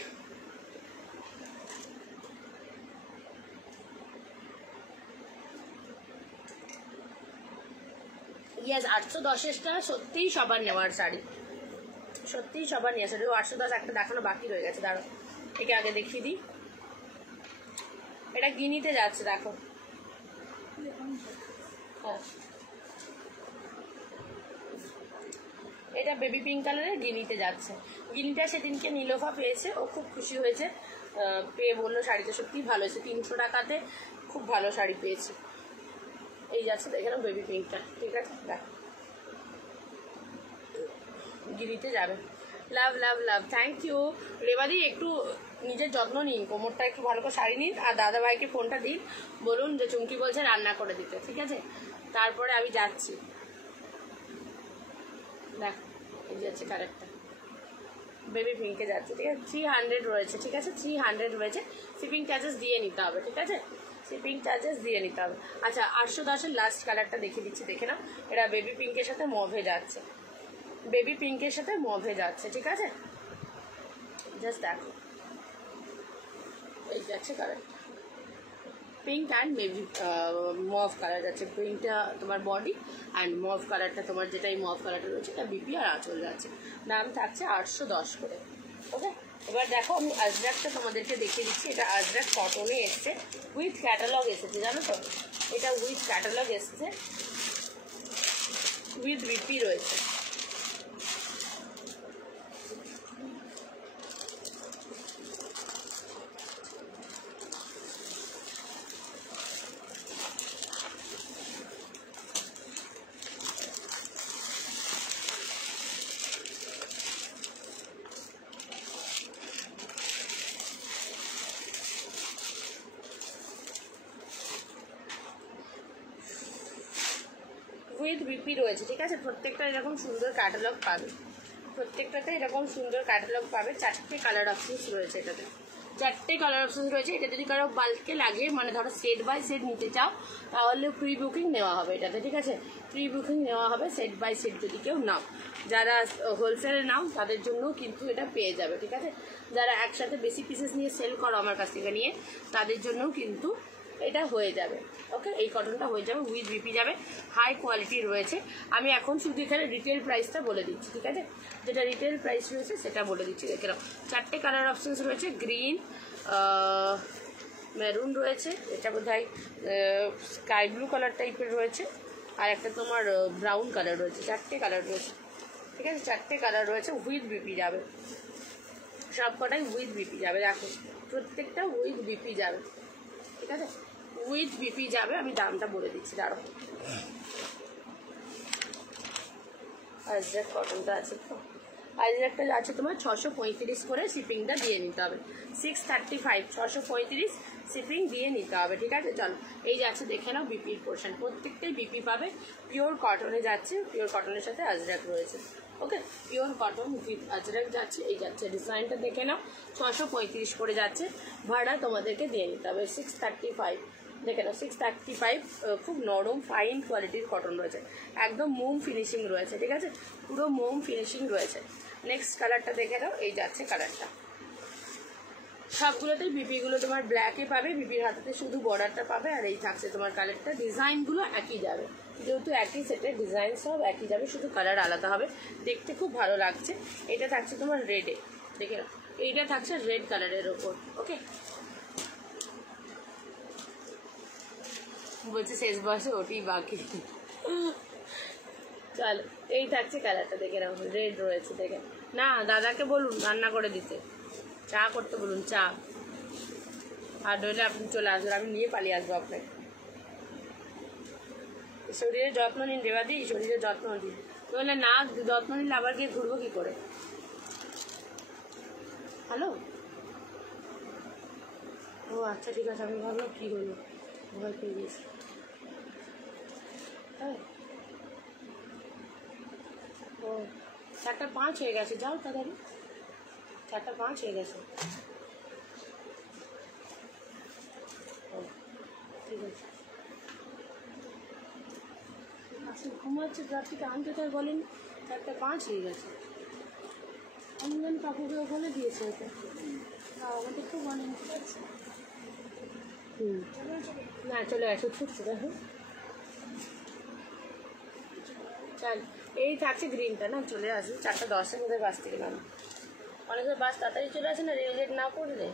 ইয়াস 810-টা সত্যিই সবার নেওয়ার শাড়ি, সত্যিই সবার নিয়ে আসে। 810 একটা দেখানো বাকি রয়ে গেছে, দাঁড়ো একে আগে দেখিয়ে দিই। এটা গিনিতে যাচ্ছে, দেখো। হ্যাঁ এটা বেবি পিঙ্ক কালারের গিনিতে যাচ্ছে। গিনিটা সেদিনকে নীলোফা পেয়েছে, ও খুব খুশি হয়েছে, পেয়ে বললো শাড়িটা সত্যিই ভালো হয়েছে, 300 টাকাতে খুব ভালো শাড়ি পেয়েছে। এই যাচ্ছে দেখে নাও বেবি পিঙ্কটা, ঠিক আছে। দেখ গিরিতে যাবে। লাভ লাভ লাভ, থ্যাংক ইউ রেবাদি। একটু নিজের যত্ন নিন, কোমরটা একটু ভালো করে শাড়ি নিন, আর দাদাভাইকে ফোনটা দিন, বলুন যে চুমকি বলছে রান্না করে দিতে, ঠিক আছে। তারপরে আমি যাচ্ছি। দেখ এই যাচ্ছে কালারটা, বেবি পিঙ্কে যাচ্ছে, ঠিক আছে। 300 রয়েছে, ঠিক আছে, 300 রয়েছে। শিপিং চার্জেস দিয়ে নিতে হবে, ঠিক আছে, শিপিং চার্জেস দিয়ে নিতে হবে। আচ্ছা 810-এর লাস্ট কালারটা দেখিয়ে দিচ্ছি, দেখে নাও। এটা বেবি পিঙ্কের সাথে মভে যাচ্ছে, বেবি পিঙ্কের সাথে মভে যাচ্ছে, ঠিক আছে। জাস্ট দেখো এই যাচ্ছে colour, pink and baby mauve colour যাচ্ছে। পিঙ্কটা তোমার বডি অ্যান্ড মভ কালারটা তোমার, যেটা এই মভ কালারটা রয়েছে এটা বিপি আর আঁচল যাচ্ছে। দাম থাকছে 810 করে, ওকে। এবার দেখো আমি আজরাকটা তোমাদেরকে দেখিয়ে দিচ্ছি। এটা আজরাক কটনে এসছে, উইথ ক্যাটালগ এসেছে, জানো তো। এটা উইথ ক্যাটালগ এসছে, উইথ বিপি রয়েছে। উইথ বিপি রয়েছে, ঠিক আছে। প্রত্যেকটা এরকম সুন্দর ক্যাটালগ পাবে, প্রত্যেকটাতে এরকম সুন্দর ক্যাটালগ পাবে। 4টে কালার অপশনস রয়েছে এটাতে, 4টে কালার অপশনস রয়েছে। এটা যদি কারো বাল্কে লাগে, মানে ধরো সেট বাই সেট নিতে চাও, তাহলে প্রি বুকিং নেওয়া হবে এটাতে, ঠিক আছে। প্রি বুকিং নেওয়া হবে সেট বাই সেট যদি কেউ নাও। যারা হোলসেলে নাও তাদের জন্য কিন্তু এটা পেয়ে যাবে, ঠিক আছে। যারা একসাথে বেশি পিসেস নিয়ে সেল করো আমার কাছ থেকে নিয়ে, তাদের জন্যও কিন্তু এটা হয়ে যাবে। ওকে, এই কটনটা হয়ে যাবে, উইথ বিপি যাবে, হাই কোয়ালিটির রয়েছে। আমি এখন শুধু এখানে রিটেল প্রাইসটা বলে দিচ্ছি, ঠিক আছে? যেটা রিটেল প্রাইস রয়েছে সেটা বলে দিচ্ছি। দেখে নাও, 4টে কালার অপশানস রয়েছে, গ্রিন, মেরুন রয়েছে, এটা বোধহয় স্কাই ব্লু কালার টাইপের রয়েছে, আর একটা তোমার ব্রাউন কালার রয়েছে। 4টে কালার রয়েছে, ঠিক আছে? 4টে কালার রয়েছে, উইথ বিপি যাবে, সব কটাই উইথ বিপি যাবে। দেখো প্রত্যেকটা উইথ বিপি যাবে, ঠিক আছে? উইথ বিপি যাবে। আমি দামটা বলে দিচ্ছি, দাঁড়াও। আজরাক কটনটা আছে তো, আজরাকটা আছে তোমার 635 করে, শিপিংটা দিয়ে নিতে হবে। 635, 635 শিপিং দিয়ে নিতে হবে, ঠিক আছে? চলো, এই যাচ্ছে, দেখে নাও বিপির পোর্শন, প্রত্যেকটাই বিপি পাবে। পিওর কটনে যাচ্ছে, পিওর কটনের সাথে আজরাক রয়েছে। ওকে, পিওর কটন উইথ আজরাক যাচ্ছে। এই যাচ্ছে, ডিজাইনটা দেখে নাও, 635 করে যাচ্ছে। ভাড়া তোমাদেরকে দিয়ে নিতে হবে 635। দেখে নাও, 635। খুব নরম ফাইন কোয়ালিটির কটন রয়েছে, একদম মোম ফিনিশিং রয়েছে, ঠিক আছে? পুরো মোম ফিনিশিং রয়েছে। নেক্সট কালারটা দেখে নাও, এই যাচ্ছে কালারটা। সবগুলোতেই বিপিগুলো তোমার ব্ল্যাকে পাবে, বিপির হাতেতে শুধু বর্ডারটা পাবে, আর এই থাকছে তোমার কালারটা। ডিজাইনগুলো একই যাবে, যেহেতু একই সেটের ডিজাইন সব একই যাবে, শুধু কালার আলাদা হবে। দেখতে খুব ভালো লাগছে। এটা থাকছে তোমার রেডে, দেখে নাও, এইটা থাকছে রেড কালারের ওপর। ওকে, বলছে শেষ বয়সে ওটি বাকি। চলো, এই থাকছে কালারটা, দেখে নাও, রেড রয়েছে। দেখে না, দাদাকে বলুন রান্না করে দিতে, চা করতে বলুন, চা। আর নইলে আপনি চলে আসবেন, আমি নিয়ে পালিয়ে আসবো আপনাকে। শরীরের যত্ন নিন দেবাদি, শরীরের যত্ন দিন, নইলে না যত্ন নিলে আবার গিয়ে ঘুরবো কী করে? হ্যালো, ও আচ্ছা, ঠিক আছে। আমি ভাবলাম কী হলো, ভয় পেয়ে গেছি। হ্যাঁ, ও 4টা 5 হয়ে গেছে, যাও তাড়াতাড়ি, 4টা 5 হয়ে গেছে। ও ঠিক আছে, আচ্ছা ঘুমাচ্ছে রাত্রিকে, আনতে তাই বলেন 4টা 5 হয়ে গেছে। আমি জানি কাকুকে বলে দিয়েছে ওটা, আমাদের তো বলেন, ঠিক আছে? না, চলে আসো, ছুটছে, দেখো। চল, এই থাকছে গ্রিনটা, না চলে আসবে। 4টা 10-এর মধ্যে বাস থেকে নাম, অনেক বাস তাড়াতাড়ি চলে আসে না, রেল লেট না করলে।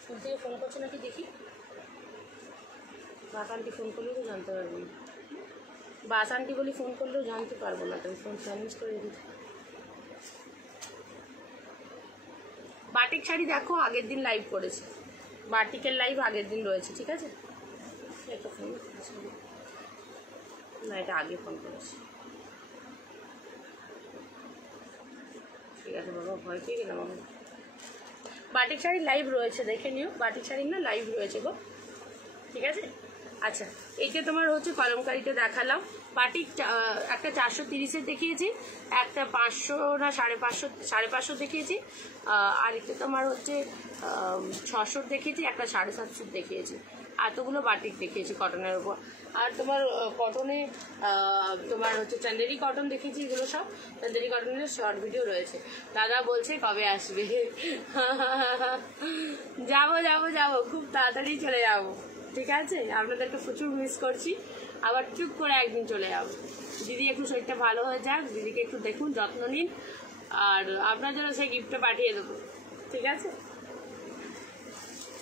স্কুল থেকে ফোন করছে নাকি দেখি, বাস আন্টি ফোন করলেও তো জানতে পারবো না। বাস আন্টি বলি ফোন করলেও জানতে পারবো না, তুমি ফোন সাইলেন্স করে রেখেছি। বাটিক শাড়ি দেখো, আগের দিন লাইভ করেছে, বাটিকের লাইভ আগের দিন রয়েছে, ঠিক আছে? এটা ফোন না, এটা আগে ফোন করেছি, ঠিক আছে বাবা, ভয় পেয়ে গেলাম আমি। বাটিক শাড়ি লাইভ রয়েছে, দেখে নিও, বাটিক শাড়ি না লাইভ রয়েছে গো, ঠিক আছে? আচ্ছা, এইটা তোমার হচ্ছে কলমকারিটা দেখালাম। বাটিক একটা 430-এর দেখিয়েছি, একটা 500 না 550 দেখিয়েছি, আর একটা তোমার হচ্ছে 600 দেখিয়েছি, একটা 750 দেখিয়েছি। এতগুলো বাটিক দেখিয়েছি কটনের উপর। আর তোমার কটনে তোমার হচ্ছে চান্দেরি কটন দেখিয়েছি, এগুলো সব চান্দেরি কটনের শর্ট ভিডিও রয়েছে। দাদা বলছে কবে আসবে? যাবো যাবো যাবো, খুব তাড়াতাড়ি চলে যাবো, ঠিক আছে? আপনাদেরকে প্রচুর মিস করছি, আবার চুপ করে একদিন চলে যাবো। দিদি একটু শরীরটা ভালো হয়ে যাক, দিদিকে একটু দেখুন, যত্ন নিন, আর আপনার জন্য সেই গিফটটা পাঠিয়ে দেবো, ঠিক আছে?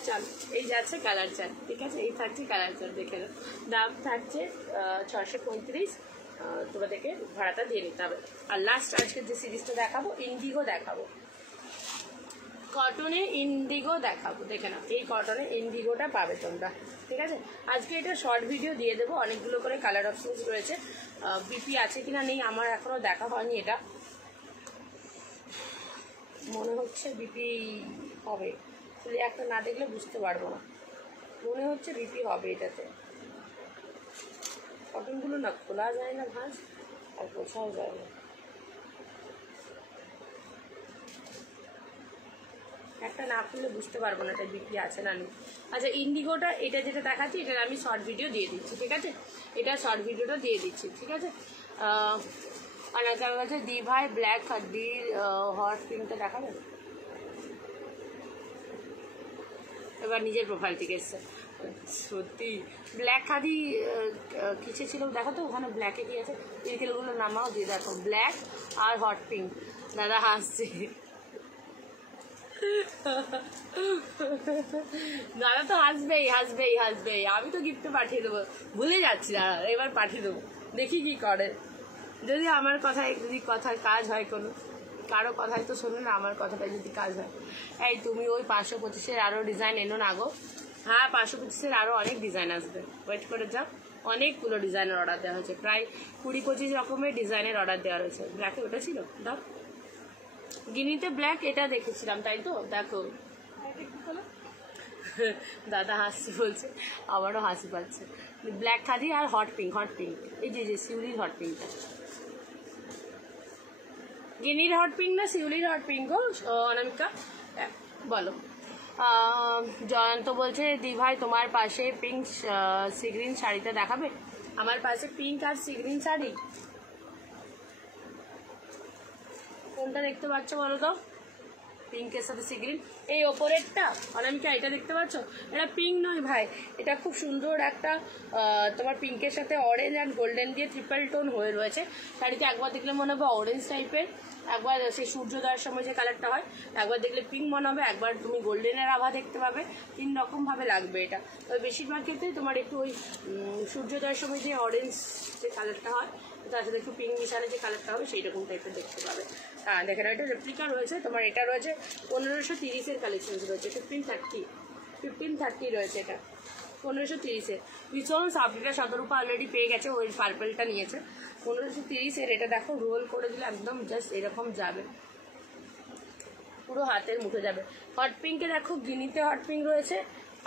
চল, এই যাচ্ছে কালার চার, ঠিক আছে? এই থাকছে কালার চার, দেখে নাও। দাম থাকছে 635, তোমাদেরকে ভাড়াটা দিয়ে নিতে হবে। আর লাস্ট আজকে যে সিরিজটা দেখাবো, ইন্ডিগো দেখাবো, কটনে ইন্ডিগো দেখাবো, দেখে নাও, এই কটনে ইন্ডিগোটা পাবে তোমরা, ঠিক আছে? আজকে এটা শর্ট ভিডিও দিয়ে দেবো, অনেকগুলো করে কালার অপশনস রয়েছে। বিপি আছে কিনা নেই আমার এখনও দেখা হয়নি, এটা মনে হচ্ছে বিপি হবে, তাহলে একটা না দেখলে বুঝতে পারবো না, মনে হচ্ছে বিপি হবে এটাতে। কটনগুলো না খোলা যায় না ভাঁজ, আর বোঝাও যায় না, একটা না খুললে বুঝতে পারবো না এটা বিক্রি আছে না নেই। আচ্ছা, ইন্ডিগোটা এটা যেটা দেখাচ্ছি, এটার আমি শর্ট ভিডিও দিয়ে দিচ্ছি, ঠিক আছে? এটা শর্ট ভিডিওটা দিয়ে দিচ্ছি, ঠিক আছে? অনেকের কাছে দি ভাই ব্ল্যাক খাদ্দির হট পিঙ্কটা দেখাবেন? এবার নিজের প্রোফাইল থেকে এসছে। সত্যি ব্ল্যাক খাদি কিসে ছিল দেখো তো, ওখানে ব্ল্যাকে কি আছে, পিলকেলগুলো নামাও দিয়ে দেখো, ব্ল্যাক আর হট পিঙ্ক। দাদা হাসছে, দাদা তো হাসবেই হাসবেই হাসবেই। আমি তো গিফটে পাঠিয়ে দেবো, ভুলে যাচ্ছি দাদা, এবার পাঠিয়ে দেবো, দেখি কি করে। যদি আমার কথায়, যদি কথার কাজ হয়, কোনো কারো কথায় তো শোনো না, আমার কথাটাই যদি কাজ হয়। এই তুমি ওই 525-এর আরও ডিজাইন এনো না গো। হ্যাঁ 525-এর আরও অনেক ডিজাইন আসবে, ওয়েট করে যাও। অনেকগুলো ডিজাইনের অর্ডার দেওয়া হয়েছে, প্রায় 20-25 রকমের ডিজাইনের অর্ডার দেওয়া রয়েছে। ব্ল্যাকে ওটা ছিল, দাও গিনিতে ব্ল্যাক এটা দেখেছিলাম, তাই তো দেখো। দাদা হাসি বলছে, আবারও হাসি পাচ্ছে। ব্ল্যাক খাদি আর হট পিঙ্ক, হট পিঙ্ক, এই যে শিউলির হট পিঙ্কটা। গিনির হট পিঙ্ক না শিউলির হট পিঙ্ক গো অনামিকা, বলো। জয়ন্ত বলছে দি ভাই তোমার পাশে পিঙ্ক সি গ্রিন শাড়িটা দেখাবে। আমার পাশে পিঙ্ক আর সি গ্রিন শাড়ি কোনটা দেখতে পাচ্ছ বলো তো? পিঙ্কের সাথে সি গ্রিন, এই ওপরেরটা অনামিকা, এটা দেখতে পাচ্ছ? এটা পিঙ্ক নয় ভাই, এটা খুব সুন্দর একটা তোমার পিঙ্কের সাথে অরেঞ্জ অ্যান্ড গোল্ডেন দিয়ে ট্রিপল টোন হয়ে রয়েছে। শাড়িতে একবার দেখলে মনে হবে অরেঞ্জ টাইপের, একবার সেই সূর্যোদয়ের সময় যে কালারটা হয়, একবার দেখলে পিঙ্ক মনে হবে, একবার তুমি গোল্ডেনের আভা দেখতে পাবে। 3 রকমভাবে লাগবে এটা। তবে বেশিরভাগ ক্ষেত্রে তোমার একটু ওই সূর্যোদয়ের সময় যে অরেঞ্জ যে কালারটা হয়, তার সাথে একটু পিঙ্ক মিশালে যে কালারটা হবে সেই রকম টাইপের দেখতে পাবে। হ্যাঁ দেখেন, এটা রেপ্লিকা রয়েছে তোমার, এটা রয়েছে 1530-এর কালেকশন রয়েছে, 1530 রয়েছে এটা 1530-এর। ভীষণ সাবলিটা শতরূপা অলরেডি পেয়ে গেছে, ওই পার্পেলটা নিয়েছে। 1530-এর এটা দেখো, রোল করে দিলে একদম জাস্ট এরকম যাবে, পুরো হাতের মুঠে যাবে। হট পিঙ্কে দেখো, গিনিতে হট পিঙ্ক রয়েছে,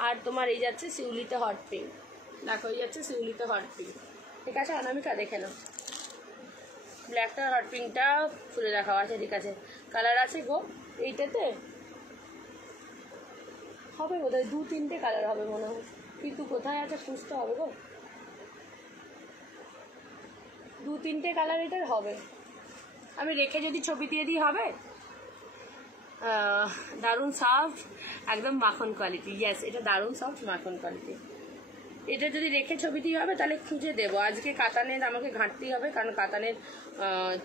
আর তোমার এই যাচ্ছে শিউলিতে হট পিঙ্ক, দেখো এই যাচ্ছে শিউলিতে হট পিঙ্ক। ঠিক আছে অনামিকা, দেখে নাও। ব্ল্যাকটা হট পিঙ্কটা খুলে দেখাও, আছে ঠিক আছে, কালার আছে গো এইটাতে, হবে বোধহয় 2-3টে কালার হবে মনে হয়, কিন্তু কোথায় আছে খুঁজতে হবে গো। 2-3টে কালার এটার হবে, আমি রেখে যদি ছবি দিয়ে দিই হবে। দারুণ সফট, একদম মাখন কোয়ালিটি, ইয়েস এটা দারুণ সফট মাখন কোয়ালিটি। এটা যদি রেখে ছবি দিয়ে হবে তাহলে খুঁজে দেবো। আজকে কাতানের আমাকে ঘাঁটতেই হবে, কারণ কাতানের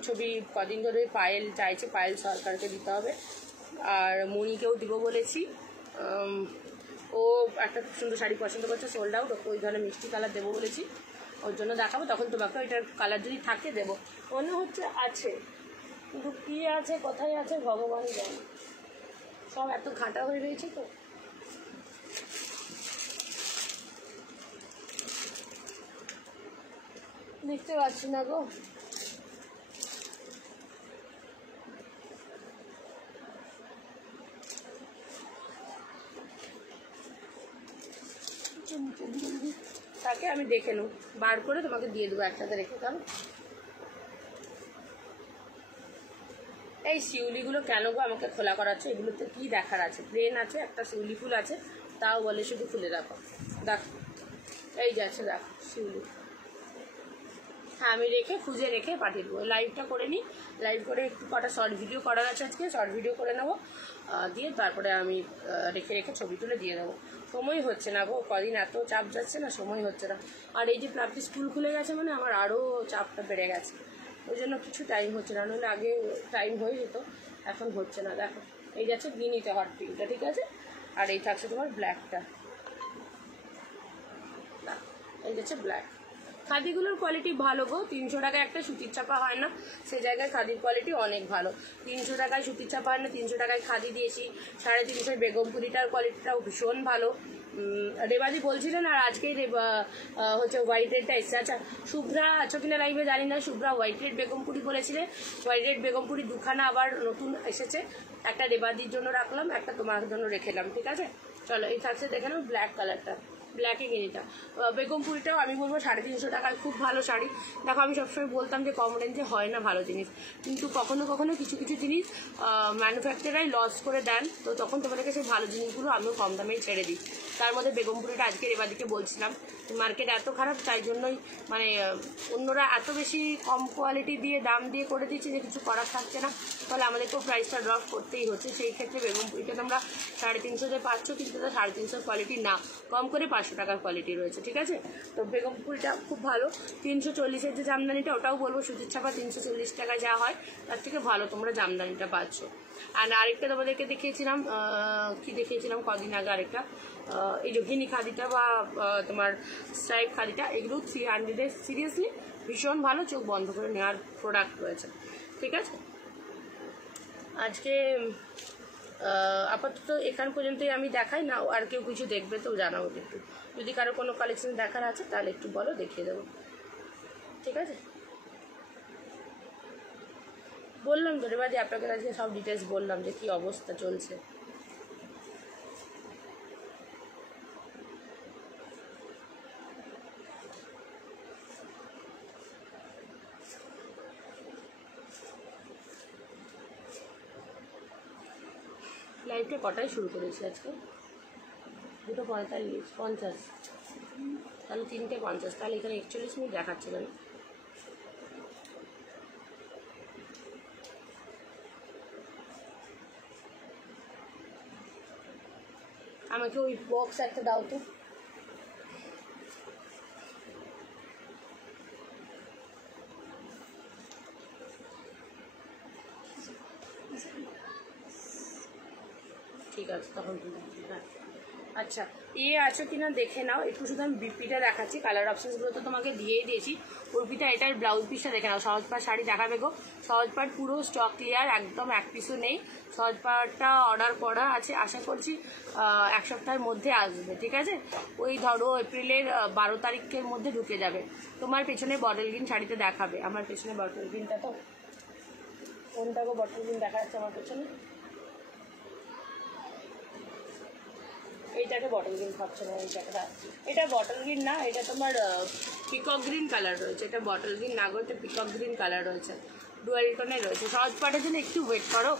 ছবি কদিন ধরে পায়েল চাইছে, পায়েল সরকারকে দিতে হবে, আর মণিকেও দিব বলেছি। ও একটা খুব সুন্দর শাড়ি পছন্দ করছে, সোল্ড আউট, ওই ধরনের মিষ্টি কালার দেবো বলেছি, ওর জন্য দেখাবো। তখন তোমাকে ওইটার কালার যদি থাকে দেবো, মনে হচ্ছে আছে, কিন্তু কী আছে কোথায় আছে ভগবান জানে, সব এত ঘাঁটা হয়ে রয়েছে তো। দেখতে পাচ্ছি না গো, তাকে আমি দেখে নেব, বার করে তোমাকে দিয়ে দেবো একসাথে রেখে। কারণ এই শিউলিগুলো কেন গো আমাকে খোলা করাচ্ছে, এগুলোতে কি দেখার আছে? প্লেন আছে, একটা শিউলি ফুল আছে, তাও বলে শুধু খুলে রাখো। দেখ এই যাচ্ছে, দেখ শিউলি। হ্যাঁ আমি রেখে খুঁজে রেখে পাঠিয়ে দেবো। লাইভটা করে নিই, লাইভ করে একটু কটা শর্ট ভিডিও করার আছে আজকে, শর্ট ভিডিও করে নেবো, দিয়ে তারপরে আমি রেখে রেখে ছবি তুলে দিয়ে দেবো। সময় হচ্ছে না গো, কদিন এত চাপ যাচ্ছে না, সময় হচ্ছে না। আর এই যে প্রাপ্তি স্কুল খুলে গেছে মানে আমার আরও চাপটা বেড়ে গেছে, ওই জন্য কিছু টাইম হচ্ছে না, নাহলে আগে টাইম হয়ে যেত, এখন হচ্ছে না। দেখো এই যাচ্ছে গিনিতে হট পিঙ্কটা, ঠিক আছে, আর এই থাকছে তোমার ব্ল্যাকটা, এই যাচ্ছে ব্ল্যাক। খাদিগুলোর কোয়ালিটি ভালো গো, 300 টাকায় একটা সুতির চাপা হয় না, সে জায়গায় খাদির কোয়ালিটি অনেক ভালো। 300 টাকায় সুতির চাপা হয় না, 300 টাকায় খাদি দিয়েছি। 350 বেগমপুরিটার কোয়ালিটিটাও ভীষণ ভালো। রেবাদি বলছিলেন, আর আজকেই হচ্ছে হোয়াইট রেডটা এসছে। আচ্ছা শুভ্রা আছো কিনা লাইভে জানি না, শুভ্রা হোয়াইট রেড বেগমপুরি বলেছিলে, হোয়াইট রেড বেগমপুরি দুখানা আবার নতুন এসেছে, একটা রেবাদির জন্য রাখলাম, একটা তোমার জন্য রেখেলাম, ঠিক আছে। চলো এই থাকছে দেখে নাও ব্ল্যাক কালারটা, ব্ল্যাকে কিনিটা। বেগমপুরিটাও আমি বলবো 350 টাকায় খুব ভালো শাড়ি। দেখো আমি সবসময় বলতাম যে কম রেঞ্জে হয় না ভালো জিনিস, কিন্তু কখনো কখনো কিছু কিছু জিনিস ম্যানুফ্যাকচারাই লস করে দেন, তো তখন তোমাদেরকে সেই ভালো জিনিসগুলো আমিও কম দামেই ছেড়ে দিই। তার মধ্যে বেগমপুরিটা আজকের এবাদিকে বলছিলাম মার্কেট এত খারাপ, তাই জন্যই মানে অন্যরা এত বেশি কম কোয়ালিটি দিয়ে দাম দিয়ে করে দিচ্ছে যে কিছু করার থাকছে না, ফলে আমাদেরকেও প্রাইসটা ড্রপ করতেই হচ্ছে। সেই ক্ষেত্রে বেগমপুরিটা তোমরা 350-তে পাচ্ছ, কিন্তু তার 350 কোয়ালিটি না, কম করে 500 টাকার কোয়ালিটি রয়েছে, ঠিক আছে। তো বেগমপুরিটা খুব ভালো। 340-এর যে জামদানিটা ওটাও বলবো সুতির ছাপা 340 টাকা যা হয় তার থেকে ভালো তোমরা জামদানিটা পাচ্ছ। আর আরেকটা তোমাদেরকে দেখিয়েছিলাম, কি দেখিয়েছিলাম কদিন আগে, আরেকটা এই যোগিনী খাদিটা বা তোমার স্ট্রাইপ খাদিটা, এগুলো 300-এ সিরিয়াসলি ভীষণ ভালো, চোখ বন্ধ করে নেওয়ার প্রোডাক্ট রয়েছে, ঠিক আছে। আজকে আপাতত এখান পর্যন্তই আমি দেখাই, না আর কেউ কিছু দেখবে তো জানাবো একটু, যদি কারো কোনো কালেকশন দেখার আছে তাহলে একটু বলো, দেখিয়ে দেবো, ঠিক আছে। বললাম তো এবার আপনাকে আজকে সব ডিটেলস বললাম যে কী অবস্থা চলছে। লাইভটা কটায় শুরু করেছি আজকে? 2:45, তাহলে 3:50, তাহলে এখানে 41 মিনিট দেখাচ্ছে কেন? আমাকে ওই বক্স একটা দাও তো। ঠিক আছে, তখন হ্যাঁ আচ্ছা, আছো কিনা দেখে নাও একটু, শুধু আমি বিপিটা দেখাচ্ছি, কালার অপশানসগুলো তো তোমাকে দিয়েই দিয়েছি। উর্পিতা এটার ব্লাউজ পিসটা দেখে নাও, সহজ পাট শাড়ি দেখাবে গো, সহজ পাট পুরো স্টক ক্লিয়ার, একদম এক পিসও নেই। সহজ পাটটা অর্ডার করা আছে, আশা করছি 1 সপ্তাহের মধ্যে আসবে, ঠিক আছে। ওই ধরো এপ্রিলের 12 তারিখের মধ্যে ঢুকে যাবে। তোমার পেছনে বটল গ্রিন শাড়িতে দেখাবে, আমার পেছনে বটল গ্রিনটা তো কোনটা গো, বটল গ্রিন দেখা যাচ্ছে আমার পেছনে, এইটাকে বটল গ্রিন ভাবছো না, এইটাকে, এটা বটল গ্রিন না, এটা তোমার পিকক গ্রিন কালার রয়েছে, এটা বটল গ্রিন না গো, এটা পিকক গ্রিন কালার রয়েছে, ডুয়াল টোনে রয়েছে। সহজ পাটের জন্য একটু ওয়েট করো,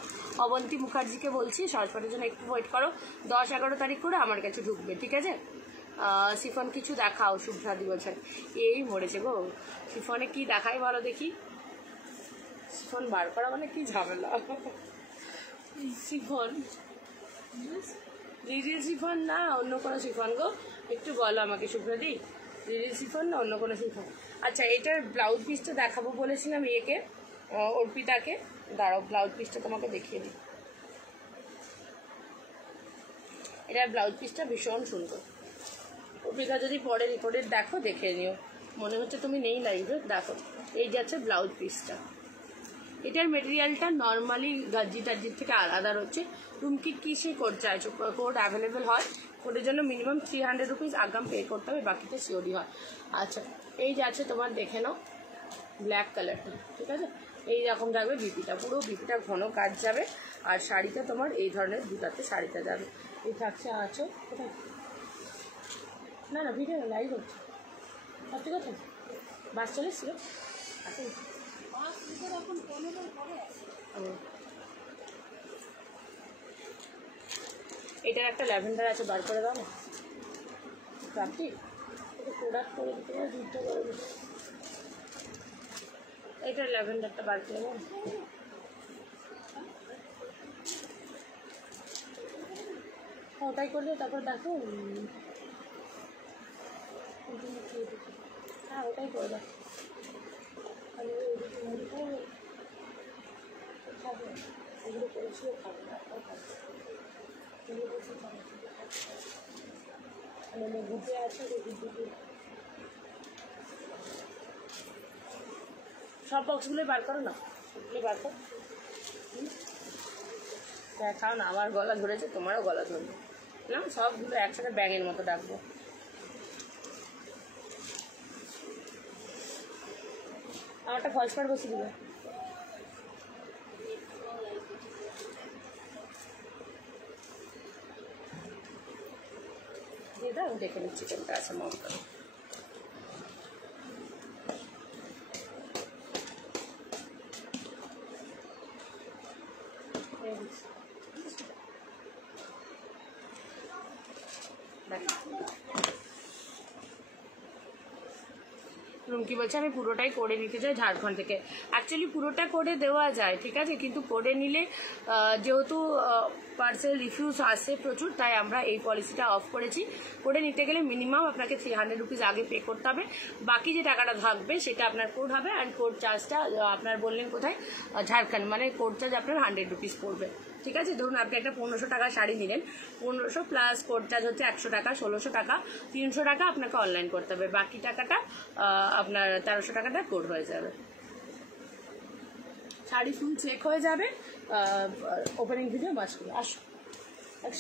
অবন্তী মুখার্জিকে বলছি সহজ পাটের জন্য একটু ওয়েট করো, 10-11 তারিখ করে আমার কাছে ঢুকবে, ঠিক আছে। শিফন কিছু দেখাও, শুভ্রাদি বলছেন, এই মরেছে গো, শিফনে কি দেখাই বলো দেখি, শিফন বার করা মানে কি ঝামেলা। শিফন রিরিল শিফন না অন্য কোনো শিফন গো, একটু বলো আমাকে শুভ্রাদি, রিরিল শিফন না অন্য কোনো শিফন? আচ্ছা, এটার ব্লাউজ পিসটা দেখাবো বলেছিলাম একে, অর্পিতাকে, দাঁড়াও ব্লাউজ পিসটা তোমাকে দেখিয়ে দিই। এটার ব্লাউজ পিসটা ভীষণ সুন্দর, অর্পিতা যদি পরে রিপোর্টের দেখো দেখে নিও, মনে হচ্ছে তুমি নেই লাইভে, দেখো এই যাচ্ছে ব্লাউজ পিসটা। এটার মেটেরিয়ালটা নর্মালি গার্জি টার্জির থেকে আলাদা রয়েছে। তুমি কিসে কোড চাইছো, কোড অ্যাভেলেবেল হয়, কোডের জন্য মিনিমাম 300 রুপিস আগাম পে করতে হবে, বাকিতে সিওরি হয়। আচ্ছা, এই যাচ্ছে তোমার দেখে নাও ব্ল্যাক কালারটা, ঠিক আছে, এই রকম যাবে বিপিটা, পুরো বিপিটা ঘন কাজ যাবে, আর শাড়িটা তোমার এই ধরনের দুটাতে শাড়িটা যাবে। এই থাকছে আঁচল, কোথায় না না ভিডিও লাইভ হচ্ছে, সত্যি কথা বাস চলেছিল এখন এটার একটা ল্যাভেন্ডার আছে, বার করে দাও না প্রাপ্তি, এটা প্রোডাক্ট করে দিতে পারে, যুদ্ধ করে দিতে, এটার ল্যাভেন্ডারটা বার করে দাও, ওটাই করলে তারপর দেখো, হ্যাঁ ওটাই করে দাও, এগুলো করেছিও খাবে না, মানে ঘুরতে আছে, সব বক্সগুলোই বার করো না, এগুলো বার করো, দেখাও না, আমার গলা ধরেছে তোমারও গলা ধরবে না, সবগুলো একসাথে ব্যাঙের মতো ডাকবো। আমারটা ফলস পাড় বসে দিবে, দিয়ে দাও। আমি দেখে নিচ্ছি কোনটা আছে মমতা। রুমকি বলছে আমি পুরোটাই করে নিতে চাই ঝাড়খণ্ড থেকে। অ্যাকচুয়ালি পুরোটা করে দেওয়া যায়, ঠিক আছে, কিন্তু করে নিলে যেহেতু পার্সেল রিফিউজ আসে প্রচুর, তাই আমরা এই পলিসিটা অফ করেছি। করে নিতে গেলে মিনিমাম আপনাকে 300 রুপিস আগে পে করতে হবে, বাকি যে টাকাটা থাকবে সেটা আপনার কোড হবে। অ্যান্ড কোড চার্জটা আপনার বললেন কোথায়, ঝাড়খণ্ড, মানে কোড চার্জ আপনার 100 রুপিস পড়বে, ঠিক আছে। ধরুন আপনি একটা 1500 টাকা শাড়ি নিলেন, 1500 প্লাস কোড চার্জ হচ্ছে 100 টাকা, 1600 টাকা, 300 টাকা আপনাকে অনলাইন করতে হবে, বাকি টাকাটা আপনার 1300 টাকাটা কোড হয়ে যাবে। শাড়ি ফুল চেক হয়ে যাবে, ওপেনিং ভিডিও মাস করে আসো,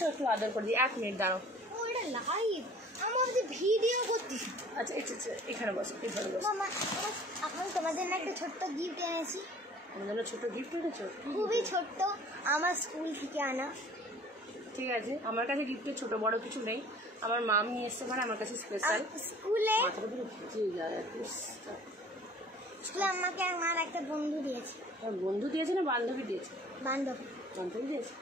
একটু আদর করে দিই, 1 মিনিট দাঁড়াও। ওটা লাইভ আমাদের ভিডিও করতেছি। আচ্ছা এখানে বসো, এখানে বসো। মামা আমি তোমাদের জন্য একটা ছোট্ট গিফট এনেছি। আমার জন্য ছোট গিফট এনেছো? খুবই ছোট্ট, আমার স্কুল থেকে আনা। ঠিক আছে, আমার কাছে গিফটের ছোট বড় কিছু নেই, আমার মাম নিয়ে এসছে, মানে আমার কাছে স্পেশাল। স্কুলে মাথাটা পুরো ভিজে যায়। স্কুলে আমাকে আমার একটা বন্ধু দিয়েছে। বন্ধু দিয়েছে না বান্ধবী দিয়েছে? বান্ধবী। বান্ধবী দিয়েছে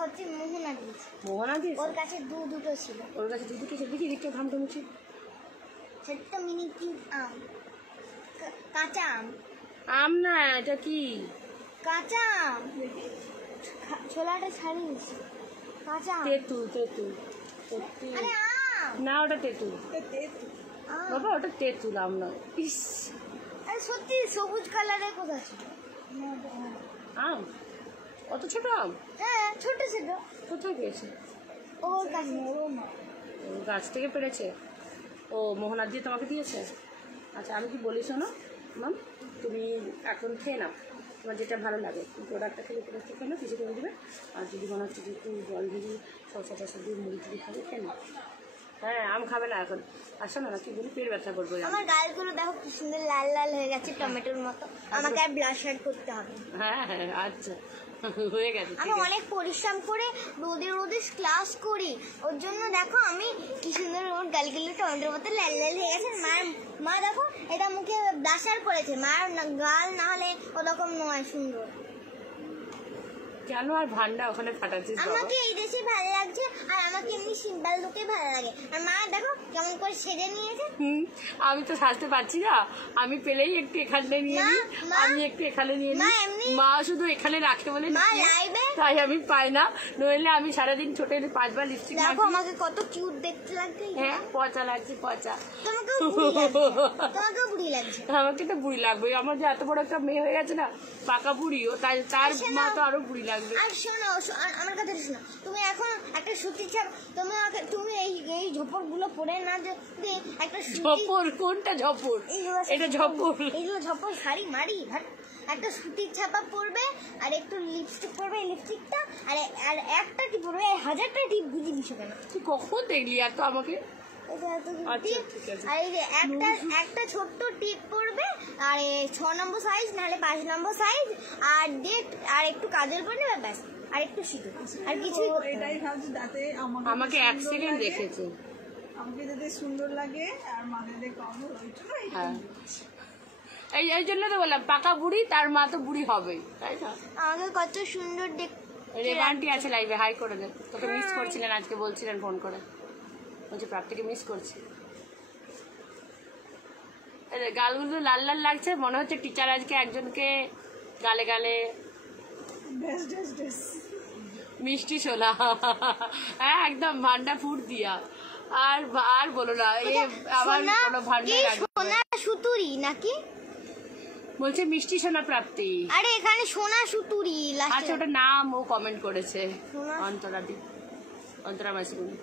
হচ্ছে মোহনা দিয়েছে। মোহনা দিয়েছে? ওর কাছে দুটো ছিল। ওর কাছে দুটো ছিল, দেখি দেখতে ঘামটা মুছি। ছোট্ট মিনি কিউট আম, কাঁচা আম। আম না, এটা কি? কাঁচা আম, ছোলাটা ছাড়িয়েছি। কাঁচা আম। তেঁতুল। আরে আম না, ওটা তেঁতুল বাবা, ওটা তেঁতুল, আম না। ইস, আরে সত্যি সবুজ কালারের কোথা ছিল? আম? অত ছোট আম? হ্যাঁ ছোট ছোট। কোথায় পেয়েছে? ওর কাছে। গাছ থেকে পেরেছে? ও মোহনা দিয়ে তোমাকে দিয়েছে? আচ্ছা, আমি কি বলি শোনো ম্যাম, তুমি এখন খেয়ে নাও, তোমার যেটা ভালো লাগে প্রোডাক্টটা খেলে প্রোডাক্টটা খেয়ে নাও, কিছু করে দেবে। আর যদি মনে হচ্ছে যে একটু জল দিয়ে শসা টসা দিয়ে মুড়ি টুড়ি খাবে, খেয়ে নাও। হ্যাঁ, আম খাবে না এখন, আসো না, কি বলি, পেট ব্যথা করবো। আমার গালগুলো দেখো কি সুন্দর লাল লাল হয়ে গেছে টমেটোর মতো। আমাকে আর ব্লাশার করতে হবে। হ্যাঁ, আচ্ছা, হয়ে গেছে। আমি অনেক পরিশ্রম করে রোদে ক্লাস করি, ওর জন্য দেখো আমি কি সুন্দর ওর গালগুলো টমেটোর মতো লাল লাল হয়ে গেছে। মা দেখো এটা মুখে ব্লাশার করেছে, মার গাল না হলে ওরকম নয় সুন্দর। কেন আর ভান্ডা ওখানে ফাটাচ্ছিস? আমাকে এই দেশে ভালো লাগছে, আর আমাকে এমনি সিম্পল লুকে ভালো লাগে। আর মা দেখো কেমন করে সেজে নিয়েছে। আমি তো সাজতে পারছি না, আমি পেলেই একটু এখানে নিয়ে নিই, আমি একটু এখানে নিয়ে নিই। মা শুধু এখানে রাখে বলে তাই আমি পাই না, নইলে আমি সারাদিন ছোট 5 বার লিপস্টিক দেখো আমাকে কত কিউট দেখতে লাগছে। হ্যাঁ, পচা লাগছে, পচা। তোমাকেও বুড়ি লাগছে। আমাকে তো বুড়ি লাগবে, আমার যে এত বড় একটা মেয়ে হয়ে গেছে না, পাকা বুড়ি, ও তার মা তো আরো বুড়ি লাগবে। আর শোনো, আমার কথা শোনো, তুমি এখন একটা সুতির ছাপ, তুমি এই ঝোপড় গুলো পরে না যদি একটা ঝোপড়, কোনটা ঝোপড়? এটা ঝোপড়, এইগুলো ঝোপড় শাড়ি মারি, একটা সুতির ছাপা পরবে আর একটু লিপস্টিক পরবে, এই লিপস্টিকটা আর একটা টিপ পরবে, 1000টা টিপ বুঝিনি কেন? তুই কখন দেখলি এত আমাকে? আর এই যে একটা ছোট্ট টিপ পরবে, আর 6 নম্বর সাইজ নাহলে 5 নম্বর সাইজ, আর ডেট, আর একটু কাজল পরে নেবে, ব্যাস, আর একটু সিঁদুর, আর কিছুই এটাই ভাবছি, যাতে আমাকে 1 সেকেন্ড দেখেছে, আমাকে যাতে সুন্দর লাগে আর মানে কম এই জন্য তো বললাম পাকা বুড়ি, তার মা তো বুড়ি হবেই, তাই না? আমাকে কত সুন্দর রেবান্টি আছে লাইভে, হাই করে দেন। তোকে মিস করছিলেন আজকে, বলছিলেন ফোন করে, বলছে প্রাপ্তিকে মিস করছি। গালগুলো লাল লাল লাগছে, মনে হচ্ছে টিচার আজকে একজনকে গালে গালে মিষ্টি শোনা, হ্যাঁ একদম ভান্ডা ফুট দিয়া। আর বলো না, আবার কোনো ভান্ডা সুতুরি নাকি বলছে মিষ্টি সোনা প্রাপ্তি। আরে এখানে সোনা সুতুরি, আচ্ছা ওটা নাম ও কমেন্ট করেছে, অন্তরা মাসিমণি।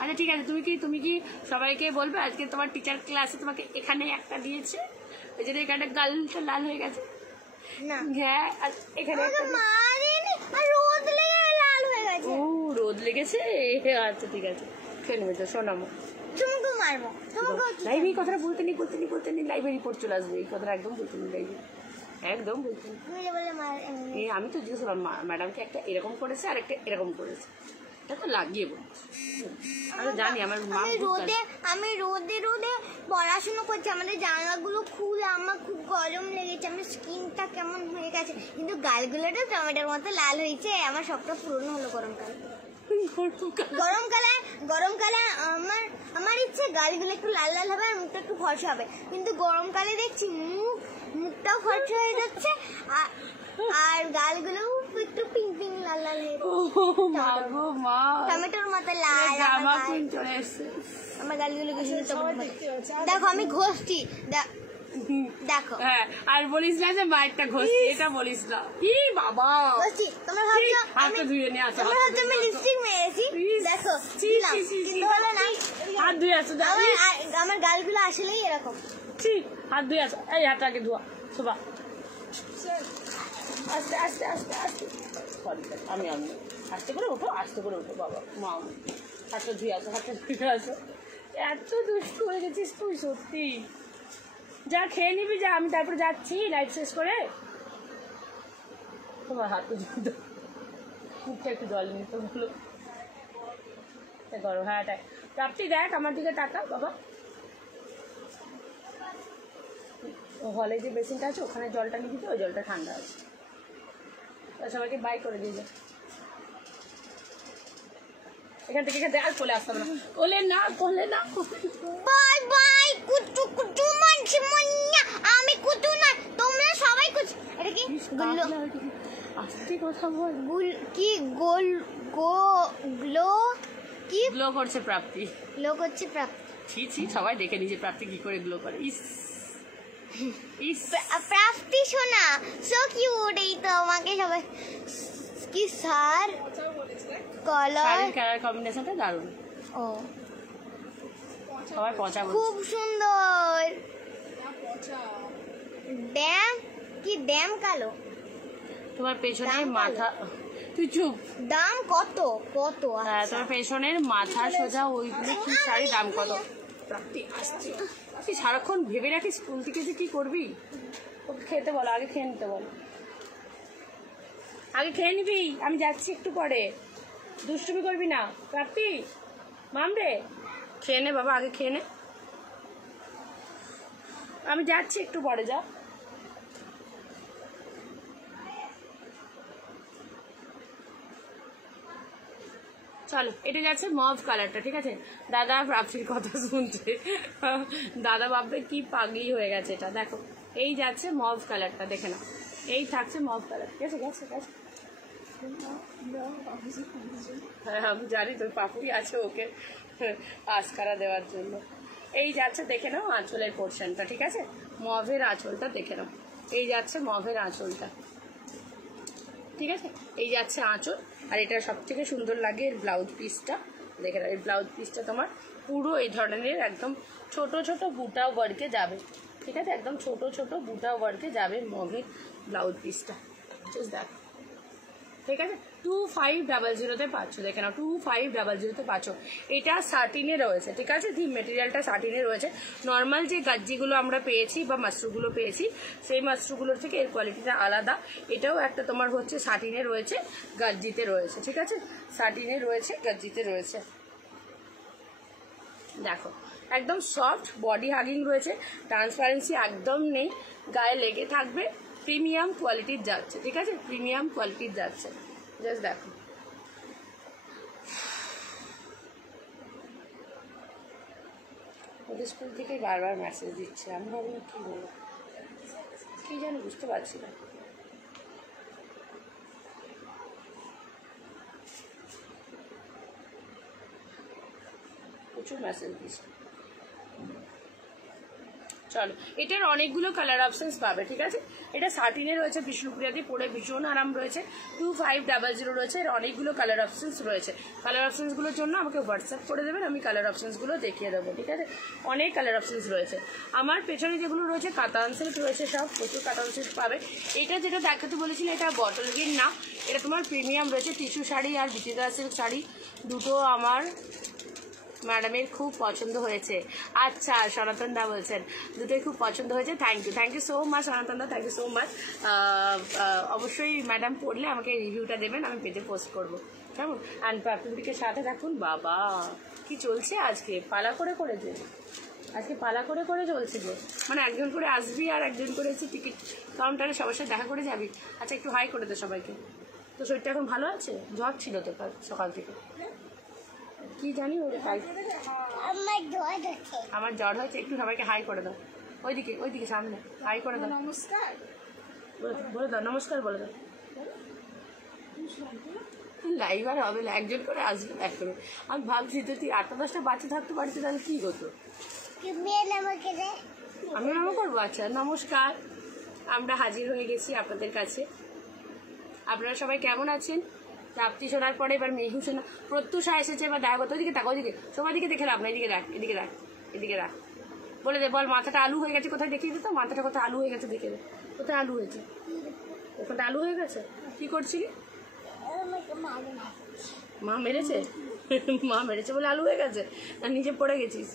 আচ্ছা ঠিক আছে, তুমি কি সবাইকে বলবে আজকে তোমার টিচার ক্লাসে তোমাকে এখানে একটা দিয়েছে, ওই জন্য এখানে গালটা লাল হয়ে গেছে? না, হ্যাঁ, এখানে রোদ লেগে লাল হয়ে গেছে। ও, রোদ লেগেছে, আচ্ছা ঠিক আছে, খেয়ে নেবে তো শোনামো। তোমাকে মারবো, লাইভে এই কথাটা বলতে নেই, লাইভে রিপোর্ট চলে আসবে, এই কথাটা একদম বলতে নেই লাইভে, একদম বলতে নেই। আমি তো জিজ্ঞেস করলাম ম্যাডামকে একটা এরকম করেছে আর একটা এরকম করেছে, দেখো লাগিয়ে বল, আমি জানি আমার মা আমি রোদে পড়াশোনা করছি, আমাদের জানলাগুলো খুলে আমার খুব গরম লেগেছে, আমার স্কিনটা কেমন হয়ে গেছে, কিন্তু গালগুলোটা টমেটোর মতো লাল হয়েছে। আমার সবটা পূরণ হলো গরমকালে। গরমকালে আমার ইচ্ছে গালগুলো একটু লাল লাল হবে আর মুখটা একটু ফর্সা হবে, কিন্তু গরমকালে দেখছি মুখটাও ফর্সা হয়ে যাচ্ছে আর গালগুলো একটু পিঙ্ক পিঙ্ক লাল লাল হয়ে টমেটোর মতো লাল। আমার গালগুলো দেখো আমি ঘষছি, দেখো। হ্যাঁ, আর বলিস না যে মায়েরটা ঘষছি, এটা বলিস না। ই বাবা ঘষছি, তোমরা ভাবছো হাতটা ধুয়ে নিয়ে আসো, আমি লিপস্টিক মেরেছি, দেখো কিন্তু হলো না। হাত ধুয়ে আসো, আমার গালগুলো আসলেই এরকম। ঠিক, হাত ধুয়ে আসো, এই হাতটাকে ধোয়া শোভা, আস্তে আস্তে আস্তে আস্তে, আমি আস্তে করে ওঠো, আস্তে করে ওঠো বাবা, মা হাতটা ধুয়ে আসো, হাতটা ধুয়ে আসো। এত দুষ্টু হয়ে গেছিস তুই সত্যি। যা খেয়ে নিবি যা, আমি তারপরে যাচ্ছি লাইট শেষ করে। তোমার হাতে মুখটা একটু জল নিতে বলো, গরম। হ্যাঁ প্রাপ্তি দেখ আমার দিকে টাকা বাবা, হলে যে বেসিনটা আছে ওখানে জলটা নিয়ে দিতে, ওই জলটা ঠান্ডা আছে। সবাইকে বাই করে দিয়ে যায় এখান থেকে, আর কোলে আসতে হবে না, কোলে না বাই বাই কুটু কুটু মানছি মন্না, আমি কুটু না, তোমরা সবাই কুটু। এটা কি গুলো আস্তে কথা বল, কি গোল গ্লো কি গ্লো করছে প্রাপ্তি, গ্লো করছে প্রাপ্তি। ছি সবাই দেখে নিজে প্রাপ্তি কি করে গ্লো করে। প্রাপ্তি শোনা সো কিউট, এই তো আমাকে সবাই কি স্যার কালার কম্বিনেশনটা দারুণ। ও সবাই পচা খুব সুন্দর। ড্যাম কালো, তোমার পেছনের মাথা, তুই চুপ। দাম কত? হ্যাঁ, তোমার পেছনের মাথা সোজা ওইগুলো কি শাড়ি দাম কত? প্রাপ্তি আসছে, তুই সারাক্ষণ ভেবে রাখিস স্কুল থেকে যে কি করবি। ওকে খেতে বলো, আগে খেয়ে নিতে বলো, আগে খেয়ে নিবি, আমি যাচ্ছি একটু পরে, দুষ্টুমি করবি না। প্রাপ্তি মাম রে, খেয়ে নে বাবা, আগে খেয়ে নে, আমি যাচ্ছি একটু পরে, যা। চলো, এটা যাচ্ছে মভ কালারটা, ঠিক আছে। দাদা প্রাপ্তির কথা শুনছে, দাদা ভাববে কি পাগলি হয়ে গেছে এটা। দেখো এই যাচ্ছে মভ কালারটা, দেখে না, এই থাকছে মভ কালার, ঠিক আছে। গেছে হ্যাঁ, আমি জানি তোর পাপুই আছে ওকে আস্কারা দেওয়ার জন্য। এই যাচ্ছে, দেখে নাও আঁচলের পোর্শনটা, ঠিক আছে, মভের আঁচলটা দেখে নাও, এই যাচ্ছে মভের আঁচলটা, ঠিক আছে। এই যাচ্ছে আঁচল, আর এটা সব থেকে সুন্দর লাগে এর ব্লাউজ পিসটা, দেখে নাও। এই ব্লাউজ পিসটা তোমার পুরো এই ধরনের একদম ছোট ছোট বুটা ওয়ার্কে যাবে, ঠিক আছে, একদম ছোট ছোট বুটা ওয়ার্কে যাবে মভের ব্লাউজ পিসটা, দেখো, ঠিক আছে। 2500 পাচ্ছ, দেখে নাও 2500 পাচ্ছ। এটা সাটিনে রয়েছে, ঠিক আছে, থিম মেটেরিয়ালটা সাটিনে রয়েছে। নর্মাল যে গাজ্জিগুলো আমরা পেয়েছি বা মাশরুগুলো পেয়েছি, সেই মাশরুগুলোর থেকে এর কোয়ালিটিটা আলাদা। এটাও একটা তোমার হচ্ছে সাটিনে রয়েছে, গাজ্জিতে রয়েছে, ঠিক আছে, সাটিনে রয়েছে, গাজ্জিতে রয়েছে। দেখো একদম সফট, বডি হাগিং রয়েছে, ট্রান্সপারেন্সি একদম নেই, গায়ে লেগে থাকবে, প্রিমিয়াম কোয়ালিটির যাচ্ছে, ঠিক আছে, প্রিমিয়াম কোয়ালিটির যাচ্ছে। জাস্ট দেখো, ওদের স্কুল থেকে বারবার মেসেজ দিচ্ছে, আমি ভাবলাম কী বলবো, কী জানি বুঝতে পারছি না। প্রচুর মেসেজ দিচ্ছে। চলো, এটার অনেকগুলো কালার অপশনস পাবে, ঠিক আছে। এটা সাটিনে রয়েছে, বিষ্ণুপ্রিয়াতে পরে ভীষণ আরাম রয়েছে, 2500 রয়েছে, এর অনেকগুলো কালার অপশনস রয়েছে। কালার অপশনসগুলোর জন্য আমাকে হোয়াটসঅ্যাপ করে দেবেন, আমি কালার অপশনসগুলো দেখিয়ে দেবো, ঠিক আছে। অনেক কালার অপশনস রয়েছে। আমার পেছনে যেগুলো রয়েছে কাতান সিল্ক রয়েছে, সব প্রচুর কাতান সিল্ক পাবে। এটা যেটা দেখাতে বলেছিলে, এটা বটল গ্রিন না, এটা তোমার প্রিমিয়াম রয়েছে, টিস্যু শাড়ি আর বিচিত্রা সিল্ক শাড়ি দুটো আমার ম্যাডামের খুব পছন্দ হয়েছে। আচ্ছা, সনাতন দা বলছেন দুটোই খুব পছন্দ হয়েছে। থ্যাংক ইউ সো মাচ সনাতন দা, থ্যাংক ইউ সো মাচ। অবশ্যই ম্যাডাম পড়লে আমাকে রিভিউটা দেবেন, আমি পেজে পোস্ট করবো কেমন। অ্যান্ড প্রাপ্তিদিকে সাথে থাকুন। বাবা কি চলছে আজকে, পালা করে করেছে আজকে, পালা করে করে চলছে যে, মানে একজন করে আসবি আর একজন করে এসে টিকিট কাউন্টারে সবার সাথে দেখা করে যাবি। আচ্ছা একটু হাই করে দে সবাইকে। তো শরীরটা এখন ভালো আছে? জ্বর ছিল তো কাল সকাল থেকে, কি জানি ওর আমার জ্বর হয়েছে। একটু সবাইকে হাই করে দাও, ওইদিকে সামনে হাই করে দাও। নমস্কার বলে দাও নমস্কার বলে দাও। লাইভ আর হবে না, একজন করে আসবে এক করে। আমি ভাবছি যদি 8-10টা বাচ্চা থাকতে পারছি তাহলে কি হতো। আমি নামও করবো। আচ্ছা নমস্কার, আমরা হাজির হয়ে গেছি আপনাদের কাছে। আপনারা সবাই কেমন আছেন? প্রাপ্তি শোনার পরে এবার মেঘু শোনা, প্রত্যুষা এসেছে। এবার দেখা করতে ওইদিকে তাকো, ওইদিকে সবার দিকে দেখে রাখ না, এদিকে রাখ, এদিকে রাখ। বলে দে, বল মাথাটা আলু হয়ে গেছে কোথায়, দেখিয়ে দিত মাথাটা কোথায় আলু হয়ে গেছে, দেখে দে কোথায় আলু হয়েছে। ওখানটা আলু হয়ে গেছে। কি করছিলি? মা মেরেছে? মা মেরেছে বলে আলু হয়ে গেছে, আর নিচে পড়ে গেছিস?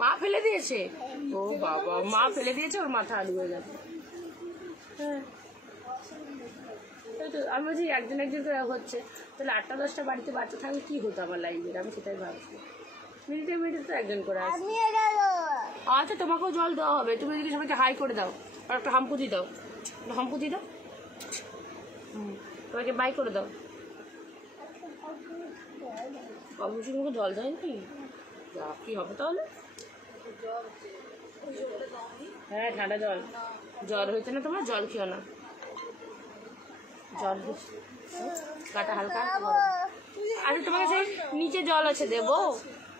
মা ফেলে দিয়েছে? ও বাবা, মা ফেলে দিয়েছে, ওর মাথা আলু হয়ে গেছে। হ্যাঁ আমি বলছি একজন করে হচ্ছে, তাহলে 8-10টা বাড়িতে বাচ্চা থাকলে কি হতো আমার লাইফের, আমি সেটাই ভাবছি। মিনিটে তো একজন করে আসবে। আচ্ছা তোমাকেও জল দেওয়া হবে, তুমি যদি সবাইকে হাই করে দাও আর একটা হাম্পুতি দাও, সবাইকে বাই করে দাও। অবশ্যই তোমাকে জল দেয়নি, কি হবে তাহলে? হ্যাঁ ঠান্ডা জল, জ্বর হয়েছে না তোমার, জল খেও না। জল কাটা হালকা। আরে তোমাকে সেই নিচে জল আছে দেবো,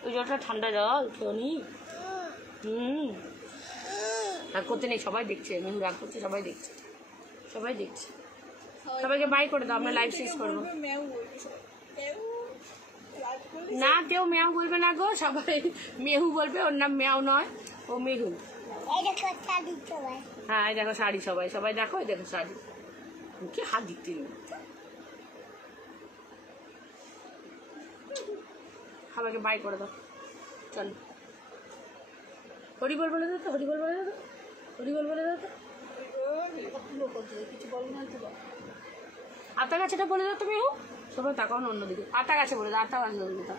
ওই জলটা ঠান্ডা জল খেও নি। রাগ করতে নেই, সবাই দেখছে, মেনু রাগ করছে, সবাই দেখছে। সবাইকে বাই করে দাও, আমরা লাইভ শেষ করবো। না কেউ ম্যাও বলবে না গো, সবাই মেহু বলবে, ওর নাম ম্যাও নয়, ও মেহু। হ্যাঁ দেখো শাড়ি, সবাই দেখো, দেখো শাড়ি, মুখে হাত দিতে নেই। সবাইকে বাই করে দাও, চলো। হরিবল বলে দাও তো, হরিবল বলে দাও তো। আতা গাছেটা বলে দাও তুমি, সবাই তাকাও না অন্যদিকে। আতা গাছে বলে দাও, আতা গাছে বলে দাও।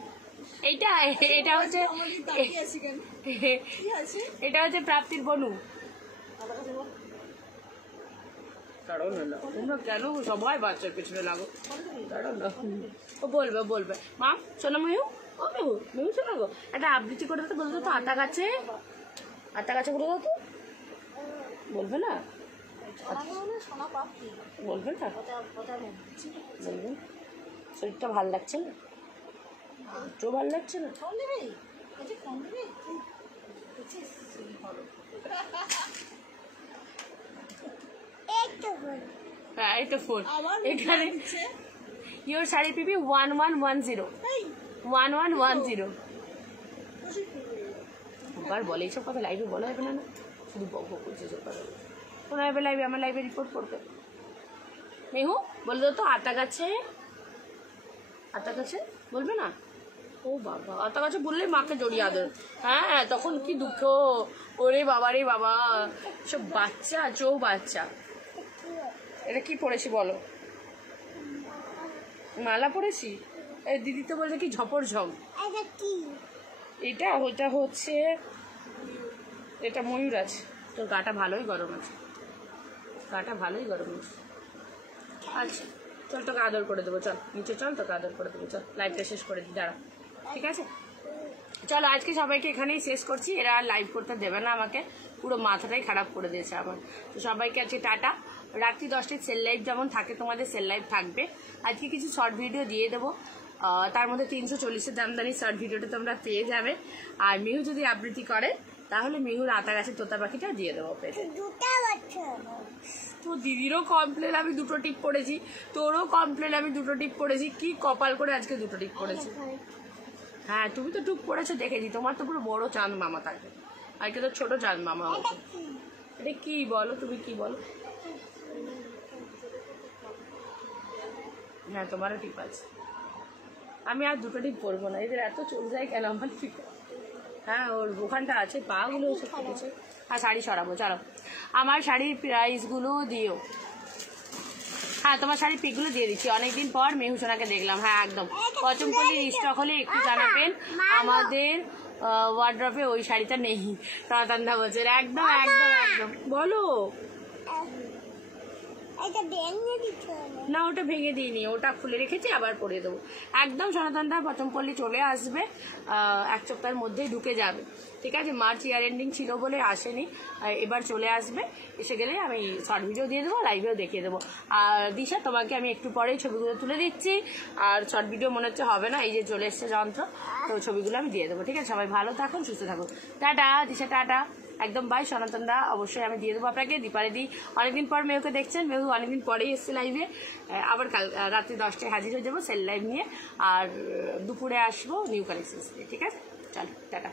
এটা হচ্ছে প্রাপ্তির বনু। দাঁড়াও না, তোমরা কেন সবাই বাচ্চার পেছনে লাগো? দাঁড়াও না, ও বলবে মা শোনো মেহু, ও মেহু শোনো গো, একটা আবৃত্তি করে দাও তো, বলতে তো আতা গাছে বলে দাও তো। বলবে না? বলবে না? বলবেন? শরীরটা ভালো লাগছে না, একটু ভালো লাগছে না। হ্যাঁ এই তো ফোন এখানে। ইয়োর শাড়ি পিপি 1110 একবার বলে এইসব কথা লাইভে বলা যাবে না, শুধু বক করছে সব কথা। কোনো লাইভে আমার লাইভে রিপোর্ট করতে। মেহু বলে দাও তো আতা গাছে বলবে না? ও বাবা, আতা গাছে বললে মাকে জড়িয়ে আদর। হ্যাঁ তখন কি দুঃখ, ওরে বাবা রে বাবা, সব বাচ্চা বাচ্চা। এটা কি পড়েছি বলো? মালা পড়েছি। এই দিদি তো বলছে কি ঝপর ঝম। ওটা হচ্ছে, এটা ময়ূর আছে। তোর গাটা ভালোই গরম আছে। আচ্ছা চল, তোকে আদর করে দেবো, চল নিচে চল, তোকে আদর করে দেবো, চল লাইভটা শেষ করে দিই, দাঁড়া। ঠিক আছে চলো, আজকে সবাইকে এখানেই শেষ করছি। এরা আর লাইভ করতে দেবে না আমাকে, পুরো মাথাটাই খারাপ করে দিয়েছে আমার। তো সবাইকে আছে টাটা। রাত্রি 10টায় সেল লাইভ যেমন থাকে, তোমাদের সেল লাইভ থাকবে। আজকে কিছু শর্ট ভিডিও দিয়ে দেবো, তার মধ্যে 340 দামদানি শর্ট ভিডিওটা তোমরা পেয়ে যাবে। আর মিহু যদি আবৃত্তি করে তাহলে মিহুর আতা গাছের তোতা পাখিটা দিয়ে দেবো পেটে। তো দিদিরও কমপ্লেন আমি 2টো টিপ পড়েছি, তোরও কমপ্লেন আমি 2টো টিপ পড়েছি। কি কপাল করে আজকে 2টো টিপ পড়েছি। হ্যাঁ তুমি তো টুপ পড়েছো দেখেছি, তোমার তো পুরো বড় চাঁদ মামা থাকে, আজকে তো ছোট চাঁদ মামা হচ্ছে। এটা কি বলো, তুমি কি বলো? হ্যাঁ তোমারও টিপ আছে। আমি আর দুটোটি পরবো না, এদের এত চলে যায় কেন আমার ফিকে। হ্যাঁ ওর ওখানটা আছে, পাগুলো সব কেটেছে। হ্যাঁ শাড়ি সরাবো, চলো আমার শাড়ির প্রাইসগুলো দিও। হ্যাঁ তোমার শাড়ির পিকগুলো দিয়ে দিচ্ছি, অনেকদিন পর মেহুসোনাকে দেখলাম। হ্যাঁ একদম, পচমপল্লির স্টক হলে একটু জানাবেন, আমাদের ওয়ার্ড্রপে ওই শাড়িটা নেই। সনাতনদা বলছে একদম একদম একদম। বলো না, ওটা ভেঙে দিইনি, ওটা খুলে রেখেছি, আবার পরে দেবো। একদম সনাতনদা পচমপল্লি চলে আসবে, এক সপ্তাহের মধ্যেই ঢুকে যাবে, ঠিক আছে। মার্চ ইয়ার এন্ডিং ছিল বলে আসেনি, এবার চলে আসবে। এসে গেলে আমি শর্ট ভিডিও দিয়ে দেবো, লাইভেও দেখিয়ে দেবো। আর দিশা তোমাকে আমি একটু পরেই ছবিগুলো তুলে দিচ্ছি, আর শর্ট ভিডিও মনে হচ্ছে হবে না, এই যে চলে এসছে যন্ত্র, তো ছবিগুলো আমি দিয়ে দেবো, ঠিক আছে। সবাই ভালো থাকুন, সুস্থ থাকুন, টাটা দিশা, টাটা একদম বাই। সনাতনদা অবশ্যই আমি দিয়ে দেবো আপনাকে। দীপারিদি অনেকদিন পর মেহুকে দেখছেন, মেহু অনেকদিন পরেই এসছে লাইভে। আবার কাল রাত্রি 10টায় হাজির হয়ে যাবো সেল লাইভ নিয়ে, আর দুপুরে আসবো নিউ কালেকশনস নিয়ে, ঠিক আছে। চলো টাটা।